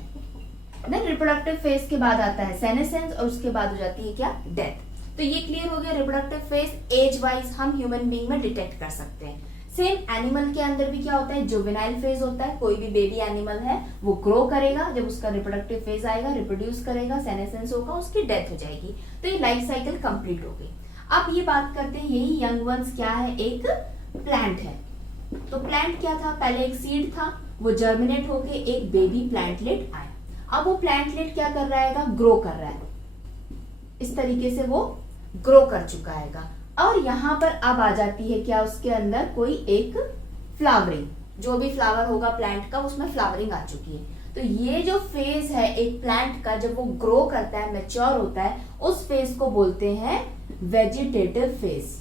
देन रिप्रोडक्टिव फेज के बाद आता है सेनेसेंस, और उसके बाद हो जाती है क्या, डेथ। तो ये क्लियर हो गया, रिप्रोडक्टिव फेज एज वाइज हम ह्यूमन बीइंग में डिटेक्ट कर सकते हैं। सेम एनिमल के अंदर भी क्या होता है, जुवेनाइल फेज होता है। कोई भी बेबी एनिमल है वो ग्रो करेगा, जब उसका रिप्रोडक्टिव फेज आएगा, रिप्रोड्यूस करेगा, सेनेसेंस होगा, उसकी डेथ हो जाएगी। तो ये लाइफ साइकिल कंप्लीट हो गई। अब ये बात करते हैं, यही यंग वंस क्या है, एक प्लांट है। तो प्लांट क्या था, पहले एक सीड था, वो जर्मिनेट होके एक बेबी प्लांटलेट आया। अब वो प्लांटलेट क्या कर रहा है, ग्रो कर रहा है। इस तरीके से वो ग्रो कर चुका है। और यहाँ पर अब आ जाती है क्या, उसके अंदर कोई एक फ्लावरिंग, जो भी फ्लावर होगा प्लांट का, उसमें फ्लावरिंग आ चुकी है। तो ये जो फेज है एक प्लांट का, जब वो ग्रो करता है, मैच्योर होता है, उस फेज को बोलते हैं वेजिटेटिव फेज।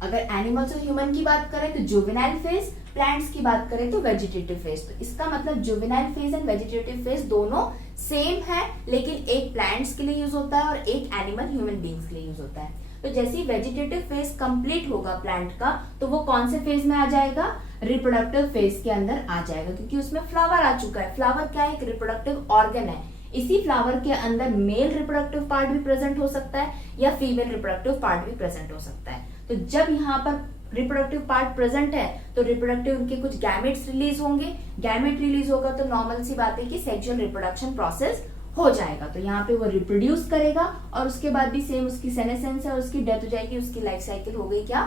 अगर एनिमल्स और ह्यूमन की बात करें तो जुवेनाइल फेज, प्लांट्स की बात करें तो वेजिटेटिव फेज। तो इसका मतलब juvenile phase and vegetative phase दोनों सेम है, लेकिन एक प्लांट्स के लिए यूज होता है और एक एनिमल ह्यूमन बीइंग्स के लिए यूज होता है। तो जैसे ही वेजिटेटिव फेज कंप्लीट होगा प्लांट का, तो वो कौन से फेज में आ जाएगा, रिप्रोडक्टिव फेज के अंदर आ जाएगा, क्योंकि उसमें फ्लावर आ चुका है। फ्लावर क्या है, एक रिप्रोडक्टिव ऑर्गन है। इसी फ्लावर के अंदर मेल रिप्रोडक्टिव पार्ट भी प्रेजेंट हो सकता है या फीमेल रिप्रोडक्टिव पार्ट भी प्रेजेंट हो सकता है। तो जब यहाँ पर रिप्रोडक्टिव पार्ट प्रेजेंट है तो रिप्रोडक्टिव उनके कुछ गैमेट्स रिलीज होंगे। गैमेट रिलीज होगा तो नॉर्मल सी बात है कि सेक्सुअल रिप्रोडक्शन प्रोसेस हो जाएगा। तो यहाँ पे वो रिप्रोड्यूस करेगा और उसके बाद भी सेम उसकी सेनेसेंस है और उसकी डेथ हो जाएगी, उसकी लाइफ साइकिल हो गई क्या,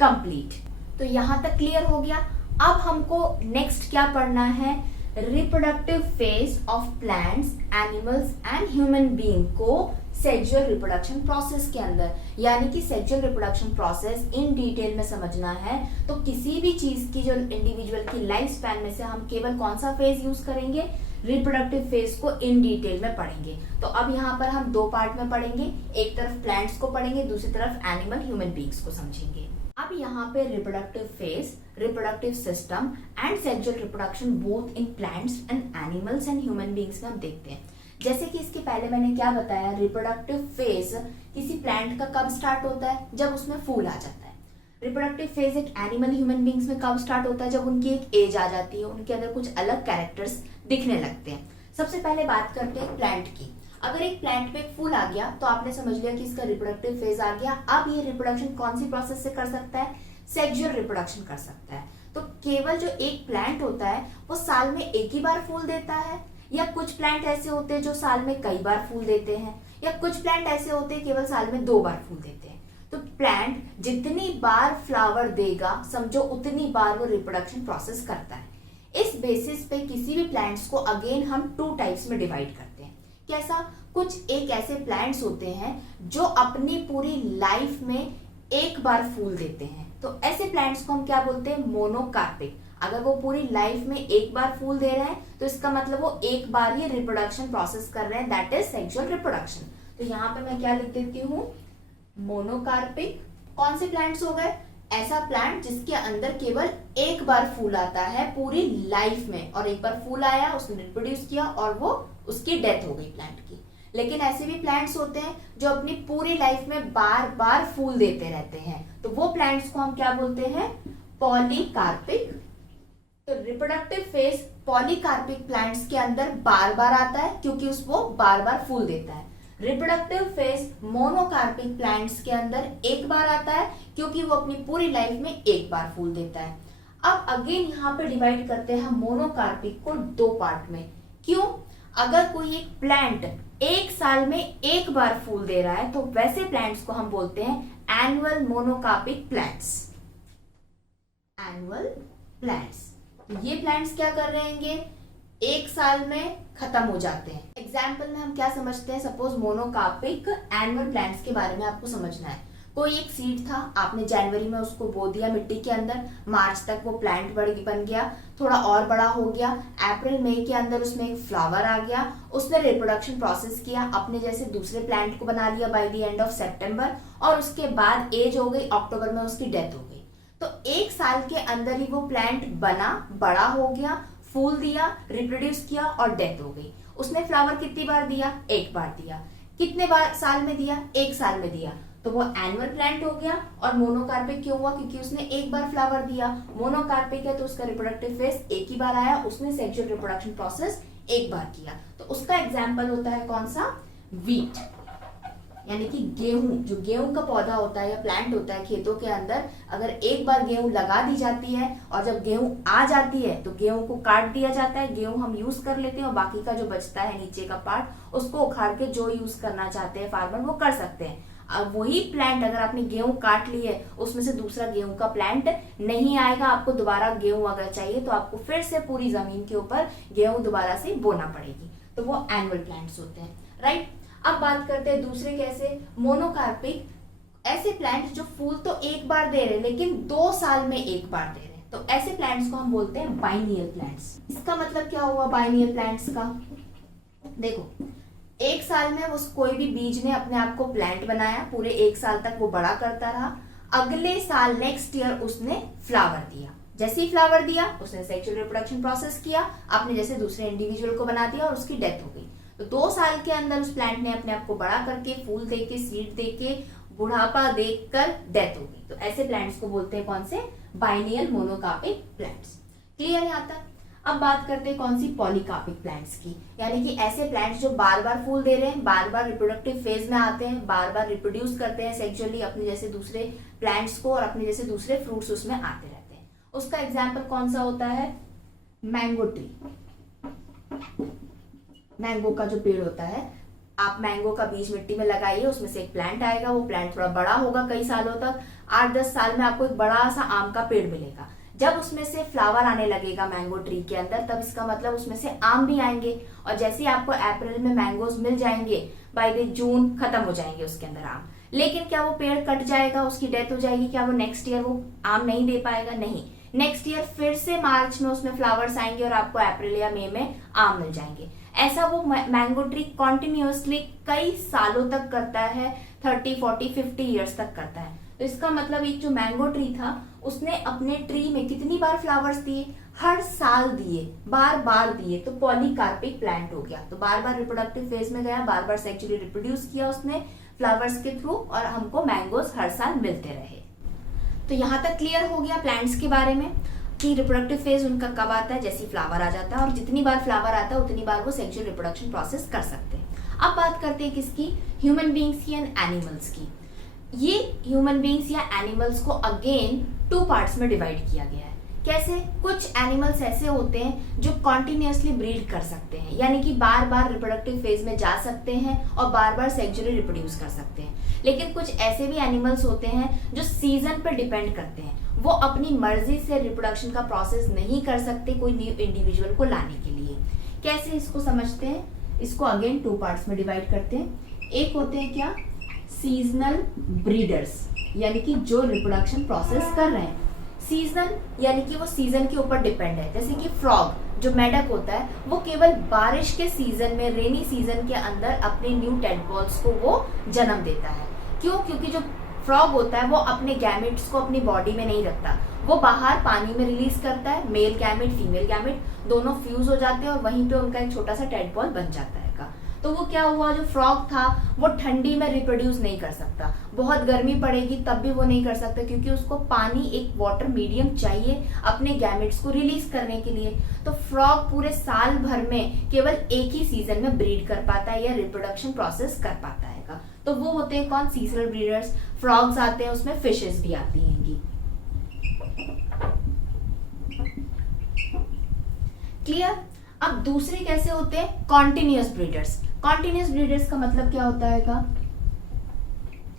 कंप्लीट। तो यहाँ तक क्लियर हो गया। अब हमको नेक्स्ट क्या पढ़ना है, reproductive phase of plants, animals and human being को सेक्सुअल रिप्रोडक्शन प्रोसेस के अंदर, यानी कि sexual reproduction process in detail में समझना है। तो किसी भी चीज की जो इंडिविजुअल की लाइफ स्पैन में से हम केवल कौन सा फेज यूज करेंगे, रिप्रोडक्टिव फेज को इन डिटेल में पढ़ेंगे। तो अब यहाँ पर हम दो पार्ट में पढ़ेंगे, एक तरफ प्लांट्स को पढ़ेंगे, दूसरी तरफ एनिमल ह्यूमन बीइंग्स को समझेंगे। अब यहाँ पे reproductive phase, reproductive system and sexual reproduction both in plants and animals and human beings में हम देखते हैं। जैसे कि इसके पहले मैंने क्या बताया, रिप्रोडक्टिव फेज किसी प्लांट का कब स्टार्ट होता है, जब उसमें फूल आ जाता है। रिप्रोडक्टिव फेज एक एनिमल ह्यूमन बीइंग्स में कब स्टार्ट होता है, जब उनकी एक एज आ जाती है, उनके अंदर कुछ अलग कैरेक्टर्स दिखने लगते हैं। सबसे पहले बात करते हैं प्लांट की। अगर एक प्लांट में एक फूल आ गया तो आपने समझ लिया कि इसका रिप्रोडक्टिव फेज आ गया। अब ये रिप्रोडक्शन कौन सी प्रोसेस से कर सकता है, सेक्सुअल रिप्रोडक्शन कर सकता है। तो केवल जो एक प्लांट होता है वो साल में एक ही बार फूल देता है, या कुछ प्लांट ऐसे होते हैं जो साल में कई बार फूल देते हैं, या कुछ प्लांट ऐसे होते हैं केवल साल में 2 बार फूल देते हैं। तो प्लांट जितनी बार फ्लावर देगा समझो उतनी बार वो रिप्रोडक्शन प्रोसेस करता है। इस बेसिस पे किसी भी प्लांट्स को अगेन हम 2 टाइप्स में डिवाइड करते हैं। कैसा, कुछ एक ऐसे प्लांट्स होते हैं जो अपनी पूरी लाइफ में एक बार फूल देते हैं, तो ऐसे प्लांट्स को हम क्या बोलते हैं, मोनोकार्पिक। अगर वो पूरी लाइफ में एक बार फूल दे रहे हैं तो इसका मतलब वो एक बार ही रिप्रोडक्शन प्रोसेस कर रहे हैं, दैट इज सेक्सुअल रिप्रोडक्शन। तो यहाँ पे मैं क्या लिख देती हूँ, मोनोकार्पिक। कौन से प्लांट्स हो गए, ऐसा प्लांट जिसके अंदर केवल एक बार फूल आता है पूरी लाइफ में, और एक बार फूल आया, उसने रिप्रोड्यूस किया और वो उसकी डेथ हो गई प्लांट की। लेकिन ऐसे भी प्लांट्स होते हैं जो अपनी पूरी लाइफ में बार बार फूल देते रहते हैं, तो वो प्लांट्स को हम क्या बोलते हैं, पॉलीकार्पिक। तो रिप्रोडक्टिव फेज पॉलीकार्पिक प्लांट्स के अंदर बार बार आता है क्योंकि उसको बार बार फूल देता है। रिप्रोडक्टिव फेज मोनोकार्पिक प्लांट्स के अंदर एक बार आता है क्योंकि वो अपनी पूरी लाइफ में एक बार फूल देता है। अब अगेन यहाँ पे डिवाइड करते हैं मोनोकार्पिक को 2 पार्ट में। क्यों, अगर कोई एक प्लांट एक साल में एक बार फूल दे रहा है तो वैसे प्लांट्स को हम बोलते हैं annual monocarpic plants. Annual plants, तो ये प्लांट्स क्या कर रहेंगे, एक साल में खत्म हो जाते हैं। एग्जाम्पल में हम क्या समझते हैं, सपोज मोनोकार्पिक एनुअल प्लांट्स के बारे में आपको समझना है। कोई एक सीड था, आपने जनवरी में उसको बो दिया मिट्टी के अंदर, मार्च तक वो प्लांट बन गया, थोड़ा और बड़ा हो गया, अप्रैल मई के अंदर उसमें एक फ्लावर आ गया, उसने रिप्रोडक्शन प्रोसेस किया, अपने जैसे दूसरे प्लांट को बना लिया बाय द एंड ऑफ सितंबर, और उसके बाद एज हो गई, अक्टूबर में उसकी डेथ हो गई। तो एक साल के अंदर ही वो प्लांट बना, बड़ा हो गया, फूल दिया, रिप्रोड्यूस किया और डेथ हो गई। उसने फ्लावर कितनी बार दिया, एक बार दिया। कितने बार साल में दिया, एक साल में दिया, तो वो एनुअल प्लांट हो गया। और मोनोकार्पिक क्यों हुआ, क्योंकि उसने एक बार फ्लावर दिया। मोनोकार्पिक है तो उसका रिप्रोडक्टिव फेज एक ही बार आया, उसने सेक्सुअल रिप्रोडक्शन प्रोसेस एक बार किया। तो उसका एग्जाम्पल होता है कौन सा, वीट, यानी कि गेहूं। जो गेहूं का पौधा होता है या प्लांट होता है खेतों के अंदर, अगर एक बार गेहूं लगा दी जाती है और जब गेहूं आ जाती है तो गेहूं को काट दिया जाता है, गेहूं हम यूज कर लेते हैं और बाकी का जो बचता है नीचे का पार्ट उसको उखाड़ के जो यूज करना चाहते हैं फार्मर वो कर सकते हैं। अब वही प्लांट अगर आपने गेहूं काट ली है उसमें से दूसरा गेहूं का प्लांट नहीं आएगा, आपको दोबारा गेहूं अगर चाहिए तो आपको फिर से पूरी जमीन के ऊपर गेहूं दोबारा से बोना पड़ेगी। तो वो एनुअल प्लांट्स होते हैं, राइट। अब बात करते हैं दूसरे कैसे, मोनोकार्पिक, ऐसे प्लांट जो फूल तो एक बार दे रहे लेकिन 2 साल में एक बार दे रहे, तो ऐसे प्लांट्स को हम बोलते हैं बाइनियल प्लांट्स। इसका मतलब क्या हुआ बाइनियल प्लांट्स का, देखो एक साल में उस कोई भी बीज ने अपने आप को प्लांट बनाया, पूरे एक साल तक वो बड़ा करता रहा, अगले साल नेक्स्ट ईयर उसने फ्लावर दिया, जैसे ही फ्लावर दिया उसने सेक्सुअल रिप्रोडक्शन प्रोसेस किया, अपने जैसे दूसरे इंडिविजुअल को बना दिया और उसकी डेथ हो गई। तो 2 साल के अंदर उस प्लांट ने अपने आप को बड़ा करके, फूल देके, सीड देके, बुढ़ापा देखकर डेथ हो गई। तो ऐसे प्लांट्स को बोलते हैं कौन से, बाइनियल मोनोकार्पिक प्लांट्स। क्लियर यहाँ तक। अब बात करते हैं कौन सी, पॉलीकार्पिक प्लांट्स की, यानी कि ऐसे प्लांट्स जो बार बार फूल दे रहे हैं, बार बार रिप्रोडक्टिव फेज में आते हैं, बार बार रिप्रोड्यूस करते हैं सेक्सुअली अपने जैसे दूसरे प्लांट्स को और अपने जैसे दूसरे फ्रूट्स उसमें आते रहते हैं। उसका एग्जाम्पल कौन सा होता है, मैंगो ट्री। मैंगो का जो पेड़ होता है, आप मैंगो का बीज मिट्टी में लगाइए, उसमें से एक प्लांट आएगा, वो प्लांट थोड़ा बड़ा होगा कई सालों तक, 8-10 साल में आपको एक बड़ा सा आम का पेड़ मिलेगा। जब उसमें से फ्लावर आने लगेगा मैंगो ट्री के अंदर, तब इसका मतलब उसमें से आम भी आएंगे, और जैसे ही आपको अप्रैल में मैंगोज मिल जाएंगे, बाय द जून खत्म हो जाएंगे उसके अंदर आम। लेकिन क्या वो पेड़ कट जाएगा, उसकी डेथ हो जाएगी, क्या वो नेक्स्ट ईयर वो आम नहीं दे पाएगा? नहीं, नेक्स्ट ईयर फिर से मार्च में उसमें फ्लावर्स आएंगे और आपको अप्रैल या मई में आम मिल जाएंगे। ऐसा वो मैंगो ट्री कॉन्टिन्यूअसली कई सालों तक करता है, 30, 40, 50 ईयर्स तक करता है। तो इसका मतलब एक जो मैंगो ट्री था उसने अपने ट्री में कितनी बार फ्लावर्स दिए? हर साल दिए, बार बार दिए, तो पॉलीकार्पिक प्लांट हो गया। तो बार बार रिप्रोडक्टिव फेज में गया, बार बार सेक्सुअली रिप्रोड्यूस किया उसने फ्लावर्स के थ्रू, और हमको मैंगोज हर साल मिलते रहे। तो यहाँ तक क्लियर हो गया प्लांट्स के बारे में कि रिप्रोडक्टिव फेज उनका कब आता है, जैसे फ्लावर आ जाता है, और जितनी बार फ्लावर आता है उतनी बार वो सेक्सुअल रिप्रोडक्शन प्रोसेस कर सकते हैं। अब बात करते हैं किसकी? ह्यूमन बींग्स की एंड एनिमल्स की। ये ह्यूमन बींग्स या एनिमल्स को अगेन 2 पार्ट्स में डिवाइड किया गया है। कैसे? कुछ एनिमल्स ऐसे होते हैं जो कॉन्टिन्यूअसली ब्रीड कर सकते हैं, यानी कि बार बार रिप्रोडक्टिव फेज में जा सकते हैं और बार बार सेक्सुअली रिप्रोड्यूस कर सकते हैं। लेकिन कुछ ऐसे भी एनिमल्स होते हैं जो सीजन पर डिपेंड करते हैं, वो अपनी मर्जी से रिप्रोडक्शन का प्रोसेस नहीं कर सकते कोई न्यू इंडिविजुअल को लाने के लिए। कैसे इसको समझते हैं? इसको अगेन 2 पार्ट्स में डिवाइड करते हैं। एक होते हैं क्या? सीजनल ब्रीडर्स, यानी कि जो रिप्रोडक्शन प्रोसेस कर रहे हैं। सीजन यानी कि वो सीजन के ऊपर डिपेंड है। जैसे कि फ्रॉग जो मेढक होता है, वो केवल बारिश के सीजन में, रेनी सीजन के अंदर अपने न्यू टेडपोल्स को वो जन्म देता है। क्यों? क्योंकि जो फ्रॉग होता है वो अपने गैमेट्स को अपनी बॉडी में नहीं रखता, वो बाहर पानी में रिलीज करता है। मेल गैमेट फीमेल गैमेट दोनों फ्यूज हो जाते हैं और वहीं पे उनका एक छोटा सा टेडपोल बन जाता है। तो वो क्या हुआ, जो फ्रॉग था वो ठंडी में रिप्रोड्यूस नहीं कर सकता, बहुत गर्मी पड़ेगी तब भी वो नहीं कर सकता, क्योंकि उसको पानी, एक वाटर मीडियम चाहिए अपने गैमेट्स को रिलीज करने के लिए। तो फ्रॉग पूरे साल भर में केवल एक ही सीजन में ब्रीड कर पाता है या रिप्रोडक्शन प्रोसेस कर पाता है। तो वो होते हैं कौन? Seasonal breeders. फ्रॉग्स आते हैं, उसमें फिशेस भी आती हैं। क्लियर? अब दूसरे कैसे होते हैं? Continuous breeders. कॉन्टिन्यूअस ब्रीडर्स का मतलब क्या होता है?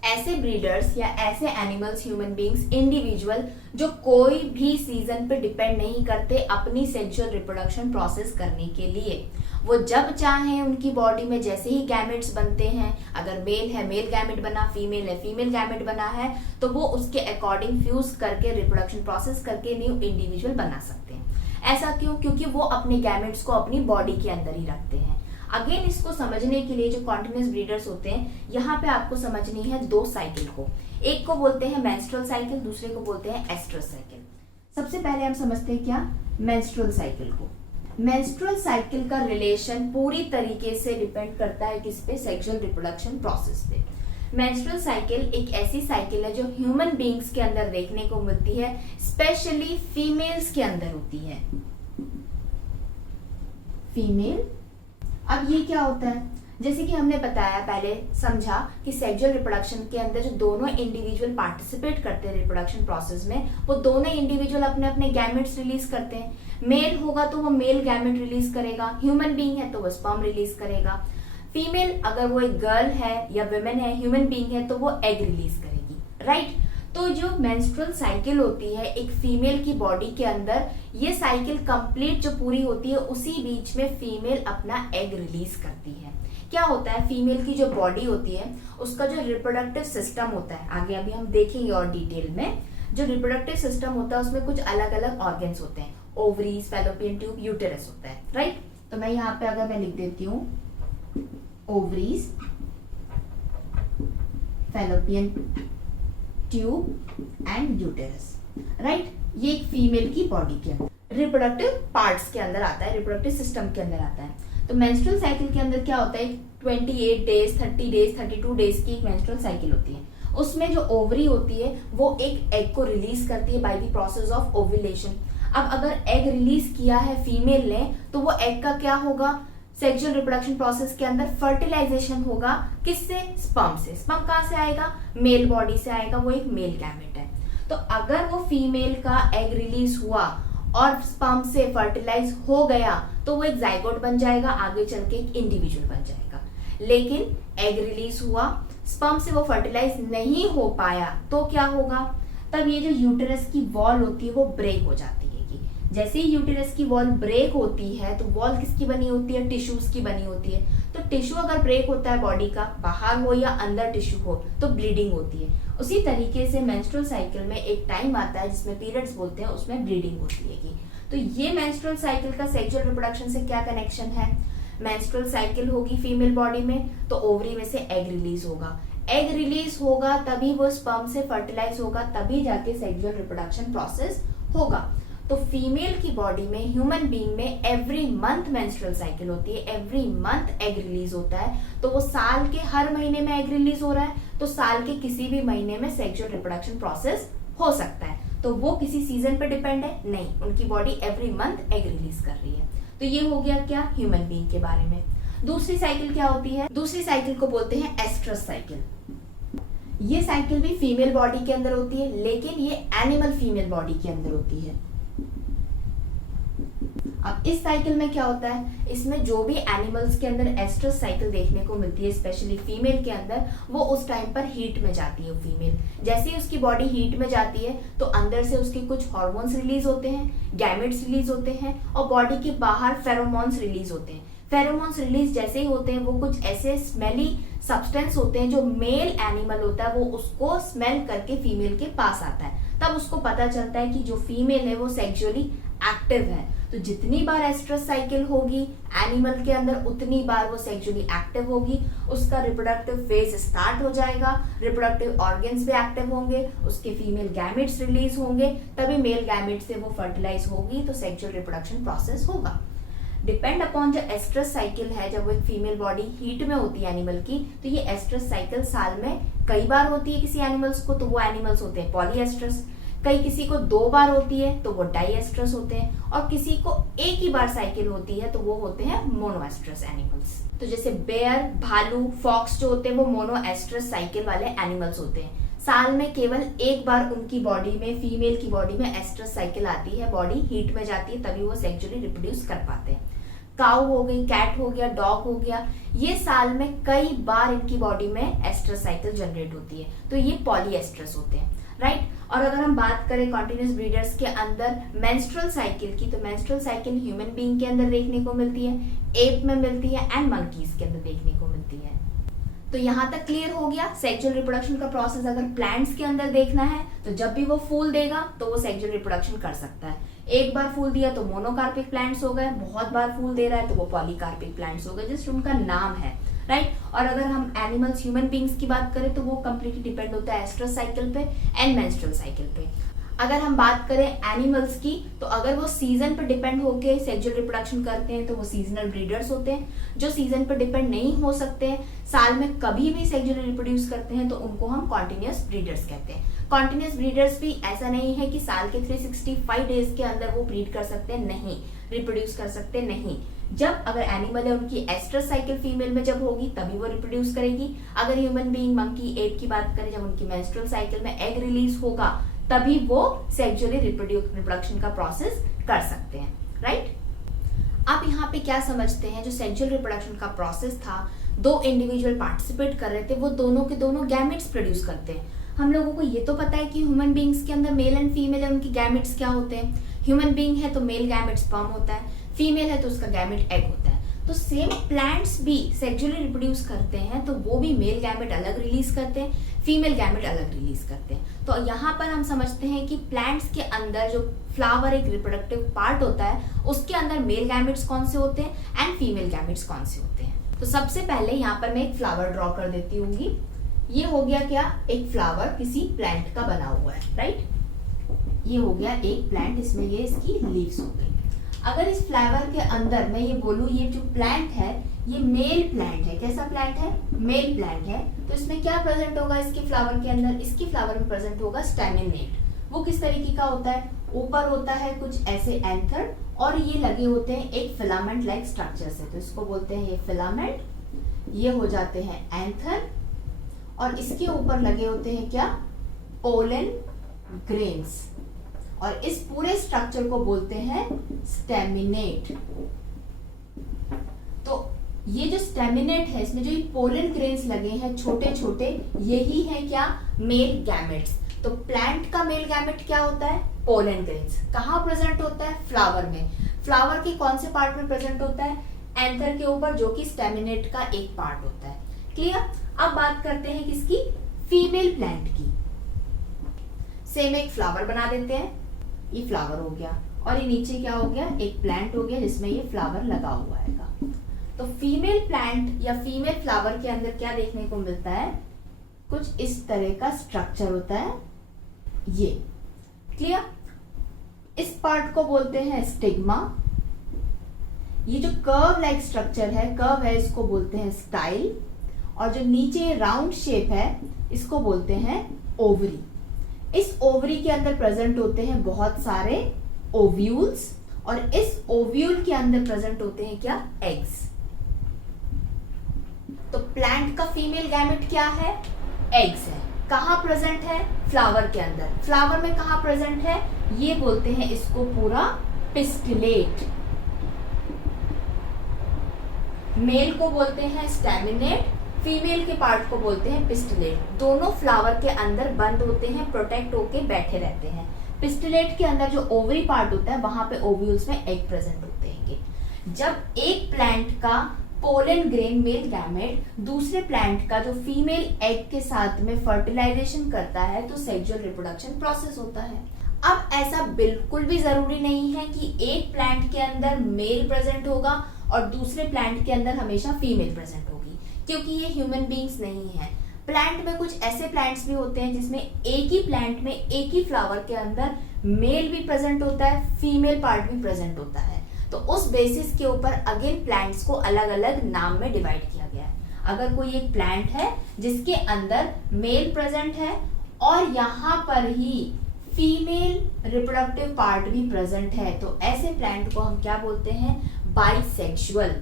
ऐसे ब्रीडर्स या ऐसे एनिमल्स, ह्यूमन बींग्स, इंडिविजुअल जो कोई भी सीजन पे डिपेंड नहीं करते अपनी सेक्सुअल रिप्रोडक्शन प्रोसेस करने के लिए। वो जब चाहें उनकी बॉडी में जैसे ही गैमेट्स बनते हैं, अगर मेल है मेल गैमेट बना, फीमेल है फीमेल गैमेट बना है, तो वो उसके अकॉर्डिंग फ्यूज करके रिप्रोडक्शन प्रोसेस करके न्यू इंडिविजुअल बना सकते हैं। ऐसा क्यों? क्योंकि वो अपने गैमेट्स को अपनी बॉडी के अंदर ही रखते हैं। अगेन इसको समझने के लिए जो कॉन्टिन्यूअस ब्रीडर्स होते हैं, यहाँ पे आपको समझनी है 2 साइकिल को। एक को बोलते हैं मेंस्ट्रुअल साइकिल, दूसरे को बोलते हैं एस्ट्रस साइकिल। सबसे पहले हम समझते हैं क्या? मेंस्ट्रुअल साइकिल को। मेंस्ट्रुअल साइकिल का रिलेशन पूरी तरीके से डिपेंड करता है किस पे? सेक्सुअल रिप्रोडक्शन प्रोसेस पे। मेंस्ट्रुअल साइकिल एक ऐसी साइकिल है जो ह्यूमन बींग्स के अंदर देखने को मिलती है, स्पेशली फीमेल्स के अंदर होती है। फीमेल। अब ये क्या होता है? जैसे कि हमने बताया, पहले समझा कि सेक्सुअल रिप्रोडक्शन के अंदर जो दोनों इंडिविजुअल पार्टिसिपेट करते हैं रिप्रोडक्शन प्रोसेस में, वो दोनों इंडिविजुअल अपने अपने गैमेट्स रिलीज करते हैं। मेल होगा तो वो मेल गैमेट रिलीज करेगा, ह्यूमन बीइंग है तो वो स्पर्म रिलीज करेगा। फीमेल अगर वो एक गर्ल है या वुमेन है, ह्यूमन बीइंग है, तो वो एग रिलीज करेगी, राइट? तो जो मेंस्ट्रुअल साइकिल होती है एक फीमेल की बॉडी के अंदर, ये साइकिल कंप्लीट जो पूरी होती है, उसी बीच में फीमेल अपना एग रिलीज करती है। क्या होता है? फीमेल की जो बॉडी होती है उसका जो रिप्रोडक्टिव सिस्टम होता है, आगे अभी हम देखेंगे और डिटेल में, जो रिप्रोडक्टिव सिस्टम होता है उसमें कुछ अलग अलग ऑर्गन्स होते हैं। ओवरीज, फैलोपियन ट्यूब, यूटेरस होता है, राइट? तो मैं यहाँ पे अगर मैं लिख देती हूँ ovaries, fallopian tube and uterus, right? ये एक फीमेल की बॉडी के अंदर रिप्रोडक्टिव पार्ट्स के अंदर आता है, रिप्रोडक्टिव सिस्टम के अंदर आता है। तो मेंस्ट्रुअल साइकिल के अंदर क्या होता है? 28 डेज, 30 डेज, 32 डेज की एक मेंस्ट्रुअल साइकिल होती है। उसमें जो ओवरी होती है वो एक एग को रिलीज करती है bye the process of ovulation. अब अगर एग रिलीज किया है फीमेल ने, तो वो एग का क्या होगा? सेक्सुअल रिप्रोडक्शन प्रोसेस के अंदर फर्टिलाइजेशन होगा। किससे? स्पर्म से। स्पर्म कहाँ से आएगा? मेल बॉडी से आएगा, वो एक मेल गैमेट है। तो अगर वो फीमेल का एग रिलीज हुआ और स्पर्म से फर्टिलाइज हो गया तो वो एक जाइगोट बन जाएगा, आगे चल के एक इंडिविजुअल बन जाएगा। लेकिन एग रिलीज हुआ, स्पर्म से वो फर्टिलाइज नहीं हो पाया, तो क्या होगा? तब ये जो यूटेरस की वॉल होती है वो ब्रेक हो जाती है। जैसे ही यूटेरस की वॉल ब्रेक होती है तो वॉल किसकी बनी होती है, टिश्यूज की बनी होती है। तो टिश्यू अगर ब्रेक होता है बॉडी का, बाहर हो या अंदर टिश्यू हो, तो ब्लीडिंग होती है। उसी तरीके से मेंस्ट्रुअल साइकिल में एक टाइम आता है जिसमें पीरियड्स बोलते हैं, उसमें ब्लीडिंग होती है। तो ये मेंस्ट्रुअल साइकिल का सेक्सुअल रिप्रोडक्शन से क्या कनेक्शन है? मेंस्ट्रुअल साइकिल होगी फीमेल बॉडी में तो ओवरी में से एग रिलीज होगा, एग रिलीज होगा तभी वो स्पर्म से फर्टिलाइज होगा, तभी जाके सेक्सुअल रिप्रोडक्शन प्रोसेस होगा। तो फीमेल की बॉडी में, ह्यूमन बीइंग में एवरी मंथ मेंस्ट्रुअल साइकिल होती है, एवरी मंथ एग रिलीज होता है। तो वो साल के हर महीने में एग रिलीज हो रहा है, तो साल के किसी भी महीने में सेक्सुअल रिप्रोडक्शन प्रोसेस हो सकता है। तो वो किसी सीजन पे डिपेंड है? नहीं, उनकी body every month egg release कर रही है। तो ये हो गया क्या, ह्यूमन बीइंग के बारे में। दूसरी साइकिल क्या होती है? दूसरी साइकिल को बोलते हैं एस्ट्रस साइकिल। ये साइकिल भी फीमेल बॉडी के अंदर होती है, लेकिन ये एनिमल फीमेल बॉडी के अंदर होती है। अब इस साइकिल में क्या होता है, इसमें जो भी एनिमल्स के अंदर एस्ट्रस साइकिल देखने को मिलती है, स्पेशली फीमेल के अंदर, वो उस टाइम पर हीट में जाती है। फीमेल जैसे ही उसकी बॉडी हीट में जाती है तो अंदर से उसके कुछ हार्मोन्स रिलीज होते हैं, गैमेट्स रिलीज होते हैं, और बॉडी के बाहर फेरोमोन्स रिलीज होते हैं। फेरोमोन्स रिलीज जैसे ही होते हैं, वो कुछ ऐसे स्मेली सब्सटेंस होते हैं जो मेल एनिमल होता है वो उसको स्मेल करके फीमेल के पास आता है। तब उसको पता चलता है कि जो फीमेल है वो सेक्सुअली एक्टिव है। तो जितनी बार एस्ट्रस साइकिल होगी एनिमल के अंदर, उतनी बार वो सेक्सुअली एक्टिव होगी, उसका रिप्रोडक्टिव फेज स्टार्ट हो जाएगा, रिप्रोडक्टिव ऑर्गन्स भी एक्टिव होंगे, उसके फीमेल गैमेट्स रिलीज होंगे, तभी मेल गैमेट से वो फर्टिलाइज होगी, तो सेक्सुअल रिप्रोडक्शन प्रोसेस होगा। डिपेंड अपॉन जो एस्ट्रस साइकिल है, जब वो एक फीमेल बॉडी हीट में होती है एनिमल की, तो ये एस्ट्रस साइकिल साल में कई बार होती है किसी एनिमल्स को, तो वो एनिमल्स होते हैं पॉलीएस्ट्रस। कई किसी को 2 बार होती है तो वो डाईएस्ट्रस होते हैं, और किसी को एक ही बार साइकिल होती है तो वो होते हैं मोनोएस्ट्रस एनिमल्स। तो जैसे बेयर, भालू, फॉक्स जो होते हैं वो मोनोएस्ट्रस साइकिल वाले एनिमल्स होते हैं। साल में केवल एक बार उनकी बॉडी में, फीमेल की बॉडी में एस्ट्रस साइकिल आती है, बॉडी हीट में जाती है, तभी वो सेक्सुअली रिप्रोड्यूस कर पाते हैं। काऊ हो गई, कैट हो गया, डॉग हो गया, ये साल में कई बार इनकी बॉडी में एस्ट्रस साइकिल जनरेट होती है, तो ये पॉलीएस्ट्रस होते हैं, राइट। और अगर हम बात करें कॉन्टिन्यूस ब्रीडर्स के अंदर मेंस्ट्रुअल साइकिल की, तो मेंस्ट्रुअल साइकिल ह्यूमन बीइंग के अंदर देखने को मिलती है, एप में मिलती है, एंड मंकीज के अंदर देखने को मिलती है। तो यहाँ तक क्लियर हो गया सेक्सुअल रिप्रोडक्शन का प्रोसेस। अगर प्लांट्स के अंदर देखना है तो जब भी वो फूल देगा तो वो सेक्सुअल रिप्रोडक्शन कर सकता है। एक बार फूल दिया तो मोनोकार्पिक प्लांट्स हो गए, बहुत बार फूल दे रहा है तो वो पॉलीकार्पिक प्लांट्स हो गए, जस्ट उनका नाम है, राइट। और अगर हम एनिमल्स, ह्यूमन बीइंग्स की बात करें तो वो कंप्लीटली डिपेंड होता है एस्ट्रस साइकिल पे एंड मेंस्ट्रुअल साइकिल पे। अगर हम बात करें एनिमल्स की, तो अगर वो सीजन पर डिपेंड होके सेक्सुअल रिप्रोडक्शन करते हैं तो वो सीजनल ब्रीडर्स होते हैं। जो सीजन पर डिपेंड नहीं हो सकते हैं, साल में कभी भी सेक्सुअली रिप्रोड्यूस करते हैं, तो उनको हम कॉन्टिन्यूअस ब्रीडर्स कहते हैं। कॉन्टिन्यूअस ब्रीडर्स भी ऐसा नहीं है कि साल के 365 डेज के अंदर वो ब्रीड कर सकते हैं, नहीं, रिप्रोड्यूस कर सकते नहीं। जब अगर एनिमल है उनकी एस्ट्रस साइकिल फीमेल में जब होगी तभी वो रिप्रोड्यूस करेगी। अगर ह्यूमन बीइंग, मंकी, एप की बात करें, जब उनकी मेंस्ट्रुअल साइकिल में एग रिलीज होगा तभी वो सेक्सुअली रिप्रोडक्शन का प्रोसेस कर सकते हैं, राइट। आप यहाँ पे क्या समझते हैं, जो सेक्सुअल रिप्रोडक्शन का प्रोसेस था, 2 इंडिविजुअल पार्टिसिपेट कर रहे थे, वो दोनों के दोनों गैमेट्स प्रोड्यूस करते हैं। हम लोगों को ये तो पता है कि ह्यूमन बीइंग्स के अंदर मेल एंड फीमेल है, उनकी गैमेट्स क्या होते हैं। ह्यूमन बीइंग है तो मेल गैमेट स्पर्म होता है, फीमेल है तो उसका गैमेट एग होता है। तो सेम प्लांट्स भी सेक्सुअली रिप्रोड्यूस करते हैं तो वो भी मेल गैमेट अलग रिलीज करते हैं, फीमेल गैमेट अलग रिलीज करते हैं। तो यहाँ पर हम समझते हैं कि प्लांट्स के अंदर जो फ्लावर एक रिप्रोडक्टिव पार्ट होता है, उसके अंदर मेल गैमेट्स कौन से होते हैं एंड फीमेल गैमेट्स कौन से होते हैं। तो सबसे पहले यहाँ पर मैं एक फ्लावर ड्रॉ कर देती हूँ। ये हो गया क्या, एक फ्लावर किसी प्लांट का बना हुआ है, राइट। ये हो गया एक प्लांट, इसमें ये इसकी लीव्स हो गई। अगर इस फ्लावर के अंदर मैं ये बोलूँ ये जो प्लांट है ये मेल प्लांट है, कैसा प्लांट है, मेल प्लांट है, तो इसमें क्या प्रेजेंट होगा इसके फ्लावर के अंदर, इसकी फ्लावर में प्रेजेंट होगा स्टैमिनेट। वो किस तरीके का होता है, ऊपर होता है कुछ ऐसे एंथर, और ये लगे होते हैं एक फिलामेंट लाइक स्ट्रक्चर से, तो इसको बोलते हैं ये फिलामेंट। ये हो जाते हैं एंथर, और इसके ऊपर लगे होते हैं क्या, पोलन ग्रेन्स, और इस पूरे स्ट्रक्चर को बोलते हैं स्टेमिनेट। तो ये जो स्टेमिनेट है, इसमें जो ये पोलन ग्रेन्स लगे हैं छोटे छोटे, यही है क्या, मेल गैमेट्स। तो प्लांट का मेल गैमेट क्या होता है? Pollen grains. कहाँ प्रेजेंट होता है? फ्लावर में। फ्लावर के कौन से पार्ट में प्रेजेंट होता है? एंथर के ऊपर, जो कि स्टेमिनेट का एक पार्ट होता है। क्लियर? अब बात करते हैं किसकी? फीमेल प्लांट की। सेम एक फ्लावर बना देते हैं, ये फ्लावर हो गया, और ये नीचे क्या हो गया? एक प्लांट हो गया जिसमें ये फ्लावर लगा हुआ है। तो फीमेल प्लांट या फीमेल फ्लावर के अंदर क्या देखने को मिलता है? कुछ इस तरह का स्ट्रक्चर होता है, ये। क्लियर? इस पार्ट को बोलते हैं स्टिग्मा। ये जो कर्व लाइक स्ट्रक्चर है, कर्व है, इसको बोलते हैं स्टाइल। और जो नीचे राउंड शेप है, इसको बोलते हैं ओवरी। इस ओवरी के अंदर प्रेजेंट होते हैं बहुत सारे ओव्यूल्स, और इस ओव्यूल के अंदर प्रेजेंट होते हैं क्या? एग्स। तो प्लांट का फीमेल गैमेट क्या है? एग्स है। कहाँ प्रेजेंट है? फ्लावर के अंदर। फ्लावर में कहाँ प्रेजेंट है? ये बोलते हैं इसको पूरा पिस्टिलेट। मेल को बोलते हैं स्टैमिनेट, फीमेल के पार्ट को बोलते हैं पिस्टिलेट। दोनों फ्लावर के अंदर बंद होते हैं, प्रोटेक्ट होके बैठे रहते हैं। पिस्टिलेट के अंदर जो ओवरी पार्ट होता है, वहां पे ओव्यूल्स में एग प्रेजेंट होते हैं। जब एक प्लांट का पोलन ग्रेन मेल गैमेट दूसरे प्लांट का जो फीमेल एग के साथ में फर्टिलाइजेशन करता है, तो सेक्सुअल रिप्रोडक्शन प्रोसेस होता है। अब ऐसा बिल्कुल भी जरूरी नहीं है कि एक प्लांट के अंदर मेल प्रेजेंट होगा और दूसरे प्लांट के अंदर हमेशा फीमेल प्रेजेंट होगी, क्योंकि ये ह्यूमन बींग्स नहीं है। प्लांट में कुछ ऐसे प्लांट्स भी होते हैं जिसमें एक ही प्लांट में एक ही फ्लावर के अंदर मेल भी प्रेजेंट होता है, फीमेल पार्ट भी प्रेजेंट होता है। तो उस बेसिस के ऊपर अगेन प्लांट्स को अलग अलग नाम में डिवाइड किया गया है। अगर कोई एक प्लांट है जिसके अंदर मेल प्रेजेंट है और यहाँ पर ही फीमेल रिप्रोडक्टिव पार्ट भी प्रेजेंट है, तो ऐसे प्लांट को हम क्या बोलते हैं? बाइसेक्सुअल।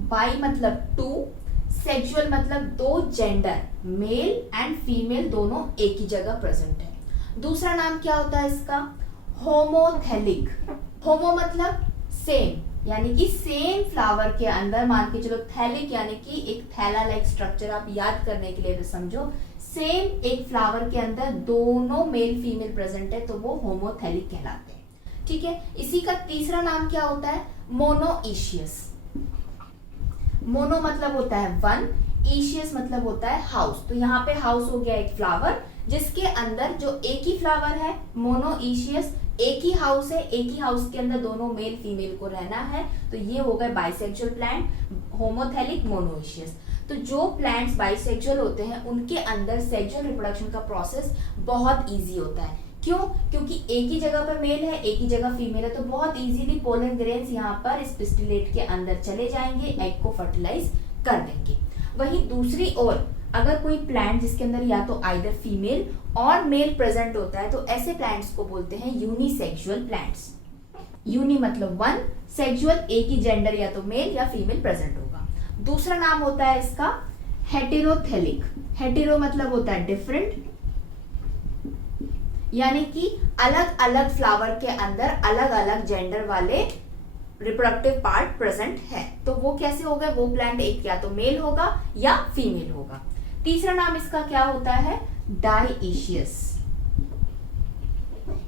बाई मतलब टू, सेक्सुअल मतलब दो जेंडर, मेल एंड फीमेल दोनों एक ही जगह प्रेजेंट है। दूसरा नाम क्या होता है इसका? होमोथेलिक। होमो मतलब सेम, यानी कि सेम फ्लावर के अंदर, मान के चलो थैलिक यानी कि एक थैला लाइक स्ट्रक्चर, आप याद करने के लिए भी समझो, सेम एक फ्लावर के अंदर दोनों मेल फीमेल प्रेजेंट है, तो वो होमोथेलिक कहलाते हैं। ठीक है? इसी का तीसरा नाम क्या होता है? मोनोइशियस। मोनो मतलब होता है वन, इशियस मतलब होता है हाउस। तो यहाँ पे हाउस हो गया एक फ्लावर जिसके अंदर जो एक ही फ्लावर है, मोनोइशियस, एक ही हाउस है, एक ही हाउस के अंदर दोनों मेल फीमेल को रहना है, तो ये हो गए बाइसेक्सुअल प्लांट, होमोथेलिक, मोनोइशियस। तो जो प्लांट्स बाइसेक्सुअल होते हैं उनके अंदर सेक्सुअल रिप्रोडक्शन का प्रोसेस बहुत इजी होता है। क्यों? क्योंकि एक ही जगह पर मेल है, एक ही जगह फीमेल है, तो बहुत इजीली पोलन ग्रेन्स यहाँ पर इस पिस्टिलेट के अंदर चले जाएंगे, एग को फर्टिलाइज कर देंगे। वहीं दूसरी ओर अगर कोई प्लांट जिसके अंदर या तो आइदर फीमेल और मेल प्रेजेंट होता है, तो ऐसे प्लांट्स को बोलते हैं यूनिसेक्सुअल प्लांट्स। यूनि मतलब वन, सेक्सुअल एक ही जेंडर या तो मेल या फीमेल प्रेजेंट होगा। दूसरा नाम होता है इसका हेटेरोथेलिक। हेटेरो मतलब होता है डिफरेंट, यानी कि अलग अलग फ्लावर के अंदर अलग अलग जेंडर वाले रिप्रोडक्टिव पार्ट प्रेजेंट है। तो वो कैसे होगा? वो प्लांट एक या तो मेल होगा या फीमेल होगा। तीसरा नाम इसका क्या होता है? डाइशियस।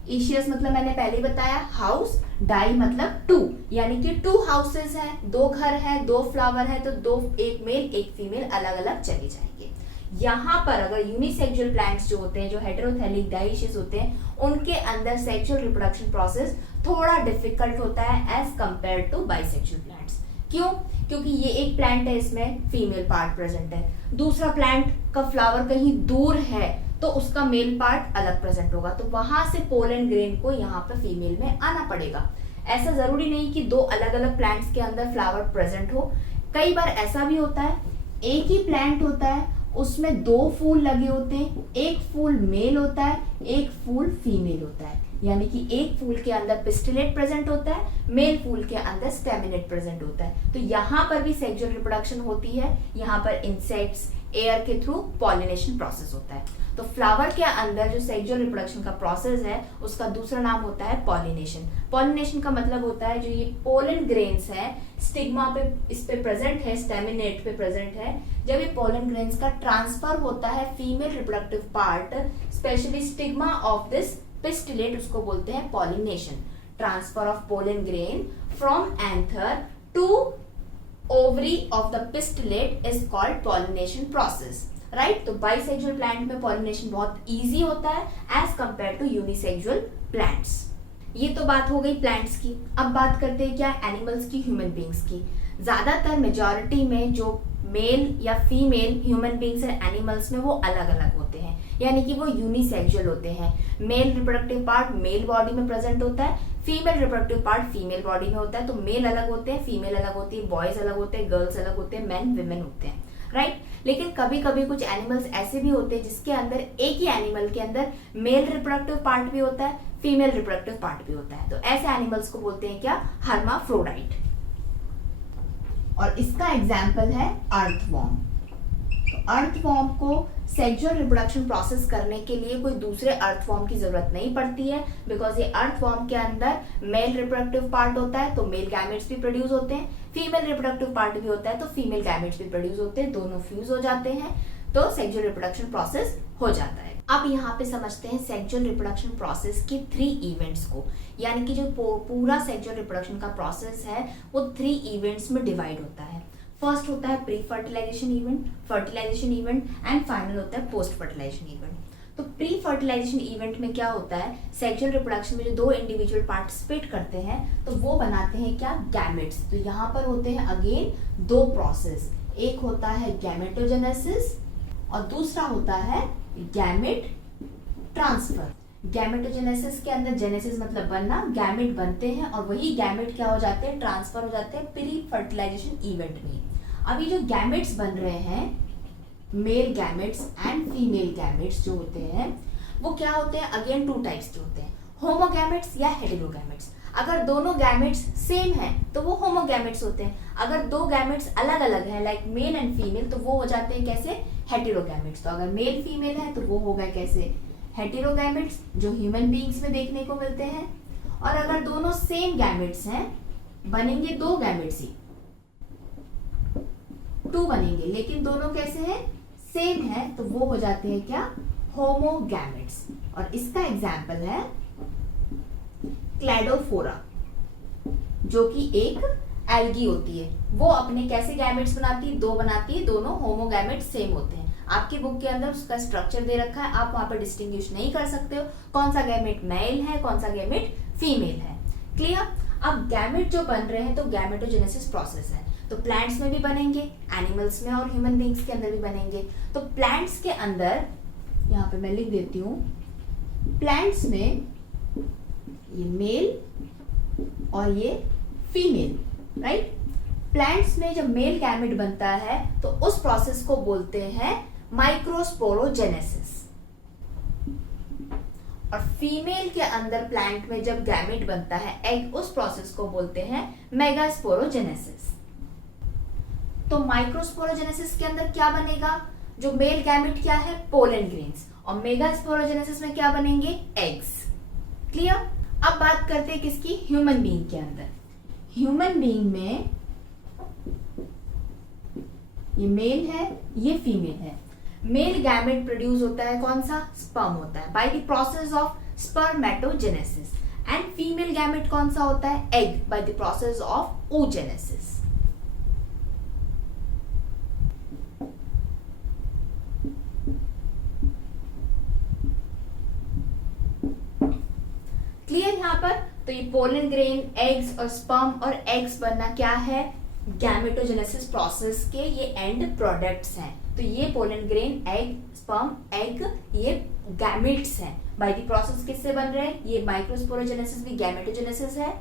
इशियस मतलब मैंने पहले ही बताया हाउस, डाई मतलब टू, यानी कि टू हाउसेस हैं, दो घर हैं, दो फ्लावर है, तो दो, एक मेल एक फीमेल अलग अलग चले जाएंगे। यहाँ पर अगर यूनिसेक्सुअल प्लांट्स जो होते हैं, जो हेटेरोथेलिक डाइशियस होते हैं, उनके अंदर सेक्सुअल रिप्रोडक्शन प्रोसेस थोड़ा डिफिकल्ट होता है as compare to bisexual plants. क्यों? क्योंकि ये एक प्लांट है, इसमें फीमेल पार्ट प्रेजेंट है, दूसरा प्लांट का फ्लावर कहीं दूर है तो उसका मेल पार्ट अलग प्रेजेंट होगा, तो वहां से पोलन ग्रेन को यहाँ पे फीमेल में आना पड़ेगा। ऐसा जरूरी नहीं कि दो अलग अलग प्लांट्स के अंदर फ्लावर प्रेजेंट हो। कई बार ऐसा भी होता है, एक ही प्लांट होता है, उसमें दो फूल लगे होते हैं, एक फूल मेल होता है, एक फूल फीमेल होता है, यानी कि एक फूल के अंदर पिस्टिलेट प्रेजेंट होता है, मेल फूल के अंदर स्टेमिनेट प्रेजेंट होता है। तो यहाँ पर भी सेक्सुअल रिप्रोडक्शन होती है। यहाँ पर इंसेक्ट्स, एयर के थ्रू पॉलिनेशन प्रोसेस होता है। तो फ्लावर के अंदर जो सेक्सुअल रिप्रोडक्शन का प्रोसेस है उसका दूसरा नाम होता है पॉलिनेशन। पॉलिनेशन का मतलब होता है जो ये पोलन ग्रेन्स है स्टिग्मा पे इस पे प्रेजेंट है, स्टेमिनेट पे प्रेजेंट है, जब ये पोलन ग्रेन्स का ट्रांसफर होता है female reproductive part specially stigma of this pistillate, उसको बोलते हैं pollination. Transfer of pollen grain from anther to ovary of the pistillate is called pollination process, right. तो बाइसेक्सुअल प्लांट में पॉलिनेशन बहुत easy होता है as compare to unisexual plants. ये तो बात हो गई प्लांट्स की। अब बात करते हैं क्या एनिमल्स की, ह्यूमन बींग्स की। ज्यादातर मेजॉरिटी में जो मेल या female human beings and animals में वो अलग अलग होते हैं, यानी कि वो यूनिसेक्सुअल होते हैं। Male reproductive part male body में प्रेजेंट होता है, female reproductive part female body में होता है। तो मेल अलग होते हैं, फीमेल अलग होती है, बॉयज अलग होते हैं, गर्ल्स अलग होते हैं, मैन विमेन होते हैं, राइट। लेकिन कभी कभी कुछ एनिमल्स ऐसे भी होते हैं जिसके अंदर एक ही एनिमल के अंदर मेल रिप्रोडक्टिव पार्ट भी होता है, फीमेल रिप्रोडक्टिव पार्ट भी होता है। तो ऐसे एनिमल्स को बोलते हैं क्या, हर्माफ्रोडाइट। और इसका एग्जाम्पल है अर्थवॉर्म। तो अर्थवॉर्म को सेक्सुअल रिप्रोडक्शन प्रोसेस करने के लिए कोई दूसरे अर्थवॉर्म की जरूरत नहीं पड़ती है, बिकॉज ये अर्थवॉर्म के अंदर मेल रिप्रोडक्टिव पार्ट होता है तो मेल गैमेट्स भी प्रोड्यूस होते हैं, फीमेल रिप्रोडक्टिव पार्ट भी होता है तो फीमेल गैमेट्स भी प्रोड्यूस होते हैं, दोनों फ्यूज हो जाते हैं तो सेक्सुअल रिप्रोडक्शन प्रोसेस हो जाता है। अब यहाँ पे समझते हैं सेक्सुअल रिप्रोडक्शन प्रोसेस के 3 इवेंट्स को, यानी कि जो पूरा सेक्सुअल रिप्रोडक्शन का प्रोसेस है वो 3 इवेंट्स में डिवाइड होता है। फर्स्ट होता है pre fertilization event, fertilization event and final होता है पोस्ट फर्टिलाइजेशन इवेंट। तो प्री फर्टिलाइजेशन इवेंट में क्या होता है, सेक्सुअल रिप्रोडक्शन में जो 2 इंडिविजुअल पार्टिसिपेट करते हैं तो वो बनाते हैं क्या, गैमेट्स। तो यहाँ पर होते हैं अगेन 2 प्रोसेस, एक होता है गैमेटोजेनेसिस और दूसरा होता है गैमेट ट्रांसफर। गैमेटोजेनेसिस के अंदर जेनेसिस मतलब बनना, गैमेट बनते हैं और वही गैमेट क्या हो जाते हैं, ट्रांसफर हो जाते हैं प्री फर्टिलाइजेशन इवेंट में। अभी जो गैमेट्स बन रहे हैं, male gametes and female gametes जो होते हैं वो क्या होते हैं, अगेन 2 टाइप्स के होते हैं, होमोगैमेट्स या हेटेरोगैमेट्स। अगर दोनों गैमेट्स सेम हैं तो वो होमोगैमेट्स होते हैं, अगर 2 गैमेट्स अलग अलग हैं लाइक मेल एंड फीमेल तो वो हो जाते हैं कैसे, हेटेरोगैमेट्स। तो अगर मेल फीमेल है तो वो होगा कैसे, हेटेरोगैमेट्स, जो ह्यूमन बीइंग्स में देखने को मिलते हैं। और अगर दोनों सेम गैमेट्स हैं, बनेंगे 2 गैमेट्स ही, 2 बनेंगे, लेकिन दोनों कैसे हैं, सेम है, तो वो हो जाते हैं क्या, होमोगैमेट्स। और इसका एग्जाम्पल है क्लैडोफोरा, जो कि एक एल्गी होती है। वो अपने कैसे गैमेट्स बनाती है, 2 बनाती है, दोनों होमोगैमेट्स सेम होते हैं। आपकी बुक के अंदर उसका स्ट्रक्चर दे रखा है, आप वहां पर डिस्टिंग्विश नहीं कर सकते हो कौन सा गैमेट मेल है कौन सा गैमेट फीमेल है। क्लियर। अब गैमेट जो बन रहे हैं तो गैमेटोजेनेसिस प्रोसेस है, तो प्लांट्स में भी बनेंगे, एनिमल्स में और ह्यूमन बींग्स के अंदर भी बनेंगे। तो प्लांट्स के अंदर, यहाँ पे मैं लिख देती हूँ, प्लांट्स में ये मेल और ये फीमेल, राइट। प्लांट्स में जब मेल गैमेट बनता है तो उस प्रोसेस को बोलते हैं माइक्रोस्पोरोजेनेसिस, और फीमेल के अंदर प्लांट में जब गैमेट बनता है एग, उस प्रोसेस को बोलते हैं मेगास्पोरोजेनेसिस। तो माइक्रोस्पोरोजेनेसिस के अंदर क्या बनेगा, जो मेल गैमेट क्या है, पोलन ग्रेन्स, और मेगास्पोरोजेनेसिस में क्या बनेंगे, एग्स। क्लियर। अब बात करते हैं किसकी, ह्यूमन बीइंग के अंदर। ह्यूमन बीइंग में ये मेल है, ये फीमेल है। मेल गैमेट प्रोड्यूस होता है कौन सा, स्पर्म होता है bye the process of spermatogenesis, and female gamete कौन सा होता है, egg, bye the process of oogenesis। Clear यहाँ पर। तो ये पोलन ग्रेन, एग्स और स्पर्म और एग्स बनना क्या है, गैमेटोजेनेसिस प्रोसेस के ये एंड प्रोडक्ट्स हैं। तो ये pollen grain, egg, sperm, egg, ये गैमेट्स हैं। बाय द प्रोसेस किससे बन रहे हैं, ये माइक्रोस्पोरोजेनेसिस भी गैमेटोजेनेसिस है,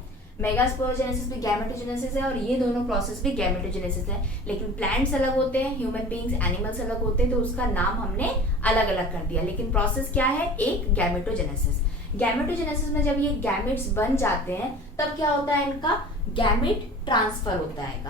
मेगास्पोरोजेनेसिस भी गैमेटोजेनेसिस है, और ये दोनों प्रोसेस भी गैमेटोजेनेसिस है। लेकिन प्लांट्स अलग होते हैं, ह्यूमन बीइंग्स, एनिमल्स अलग होते हैं, तो उसका नाम हमने अलग अलग कर दिया, लेकिन प्रोसेस क्या है, एक गैमेटोजेनेसिस। गैमेटोजेनेसिस में जब ये गैमेट्स बन जाते हैं तब क्या होता है, इनका गैमेट ट्रांसफर होता है।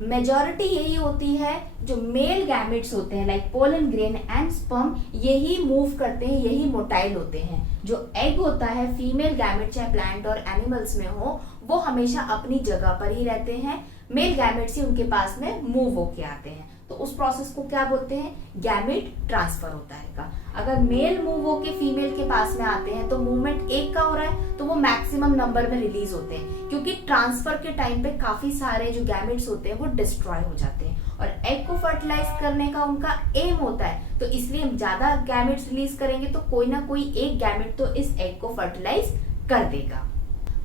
मेजॉरिटी यही होती है, जो मेल गैमेट्स होते हैं like pollen grain and sperm, यही मूव करते हैं, यही मोटाइल होते हैं। जो एग होता है फीमेल गैमेट चाहे प्लांट और एनिमल्स में हो, वो हमेशा अपनी जगह पर ही रहते हैं, मेल गैमेट्स ही उनके पास में मूव होके आते हैं। तो उस प्रोसेस को क्या बोलते हैं, गैमेट ट्रांसफर होता है का। अगर मेल मूव होके फीमेल के पास में आते हैं तो मूवमेंट एक का हो रहा है, तो वो मैक्सिमम नंबर में रिलीज होते हैं, क्योंकि ट्रांसफर के टाइम पे काफी सारे जो गैमेट्स होते हैं वो डिस्ट्रॉय हो जाते हैं और एग को फर्टिलाइज करने का उनका एम होता है। तो इसलिए हम ज्यादा गैमेट्स रिलीज करेंगे तो कोई ना कोई एक गैमेट तो इस एग को फर्टिलाइज कर देगा।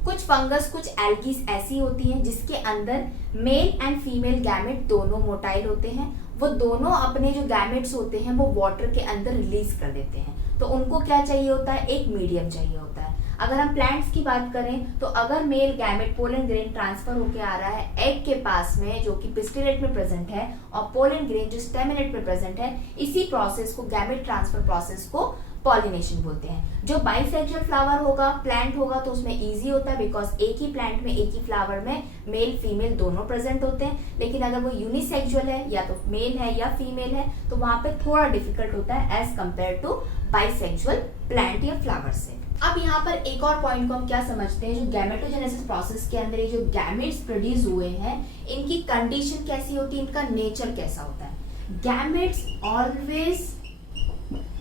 कुछ फंगस, कुछ एल्गीज ऐसी होती हैं जिसके अंदर मेल एंड फीमेल गैमेट दोनों मोटाइल होते हैं। वो दोनों अपने जो गैमेट्स होते हैं वो वाटर के अंदर रिलीज कर देते हैं। तो उनको क्या चाहिए होता है, एक मीडियम चाहिए होता है। अगर हम प्लांट्स की बात करें तो अगर male gamete pollen grain transfer होके आ रहा है एग के पास में जो कि पिस्टिलेट में प्रेजेंट है, और पोलन ग्रेन जो स्टेमिनेट में प्रेजेंट है, इसी प्रोसेस को, गैमेट ट्रांसफर प्रोसेस को पॉलिनेशन बोलते हैं। जो बाइसेक्सुअल फ्लावर होगा, प्लांट होगा, तो उसमें इजी होता है बिकॉज एक ही प्लांट में, एक ही फ्लावर में मेल फीमेल दोनों प्रेजेंट होते हैं। लेकिन अगर वो यूनिसेक्सुअल है, या तो मेल है या फीमेल है, तो वहां पे थोड़ा डिफिकल्ट होता है as compare to bisexual plant या फ्लावर से। अब यहाँ पर एक और पॉइंट को हम क्या समझते हैं, जो गैमेटोजेनेसिस प्रोसेस के अंदर ये जो गैमेट्स प्रोड्यूस हुए हैं, इनकी कंडीशन कैसी होती है, इनका नेचर कैसा होता है। Gametes always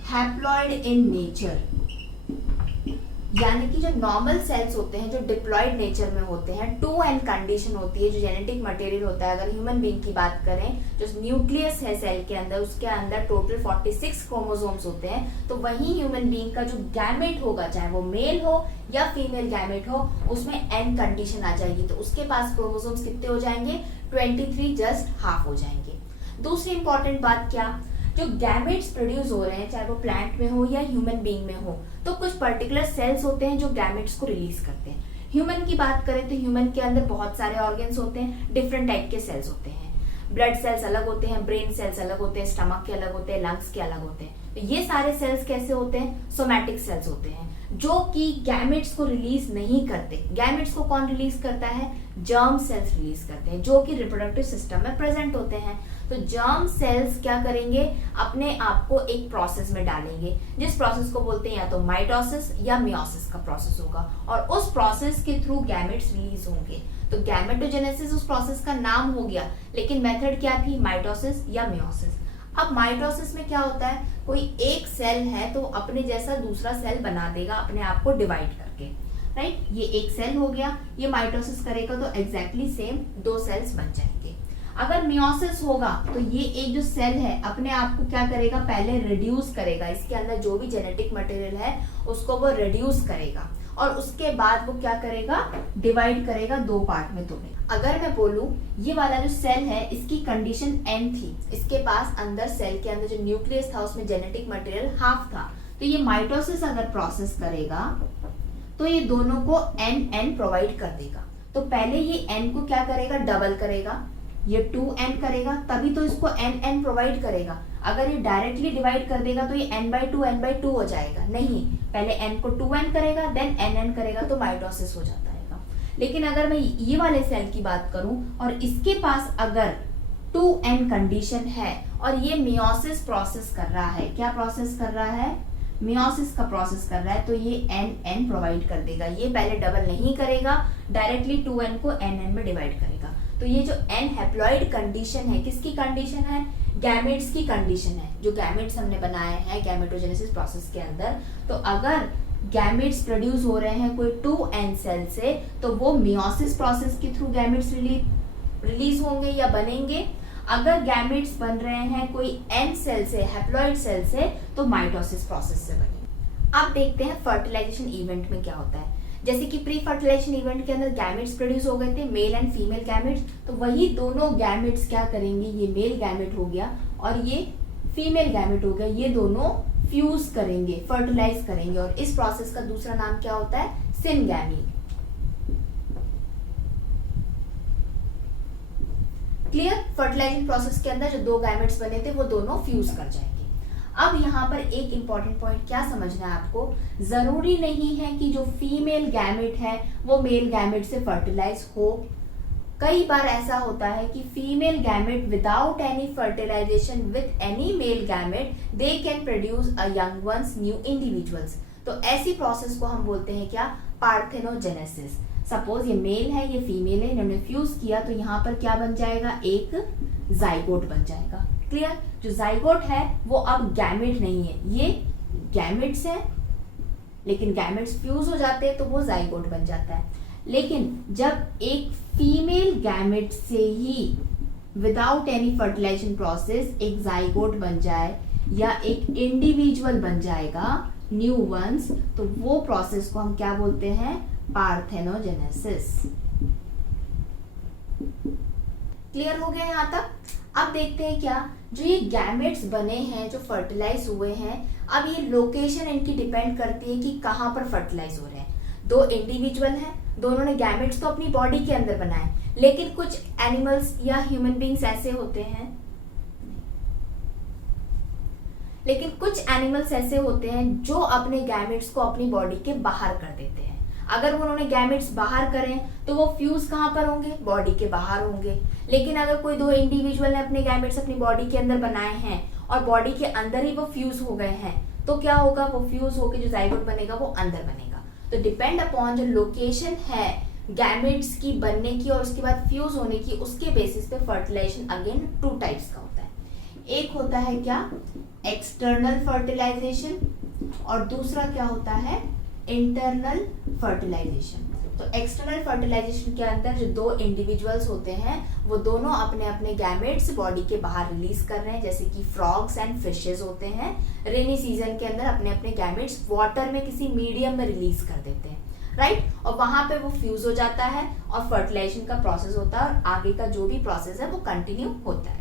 haploid in nature, यानी कि जो नॉर्मल सेल्स होते हैं जो डिप्लॉइड नेचर में होते हैं, 2n कंडीशन होती है। जो जेनेटिक मटेरियल होता है, अगर ह्यूमन बीइंग की बात करें, जो न्यूक्लियस है सेल के अंदर, उसके अंदर टोटल 46 क्रोमोसोम्स होते हैं। तो वही ह्यूमन बीइंग का जो गैमेट होगा, चाहे वो मेल हो या फीमेल गैमेट हो, उसमें n कंडीशन आ जाएगी। तो उसके पास क्रोमोसोम्स कितने हो जाएंगे, 23, जस्ट हाफ हो जाएंगे। दूसरी इंपॉर्टेंट बात क्या, जो गैमेट्स प्रोड्यूस हो रहे हैं, चाहे वो प्लांट में हो या ह्यूमन बीइंग में हो, तो कुछ पर्टिकुलर सेल्स होते हैं जो गैमेट्स को रिलीज करते हैं। ह्यूमन की बात करें तो ह्यूमन के अंदर बहुत सारे ऑर्गन्स होते हैं, डिफरेंट टाइप के सेल्स होते हैं। ब्लड सेल्स अलग होते हैं, ब्रेन सेल्स अलग होते हैं, स्टमक के अलग होते हैं, लंग्स के अलग होते हैं। तो ये सारे सेल्स कैसे होते हैं, सोमैटिक सेल्स होते हैं, जो कि गैमेट्स को रिलीज नहीं करते। गैमेट्स को कौन रिलीज करता है, जर्म सेल्स रिलीज करते हैं, जो कि रिप्रोडक्टिव सिस्टम में प्रेजेंट होते हैं। तो जर्म सेल्स क्या करेंगे, अपने आप को एक प्रोसेस में डालेंगे, जिस प्रोसेस को बोलते हैं या तो माइटोसिस या मियोसिस का प्रोसेस होगा, और उस प्रोसेस के थ्रू गैमेट्स रिलीज होंगे। तो गैमेटोजेनेसिस उस प्रोसेस का नाम हो गया, लेकिन मेथड क्या थी, माइटोसिस या मियोसिस। अब माइटोसिस में क्या होता है, कोई एक सेल है तो अपने जैसा दूसरा सेल बना देगा अपने आप को डिवाइड करके, राइट। ये एक सेल हो गया, ये माइटोसिस करेगा तो एग्जैक्टली सेम 2 सेल्स बन जाएंगे। अगर मियोसिस होगा तो ये एक जो सेल है अपने आप को क्या करेगा, पहले रिड्यूस करेगा, इसके अंदर जो भी जेनेटिक मटेरियल है उसको वो रिड्यूस करेगा, और उसके बाद वो क्या करेगा, डिवाइड करेगा 2 पार्ट में तोड़ेगा। अगर मैं बोलूं ये वाला जो सेल है इसकी कंडीशन n थी, इसके पास अंदर सेल के अंदर जो न्यूक्लियस था उसमें जेनेटिक मटेरियल हाफ था, तो ये माइटोसिस अगर प्रोसेस करेगा तो ये दोनों को n प्रोवाइड कर देगा। तो पहले ये n को क्या करेगा, डबल करेगा, ये 2n करेगा, तभी तो इसको n प्रोवाइड करेगा। अगर ये डायरेक्टली डिवाइड कर देगा तो ये n/2 हो जाएगा, नहीं, पहले n को 2n करेगा देन nn करेगा, तो माइटोसिस हो जाता है। लेकिन अगर मैं ये वाले सेल की बात करूं और इसके पास अगर 2n कंडीशन है और ये मियोसिस प्रोसेस कर रहा है, क्या प्रोसेस कर रहा है, मियोसिस का प्रोसेस कर रहा है, तो ये nn प्रोवाइड कर देगा। ये पहले डबल नहीं करेगा, डायरेक्टली 2n को nn में डिवाइड करेगा। तो ये जो n हैप्लॉइड कंडीशन है, किसकी कंडीशन है, गैमेट्स की कंडीशन है। जो गैमेट्स हमने बनाए हैं गैमेटोजेनेसिस प्रोसेस के अंदर, तो अगर गैमेट्स प्रोड्यूस हो रहे हैं कोई 2n सेल से, तो वो मियोसिस प्रोसेस के थ्रू गैमेट्स रिलीज होंगे या बनेंगे। अगर गैमेट्स बन रहे हैं कोई n सेल से, हैप्लॉइड सेल से, तो माइटोसिस प्रोसेस से बनेंगे। अब देखते हैं फर्टिलाइजेशन इवेंट में क्या होता है। जैसे कि प्री फर्टिलाइजेशन इवेंट के अंदर गैमेट्स प्रोड्यूस हो गए थे, मेल एंड फीमेल गैमेट्स, तो वही दोनों गैमेट्स क्या करेंगे, ये मेल गैमेट हो गया और ये फीमेल गैमेट हो गया, ये दोनों फ्यूज करेंगे, फर्टिलाइज करेंगे, और इस प्रोसेस का दूसरा नाम क्या होता है, सिनगैमी। क्लियर। फर्टिलाइजिंग प्रोसेस के अंदर जो 2 गैमेट्स बने थे वो दोनों फ्यूज कर जाएंगे। अब यहाँ पर एक इंपॉर्टेंट पॉइंट क्या समझना है आपको, जरूरी नहीं है कि जो फीमेल गैमेट है वो मेल गैमेट से फर्टिलाइज हो। कई बार ऐसा होता है कि female gamete without any fertilization with any male gamete they can produce a young ones new individuals. तो ऐसी प्रोसेस को हम बोलते हैं क्या, पार्थेनोजेनेसिस। सपोज ये मेल है, ये फीमेल है, इन्होंने फ्यूज किया तो यहाँ पर क्या बन जाएगा, एक जाइगोट बन जाएगा। क्लियर? जो जाइगोट है वो अब गैमेट नहीं है, ये गैमेट्स है, लेकिन गैमेट्स फ्यूज हो जाते हैं तो वो जाइगोट बन जाता है। लेकिन जब एक फीमेल गैमेट से ही विदाउट एनी फर्टिलाइजेशन प्रोसेस एक जाइगोट बन जाए या एक इंडिविजुअल बन जाएगा न्यू वंस, तो वो प्रोसेस को हम क्या बोलते हैं, पार्थेनोजेनेसिस। क्लियर हो गया यहाँ तक? अब देखते हैं क्या, जो ये गैमेट्स बने हैं, जो फर्टिलाइज हुए हैं, अब ये लोकेशन इनकी डिपेंड करती है कि कहाँ पर फर्टिलाइज हो रहे हैं। दो इंडिविजुअल हैं, दोनों ने गैमेट्स तो अपनी बॉडी के अंदर बनाए, लेकिन कुछ एनिमल्स या ह्यूमन बींग्स ऐसे होते हैं, लेकिन कुछ एनिमल्स ऐसे होते हैं जो अपने गैमेट्स को अपनी बॉडी के बाहर कर देते हैं। अगर उन्होंने गैमेट्स बाहर करें तो वो फ्यूज कहाँ पर होंगे, बॉडी के बाहर होंगे। लेकिन अगर कोई दो इंडिविजुअल ने अपने गैमेट्स अपनी बॉडी के अंदर बनाए हैं और बॉडी के अंदर ही वो फ्यूज हो गए हैं, तो क्या होगा, वो फ्यूज होकर जो जाइगोट बनेगा वो अंदर बनेगा। तो डिपेंड अपॉन जो लोकेशन है गैमेट्स की बनने की और उसके बाद फ्यूज होने की, उसके बेसिस पे फर्टिलाइजेशन अगेन 2 टाइप्स का होता है। एक होता है क्या, एक्सटर्नल फर्टिलाइजेशन, और दूसरा क्या होता है, इंटरनल फर्टिलाइजेशन। तो एक्सटर्नल फर्टिलाइजेशन के अंदर जो दो इंडिविजुअल्स होते हैं वो दोनों अपने अपने गैमेट्स बॉडी के बाहर रिलीज कर रहे हैं, जैसे कि फ्रॉग्स एंड फिशेस होते हैं, रेनी सीजन के अंदर अपने अपने गैमेट्स वाटर में किसी मीडियम में रिलीज कर देते हैं, राइट? और वहां पे वो फ्यूज हो जाता है और फर्टिलाइजेशन का प्रोसेस होता है और आगे का जो भी प्रोसेस है वो कंटिन्यू होता है।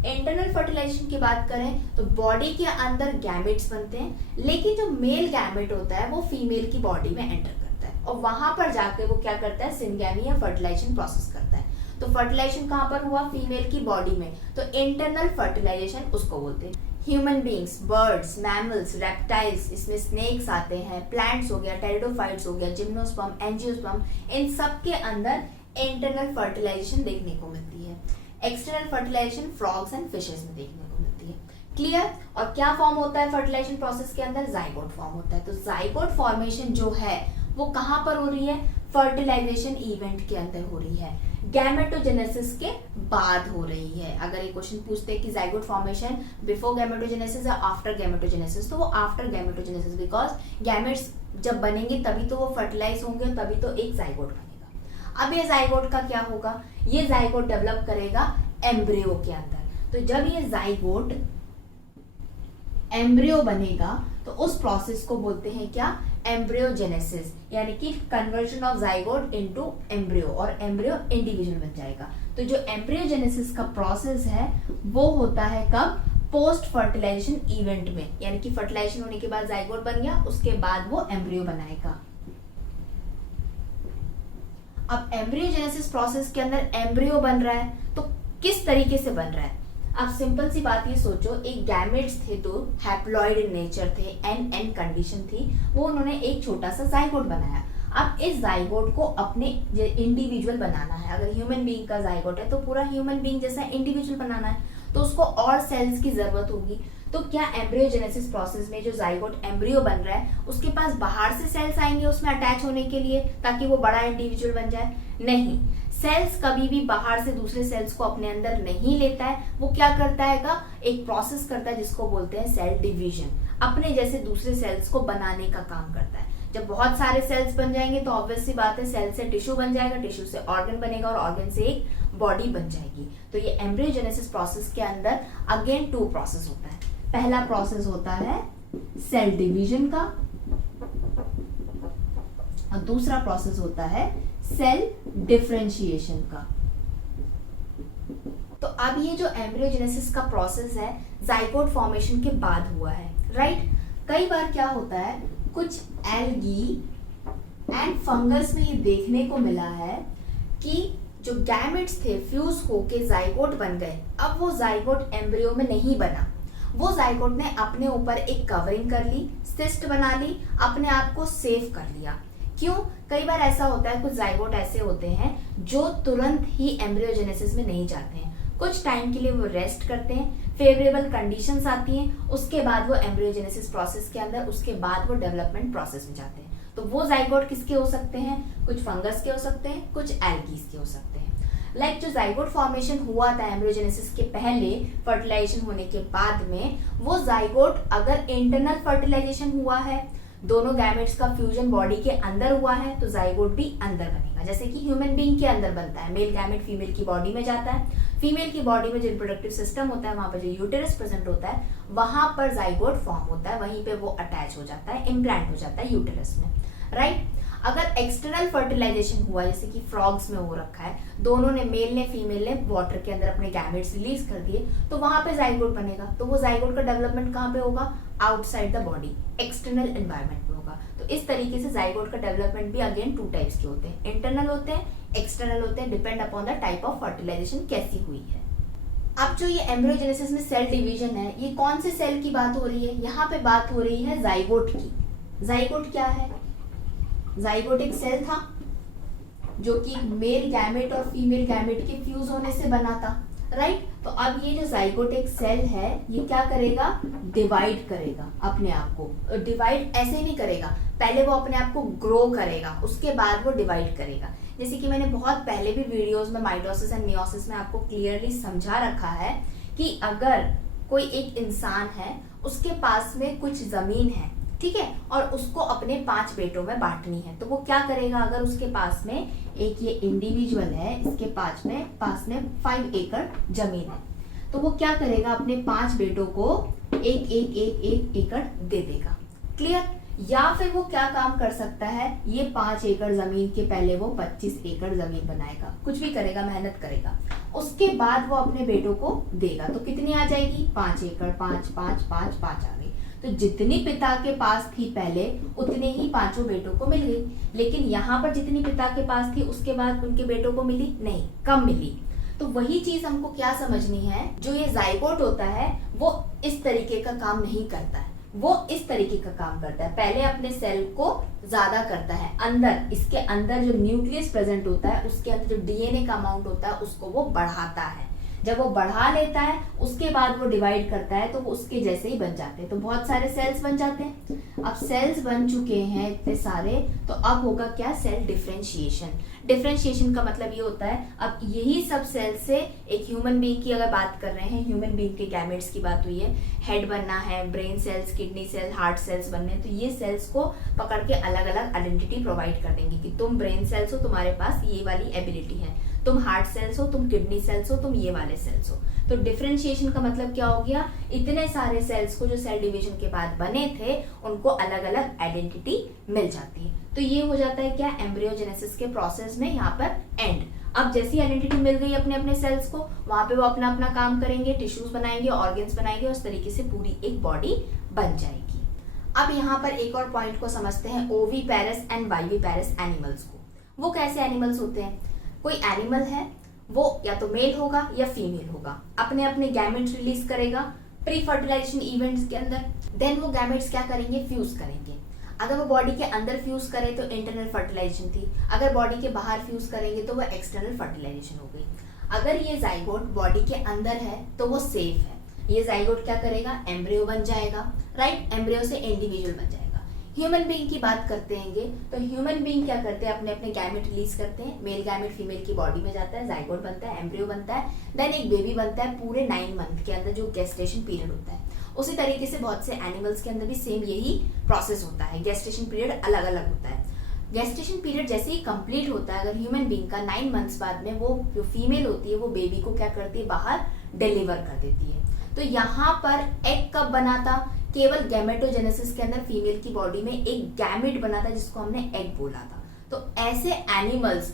इंटरनल फर्टिलाइजेशन की बात करें तो बॉडी के अंदर गैमेट्स बनते हैं, लेकिन जो मेल गैमेट होता है वो फीमेल की बॉडी में एंटर करता है और वहां पर जाके वो क्या करता है, सिनगैमी या फर्टिलाइजेशन प्रोसेस करता है। तो फर्टिलाइजेशन कहाँ पर हुआ, फीमेल की बॉडी में, तो इंटरनल फर्टिलाइजेशन उसको बोलते हैं। Human beings, birds, mammals, reptiles, इसमें स्नेक्स आते हैं, प्लांट्स हो गया, टेरिडोफाइट्स हो गया, जिम्नोस्पर्म, एंजियोस्पर्म, इन सब के अंदर इंटरनल फर्टिलाइजेशन देखने को मिलती है। External fertilization frogs and fishes में देखने को मिलती है। क्लियर? और क्या फॉर्म होता है फर्टिलाइजेशन प्रोसेस के अंदर, जाइगोट फॉर्म होता है। तो जाइगोट फॉर्मेशन जो है वो कहां पर हो रही है, फर्टिलाइजेशन इवेंट के अंदर हो रही है, गैमेटोजेनेसिस के बाद हो रही है। अगर ये क्वेश्चन पूछते हैं कि जाइगोट फॉर्मेशन बिफोर गैमेटोजेनेसिस या आफ्टर गैमेटोजेनेसिस, तो वो आफ्टर गैमेटोजेनेसिस, बिकॉज गैमेट्स जब बनेंगे तभी तो वो फर्टिलाइज होंगे, तभी तो एक जाइगोट बनेगा। अब ये जाइगोट का क्या होगा, ये जाइगोट डेवलप करेगा एम्ब्रियो के अंदर। तो जब ये जाइगोट एम्ब्रियो बनेगा तो उस प्रोसेस को बोलते हैं क्या, एम्ब्रियोजेनेसिस, यानी कि conversion of zygote into embryo, और एम्ब्रियो इंडिविजुअल बन जाएगा। तो जो एम्ब्रियोजेनेसिस का प्रोसेस है वो होता है कब, पोस्ट फर्टिलाइजेशन इवेंट में, यानी कि फर्टिलाइजेशन होने के बाद जाइगोट बन गया, उसके बाद वो एम्ब्रियो बनाएगा। अब एम्ब्रियोजेनेसिस प्रोसेस के अंदर एम्ब्रियो बन रहा है तो किस तरीके से बन रहा है, अब सिंपल सी बात ये सोचो, एक गैमेट्स थे तो हैप्लॉइड इन नेचर थे, एन कंडीशन थी, वो उन्होंने एक छोटा सा जाइगोट बनाया। अब इस जाइगोट को अपने इंडिविजुअल बनाना है। अगर ह्यूमन बीइंग का जाइगोट है तो पूरा ह्यूमन बीइंग जैसा इंडिविजुअल बनाना है, तो उसको और सेल्स की जरूरत होगी। तो क्या एम्ब्रियोजेनेसिस प्रोसेस में जो जाइगोट एम्ब्रियो बन रहा है उसके पास बाहर से सेल्स आएंगे उसमें अटैच होने के लिए ताकि वो बड़ा इंडिविजुअल बन जाए? नहीं, सेल्स कभी भी बाहर से दूसरे सेल्स को अपने अंदर नहीं लेता है। वो क्या करता है का, एक प्रोसेस करता है जिसको बोलते हैं सेल डिवीजन, अपने जैसे दूसरे सेल्स को बनाने का काम करता है। जब बहुत सारे सेल्स बन जाएंगे तो ऑब्वियस सी बात है, सेल से टिश्यू बन जाएगा, टिश्यू से ऑर्गन बनेगा और ऑर्गन से एक बॉडी बन जाएगी। तो ये एम्ब्रियोजेनेसिस प्रोसेस के अंदर अगेन 2 प्रोसेस होता है। पहला प्रोसेस होता है सेल डिवीजन का और दूसरा प्रोसेस होता है सेल डिफरेंशिएशन का। तो अब ये जो एम्ब्रियोजेनेसिस का प्रोसेस है जाइगोट फॉर्मेशन के बाद हुआ है, राइट? कई बार क्या होता है, कुछ एल्गी एंड फंगस में ये देखने को मिला है कि जो गैमेट्स थे फ्यूज होके जाइगोट बन गए, अब वो जाइगोट एम्ब्रियो में नहीं बना, वो जाइगोट ने अपने ऊपर एक कवरिंग कर ली, सिस्ट बना ली, अपने आप को सेव कर लिया। क्यों? कई बार ऐसा होता है, कुछ जाइगोट ऐसे होते हैं जो तुरंत ही एम्ब्रियोजेनेसिस में नहीं जाते हैं, कुछ टाइम के लिए वो रेस्ट करते हैं, फेवरेबल कंडीशंस आती हैं, उसके बाद वो एम्ब्रियोजेनेसिस प्रोसेस के अंदर, उसके बाद वो डेवलपमेंट प्रोसेस में जाते हैं। तो वो जाइगोट किसके हो सकते हैं? कुछ फंगस के हो सकते हैं, कुछ एल्गीज के हो सकते हैं। लाइक जो जाइगोट फॉर्मेशन हुआ था एम्ब्रियोजेनेसिस के पहले, फर्टिलाइजेशन होने के बाद में, वो जाइगोट अगर इंटरनल फर्टिलाइजेशन हुआ है, दोनों गैमेट्स का फ्यूजन बॉडी के अंदर हुआ है, तो जाइगोट भी अंदर बनेगा। जैसे कि ह्यूमन बीइंग के अंदर बनता है, मेल गैमेट फीमेल की बॉडी में जाता है, फीमेल की बॉडी में जो रिप्रोडक्टिव सिस्टम होता है, वहां पर जो यूटेरस प्रेजेंट होता है, वहां पर जाइगोट फॉर्म होता है, वहीं पे वो अटैच हो जाता है, इम्प्लांट हो जाता है यूटेरस में, राइट। अगर एक्सटर्नल फर्टिलाइजेशन हुआ, जैसे कि फ्रॉग्स में हो रखा है, दोनों ने, मेल ने फीमेल ने वाटर के अंदर अपने गैमेट्स रिलीज कर दिए, तो वहां पे जाइगोट बनेगा। तो वो जाइगोट का डेवलपमेंट कहाँ पे होगा? Outside the body, external environment में होगा। तो इस तरीके से जाइगोट का डेवलपमेंट भी अगेन 2 टाइप्स के होते हैं, इंटरनल होते हैं, एक्सटर्नल होते हैं, depend upon the type of fertilization कैसी हुई है। अब जो ये एम्ब्रियोजेनेसिस में सेल डिवीजन है, ये कौन से सेल की बात हो रही है? यहाँ पे बात हो रही है जाइगोट की। जाइगोट क्या है? जाइगोट एक सेल था जो कि मेल गैमेट और फीमेल गैमेट के फ्यूज होने से बना था, राइट। तो अब ये जो जाइगोट एक सेल है, ये क्या करेगा? डिवाइड करेगा अपने आप को। डिवाइड ऐसे नहीं करेगा, पहले वो अपने आप को ग्रो करेगा, उसके बाद वो डिवाइड करेगा। जैसे कि मैंने बहुत पहले भी वीडियोस में माइटोसिस एंड मियोसिस में आपको क्लियरली समझा रखा है कि अगर कोई एक इंसान है, उसके पास में कुछ जमीन है, ठीक है, और उसको अपने 5 बेटों में बांटनी है, तो वो क्या करेगा? अगर उसके पास में एक ये इंडिविजुअल है, इसके पास में 5 एकड़ जमीन है, तो वो क्या करेगा? अपने 5 बेटों को एक एकड़ दे देगा। क्लियर? या फिर वो क्या काम कर सकता है, ये 5 एकड़ जमीन के पहले वो 25 एकड़ जमीन बनाएगा, कुछ भी करेगा, मेहनत करेगा, उसके बाद वो अपने बेटों को देगा। तो कितनी आ जाएगी? 5 एकड़, 5 5 5 5 आ गई। तो जितनी पिता के पास थी पहले, उतने ही 5 बेटों को मिल गई। लेकिन यहाँ पर जितनी पिता के पास थी, उसके बाद उनके बेटों को मिली नहीं, कम मिली। तो वही चीज हमको क्या समझनी है, जो ये जाइगोट होता है वो इस तरीके का काम नहीं करता है, वो इस तरीके का काम करता है। पहले अपने सेल को ज्यादा करता है, अंदर, इसके अंदर जो न्यूक्लियस प्रेजेंट होता है, उसके अंदर जो डीएनए का अमाउंट होता है, उसको वो बढ़ाता है। जब वो बढ़ा लेता है, उसके बाद वो डिवाइड करता है, तो वो उसके जैसे ही बन जाते हैं। तो बहुत सारे सेल्स बन जाते हैं। अब सेल्स बन चुके हैं इतने सारे, तो अब होगा क्या? Cell differentiation. डिफरेंशिएशन का मतलब ये होता है, अब यही सब सेल से एक ह्यूमन बीइंग की अगर बात कर रहे हैं, ह्यूमन बीइंग के गैमेट्स की बात हुई है, हेड बनना है, brain cells, kidney cells, heart cells बनने हैं, तो ये सेल्स को पकड़ के अलग अलग आइडेंटिटी प्रोवाइड कर देंगे कि तुम ब्रेन सेल्स हो, तुम्हारे पास ये वाली एबिलिटी है, तुम हार्ट सेल्स हो, तुम किडनी सेल्स हो, तुम ये वाले सेल्स हो। तो डिफरेंशिएशन का मतलब क्या हो गया? इतने सारे सेल्स को जो सेल डिवीजन के बाद बने थे, उनको अलग अलग आइडेंटिटी मिल जाती है। तो ये हो जाता है क्या? एम्ब्रियोजेनेसिस के प्रोसेस में यहाँ पर एंड। अब जैसी आइडेंटिटी मिल गई अपने अपने सेल्स को, वहां पे वो अपना अपना काम करेंगे, टिश्यूज बनाएंगे, ऑर्गन्स बनाएंगे, और उस तरीके से पूरी एक बॉडी बन जाएगी। अब यहाँ पर एक और पॉइंट को समझते हैं, ओवीपेरस एंड वाइवीपेरस एनिमल्स को। वो कैसे एनिमल्स होते हैं? कोई एनिमल है, वो या तो मेल होगा या फीमेल होगा, अपने अपने गैमेट्स रिलीज करेगा प्री फर्टिलाइजेशन इवेंट्स के अंदर। देन वो गैमेट्स क्या करेंगे? फ्यूज करेंगे। अगर वो बॉडी के अंदर फ्यूज करे तो इंटरनल फर्टिलाइजेशन थी, अगर बॉडी के बाहर फ्यूज करेंगे तो वो एक्सटर्नल फर्टिलाइजेशन हो गई। अगर ये जाइगोट बॉडी के अंदर है तो वो सेफ है, ये जाइगोट क्या करेगा? एम्ब्रियो बन जाएगा, राइट। एम्ब्रियो से इंडिविजुअल बन जाएगा। ह्यूमन बीइंग की बात करते हैं, तो ह्यूमन बीइंग क्या करते हैं? अपने अपने गैमेट रिलीज करते हैं, मेल गैमेट फीमेल की बॉडी में जाता है, जाइगोट बनता है, एम्ब्रियो बनता है, देन एक बेबी बनता है पूरे 9 मंथ के अंदर, जो गेस्टेशन पीरियड होता है। उसी तरीके से बहुत से एनिमल्स के अंदर भी सेम यही प्रोसेस होता है, गेस्टेशन पीरियड अलग अलग होता है। गेस्टेशन पीरियड जैसे ही कंप्लीट होता है, अगर ह्यूमन बीइंग का 9 मंथ्स बाद में, वो जो फीमेल होती है वो बेबी को क्या करती है? बाहर डिलीवर कर देती है। तो यहाँ पर एग कब बना था? केवल गैमेटोजेनेसिस के अंदर फीमेल की बॉडी में एक गैमेट बना था, जिसको हमने एग बोला था। तो ऐसे एनिमल्स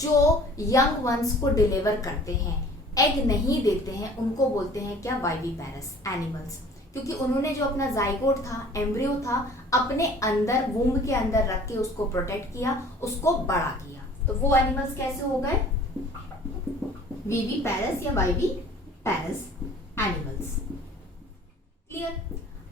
जो यंग वंस को डिलीवर करते हैं, एग नहीं देते हैं, उनको बोलते हैं क्या? वाइवीपेरस एनिमल्स। क्योंकि उन्होंने जो अपना जाइगोट था, एम्ब्रियो था, अपने अंदर वूम्ब के अंदर रख के उसको प्रोटेक्ट किया, उसको बड़ा किया। तो वो एनिमल्स कैसे हो गए? विविपेरस या वाइवीपेरस एनिमल्स। क्लियर?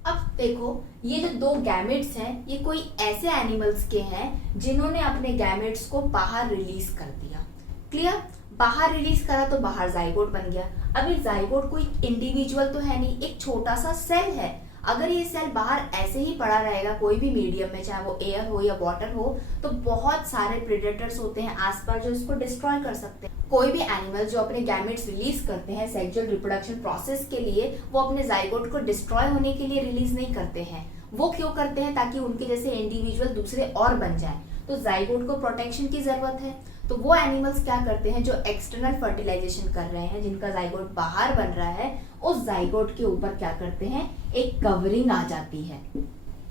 अब देखो, ये जो दो गैमेट्स हैं ये कोई ऐसे एनिमल्स के हैं जिन्होंने अपने गैमेट्स को बाहर रिलीज कर दिया। क्लियर? बाहर रिलीज करा तो बाहर जाइगोट बन गया। अभी जाइगोट कोई इंडिविजुअल तो है नहीं, एक छोटा सा सेल है। अगर ये सेल बाहर ऐसे ही पड़ा रहेगा कोई भी मीडियम में, चाहे वो एयर हो या वाटर हो, तो बहुत सारे प्रेडेटर्स होते हैं आसपास जो इसको डिस्ट्रॉय कर सकते हैं। कोई भी एनिमल जो अपने गैमेट्स रिलीज करते हैं सेक्सुअल रिप्रोडक्शन प्रोसेस के लिए, वो अपने जाइगोट को डिस्ट्रॉय होने के लिए रिलीज नहीं करते हैं। वो क्यों करते हैं? ताकि उनके जैसे इंडिविजुअल दूसरे और बन जाए। तो जाइगोट को प्रोटेक्शन की जरूरत है। तो वो एनिमल्स क्या करते हैं जो एक्सटर्नल फर्टिलाइजेशन कर रहे हैं, जिनका जाइगोट बाहर बन रहा है, उस जाइगोट के ऊपर क्या करते हैं, एक कवरिंग आ जाती है,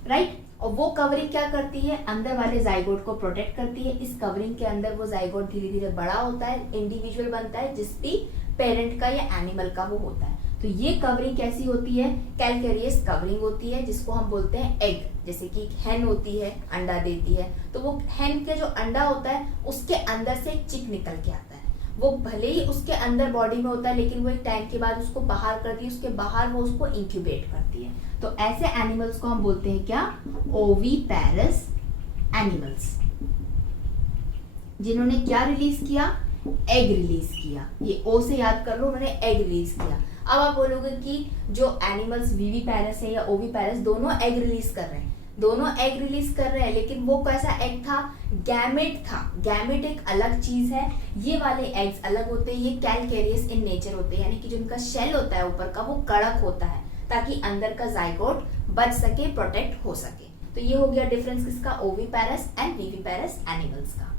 राइट? और वो कवरिंग क्या करती है, अंदर वाले जाइगोट को प्रोटेक्ट करती है। इस कवरिंग के अंदर वो जाइगोट धीरे धीरे बड़ा होता है, इंडिविजुअल बनता है, जिस भी पेरेंट का या एनिमल का वो होता है। तो ये कवरिंग कैसी होती है? कैलकेरियस कवरिंग होती है, जिसको हम बोलते हैं एग। जैसे कि हैन होती है, अंडा देती है, तो वो हैन के जो अंडा होता है उसके अंदर से एक चिक निकल के आता है। वो भले ही उसके अंदर बॉडी में होता है, लेकिन वो एक टाइम के बाद उसको बाहर करती है, उसके बाहर वो उसको इंक्यूबेट करती है। तो ऐसे एनिमल्स को हम बोलते हैं क्या? ओविपेरस एनिमल्स, जिन्होंने क्या रिलीज किया? एग रिलीज किया। ये ओ से याद कर लो, उन्होंने एग रिलीज किया। अब आप बोलोगे कि जो एनिमल्स विविपेरस है या ओविपेरस, दोनों एग रिलीज कर रहे हैं, दोनों एग रिलीज कर रहे हैं, लेकिन वो कैसा एग था? गैमेट था। गैमेट एक अलग चीज है, ये वाले एग्स अलग होते हैं। ये कैलकेरियस इन नेचर होते हैं, यानी कि जो इनका शेल होता है ऊपर का वो कड़क होता है, ताकि अंदर का जाइगोट बच सके, प्रोटेक्ट हो सके। तो ये हो गया डिफरेंस किसका? ओविपेरस एंड विविपेरस एनिमल्स का।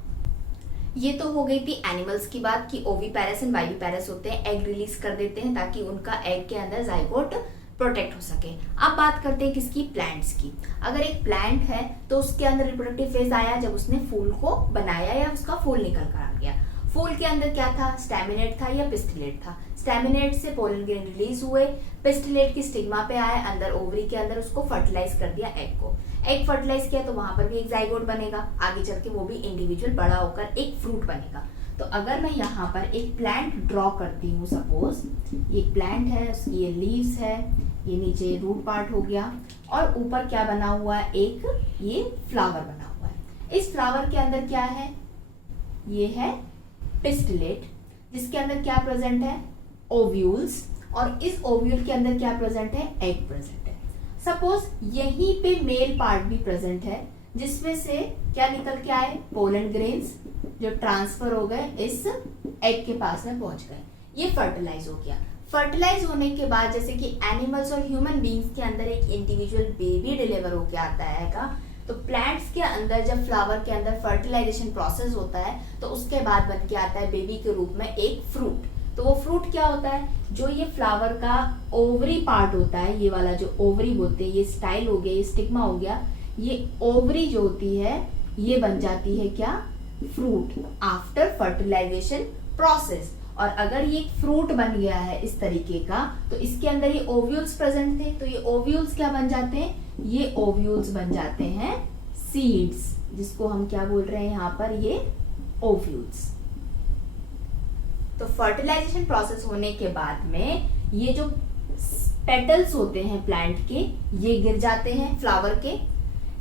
ये तो हो गई थी एनिमल्स की बात कि ओविपेरस एंड वाइविपेरस होते हैं, एग रिलीज कर देते हैं ताकि उनका एग के अंदर जाइगोट प्रोटेक्ट हो सके। अब बात करते हैं किसकी? प्लांट्स की। अगर एक प्लांट है तो उसके अंदर रिप्रोडक्टिव फेज आया जब उसने फूल को बनाया या उसका फूल निकल कर आ गया। फूल के अंदर क्या था? स्टैमिनेट था या पिस्टिलेट था? स्टैमिनेट से पोलन ग्रेन रिलीज हुए, पिस्टिलेट की स्टिग्मा पे आए, अंदर ओवरी के अंदर उसको फर्टिलाइज कर दिया एग को। एग फर्टिलाइज किया तो वहां पर भी एक जाइगोट बनेगा, आगे चल के वो भी इंडिविजुअल बड़ा होकर एक फ्रूट बनेगा। तो अगर मैं यहाँ पर एक प्लांट ड्रॉ करती हूँ, सपोज ये प्लांट है, उसकी ये लीव्स है, ये नीचे रूट पार्ट हो गया, और ऊपर क्या बना हुआ है? एक ये फ्लावर बना हुआ है। इस फ्लावर के अंदर क्या है? ये है पिस्टिलेट, जिसके अंदर क्या प्रेजेंट है? ओव्यूल्स। और इस ओव्यूल के अंदर क्या प्रेजेंट है? एग प्रेजेंट है। सपोज यहीं पे मेल पार्ट भी प्रेजेंट है, जिसमें से क्या निकल के आए? पोलन ग्रेन्स, जो ट्रांसफर हो गए इस एग के पास में पहुंच गए। ये फर्टिलाइज हो गया। फर्टिलाइज होने के बाद जैसे कि एनिमल्स और ह्यूमन बींग्स के अंदर एक इंडिविजुअल बेबी डिलीवर होके आता है, तो प्लांट्स के अंदर जब फ्लावर के अंदर फर्टिलाइजेशन प्रोसेस होता है तो उसके बाद बन के आता है बेबी के रूप में एक फ्रूट। तो वो फ्रूट क्या होता है? जो ये फ्लावर का ओवरी पार्ट होता है, ये वाला जो ओवरी बोलते हैं, ये स्टाइल हो गया, ये स्टिग्मा हो गया, ये ओवरी जो होती है ये बन जाती है क्या? Fruit after fertilization process. और अगर ये फ्रूट बन गया है इस तरीके का, तो इसके अंदर ये ओव्यूल्स प्रेजेंट थे, तो ये ओव्यूल्स क्या बन जाते हैं? ये ओव्यूल्स बन जाते हैं सीड्स, जिसको हम क्या बोल रहे हैं यहाँ पर? ये ओव्यूल्स। तो फर्टिलाइजेशन प्रोसेस होने के बाद में ये जो पेटल्स होते हैं प्लांट के, ये गिर जाते हैं फ्लावर के।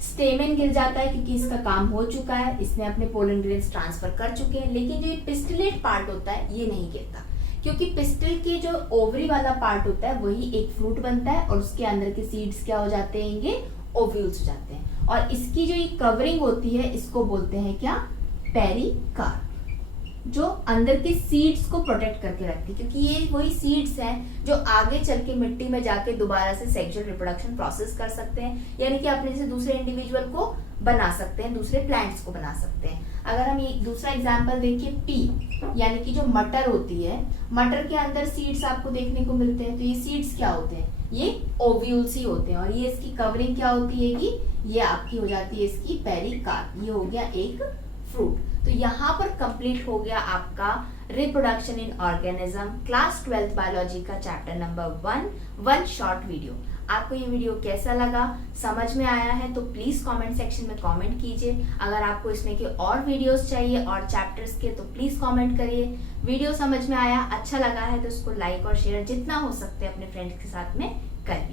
स्टेमेन गिर जाता है क्योंकि इसका काम हो चुका है, इसने अपने पोलन ग्रेन्स ट्रांसफर कर चुके हैं। लेकिन जो ये पिस्टिलेट पार्ट होता है ये नहीं गिरता, क्योंकि पिस्टिल के जो ओवरी वाला पार्ट होता है वही एक फ्रूट बनता है, और उसके अंदर के सीड्स क्या हो जाते हैं? ये ओव्यूल्स हो जाते हैं। और इसकी जो ये कवरिंग होती है इसको बोलते हैं क्या? पेरिकार्प, जो अंदर के सीड्स को प्रोटेक्ट करके रखती है, क्योंकि ये वही सीड्स हैं जो आगे चल के मिट्टी में जाके दोबारा से सेक्सुअल रिप्रोडक्शन प्रोसेस कर सकते हैं, यानी कि अपने से दूसरे इंडिविजुअल को बना सकते हैं, दूसरे प्लांट्स को बना सकते हैं। अगर हम ये दूसरा एग्जांपल देखिए, पी यानी कि जो मटर होती है, मटर के अंदर सीड्स आपको देखने को मिलते हैं। तो ये सीड्स क्या होते हैं? ये ओव्यूल्स ही होते हैं। और ये इसकी कवरिंग क्या होती है कि ये आपकी हो जाती है इसकी पेरिकार्प। ये हो गया एक फ्रूट। तो यहाँ पर कंप्लीट हो गया आपका reproduction in organism class 12th biology का चैप्टर नंबर 1 शॉर्ट वीडियो। आपको ये वीडियो कैसा लगा, समझ में आया है तो प्लीज कमेंट सेक्शन में कमेंट कीजिए। अगर आपको इसमें के और वीडियोस चाहिए और चैप्टर्स के तो प्लीज कमेंट करिए। वीडियो समझ में आया, अच्छा लगा है तो इसको लाइक और शेयर जितना हो सकते हैं अपने फ्रेंड्स के साथ में करिए।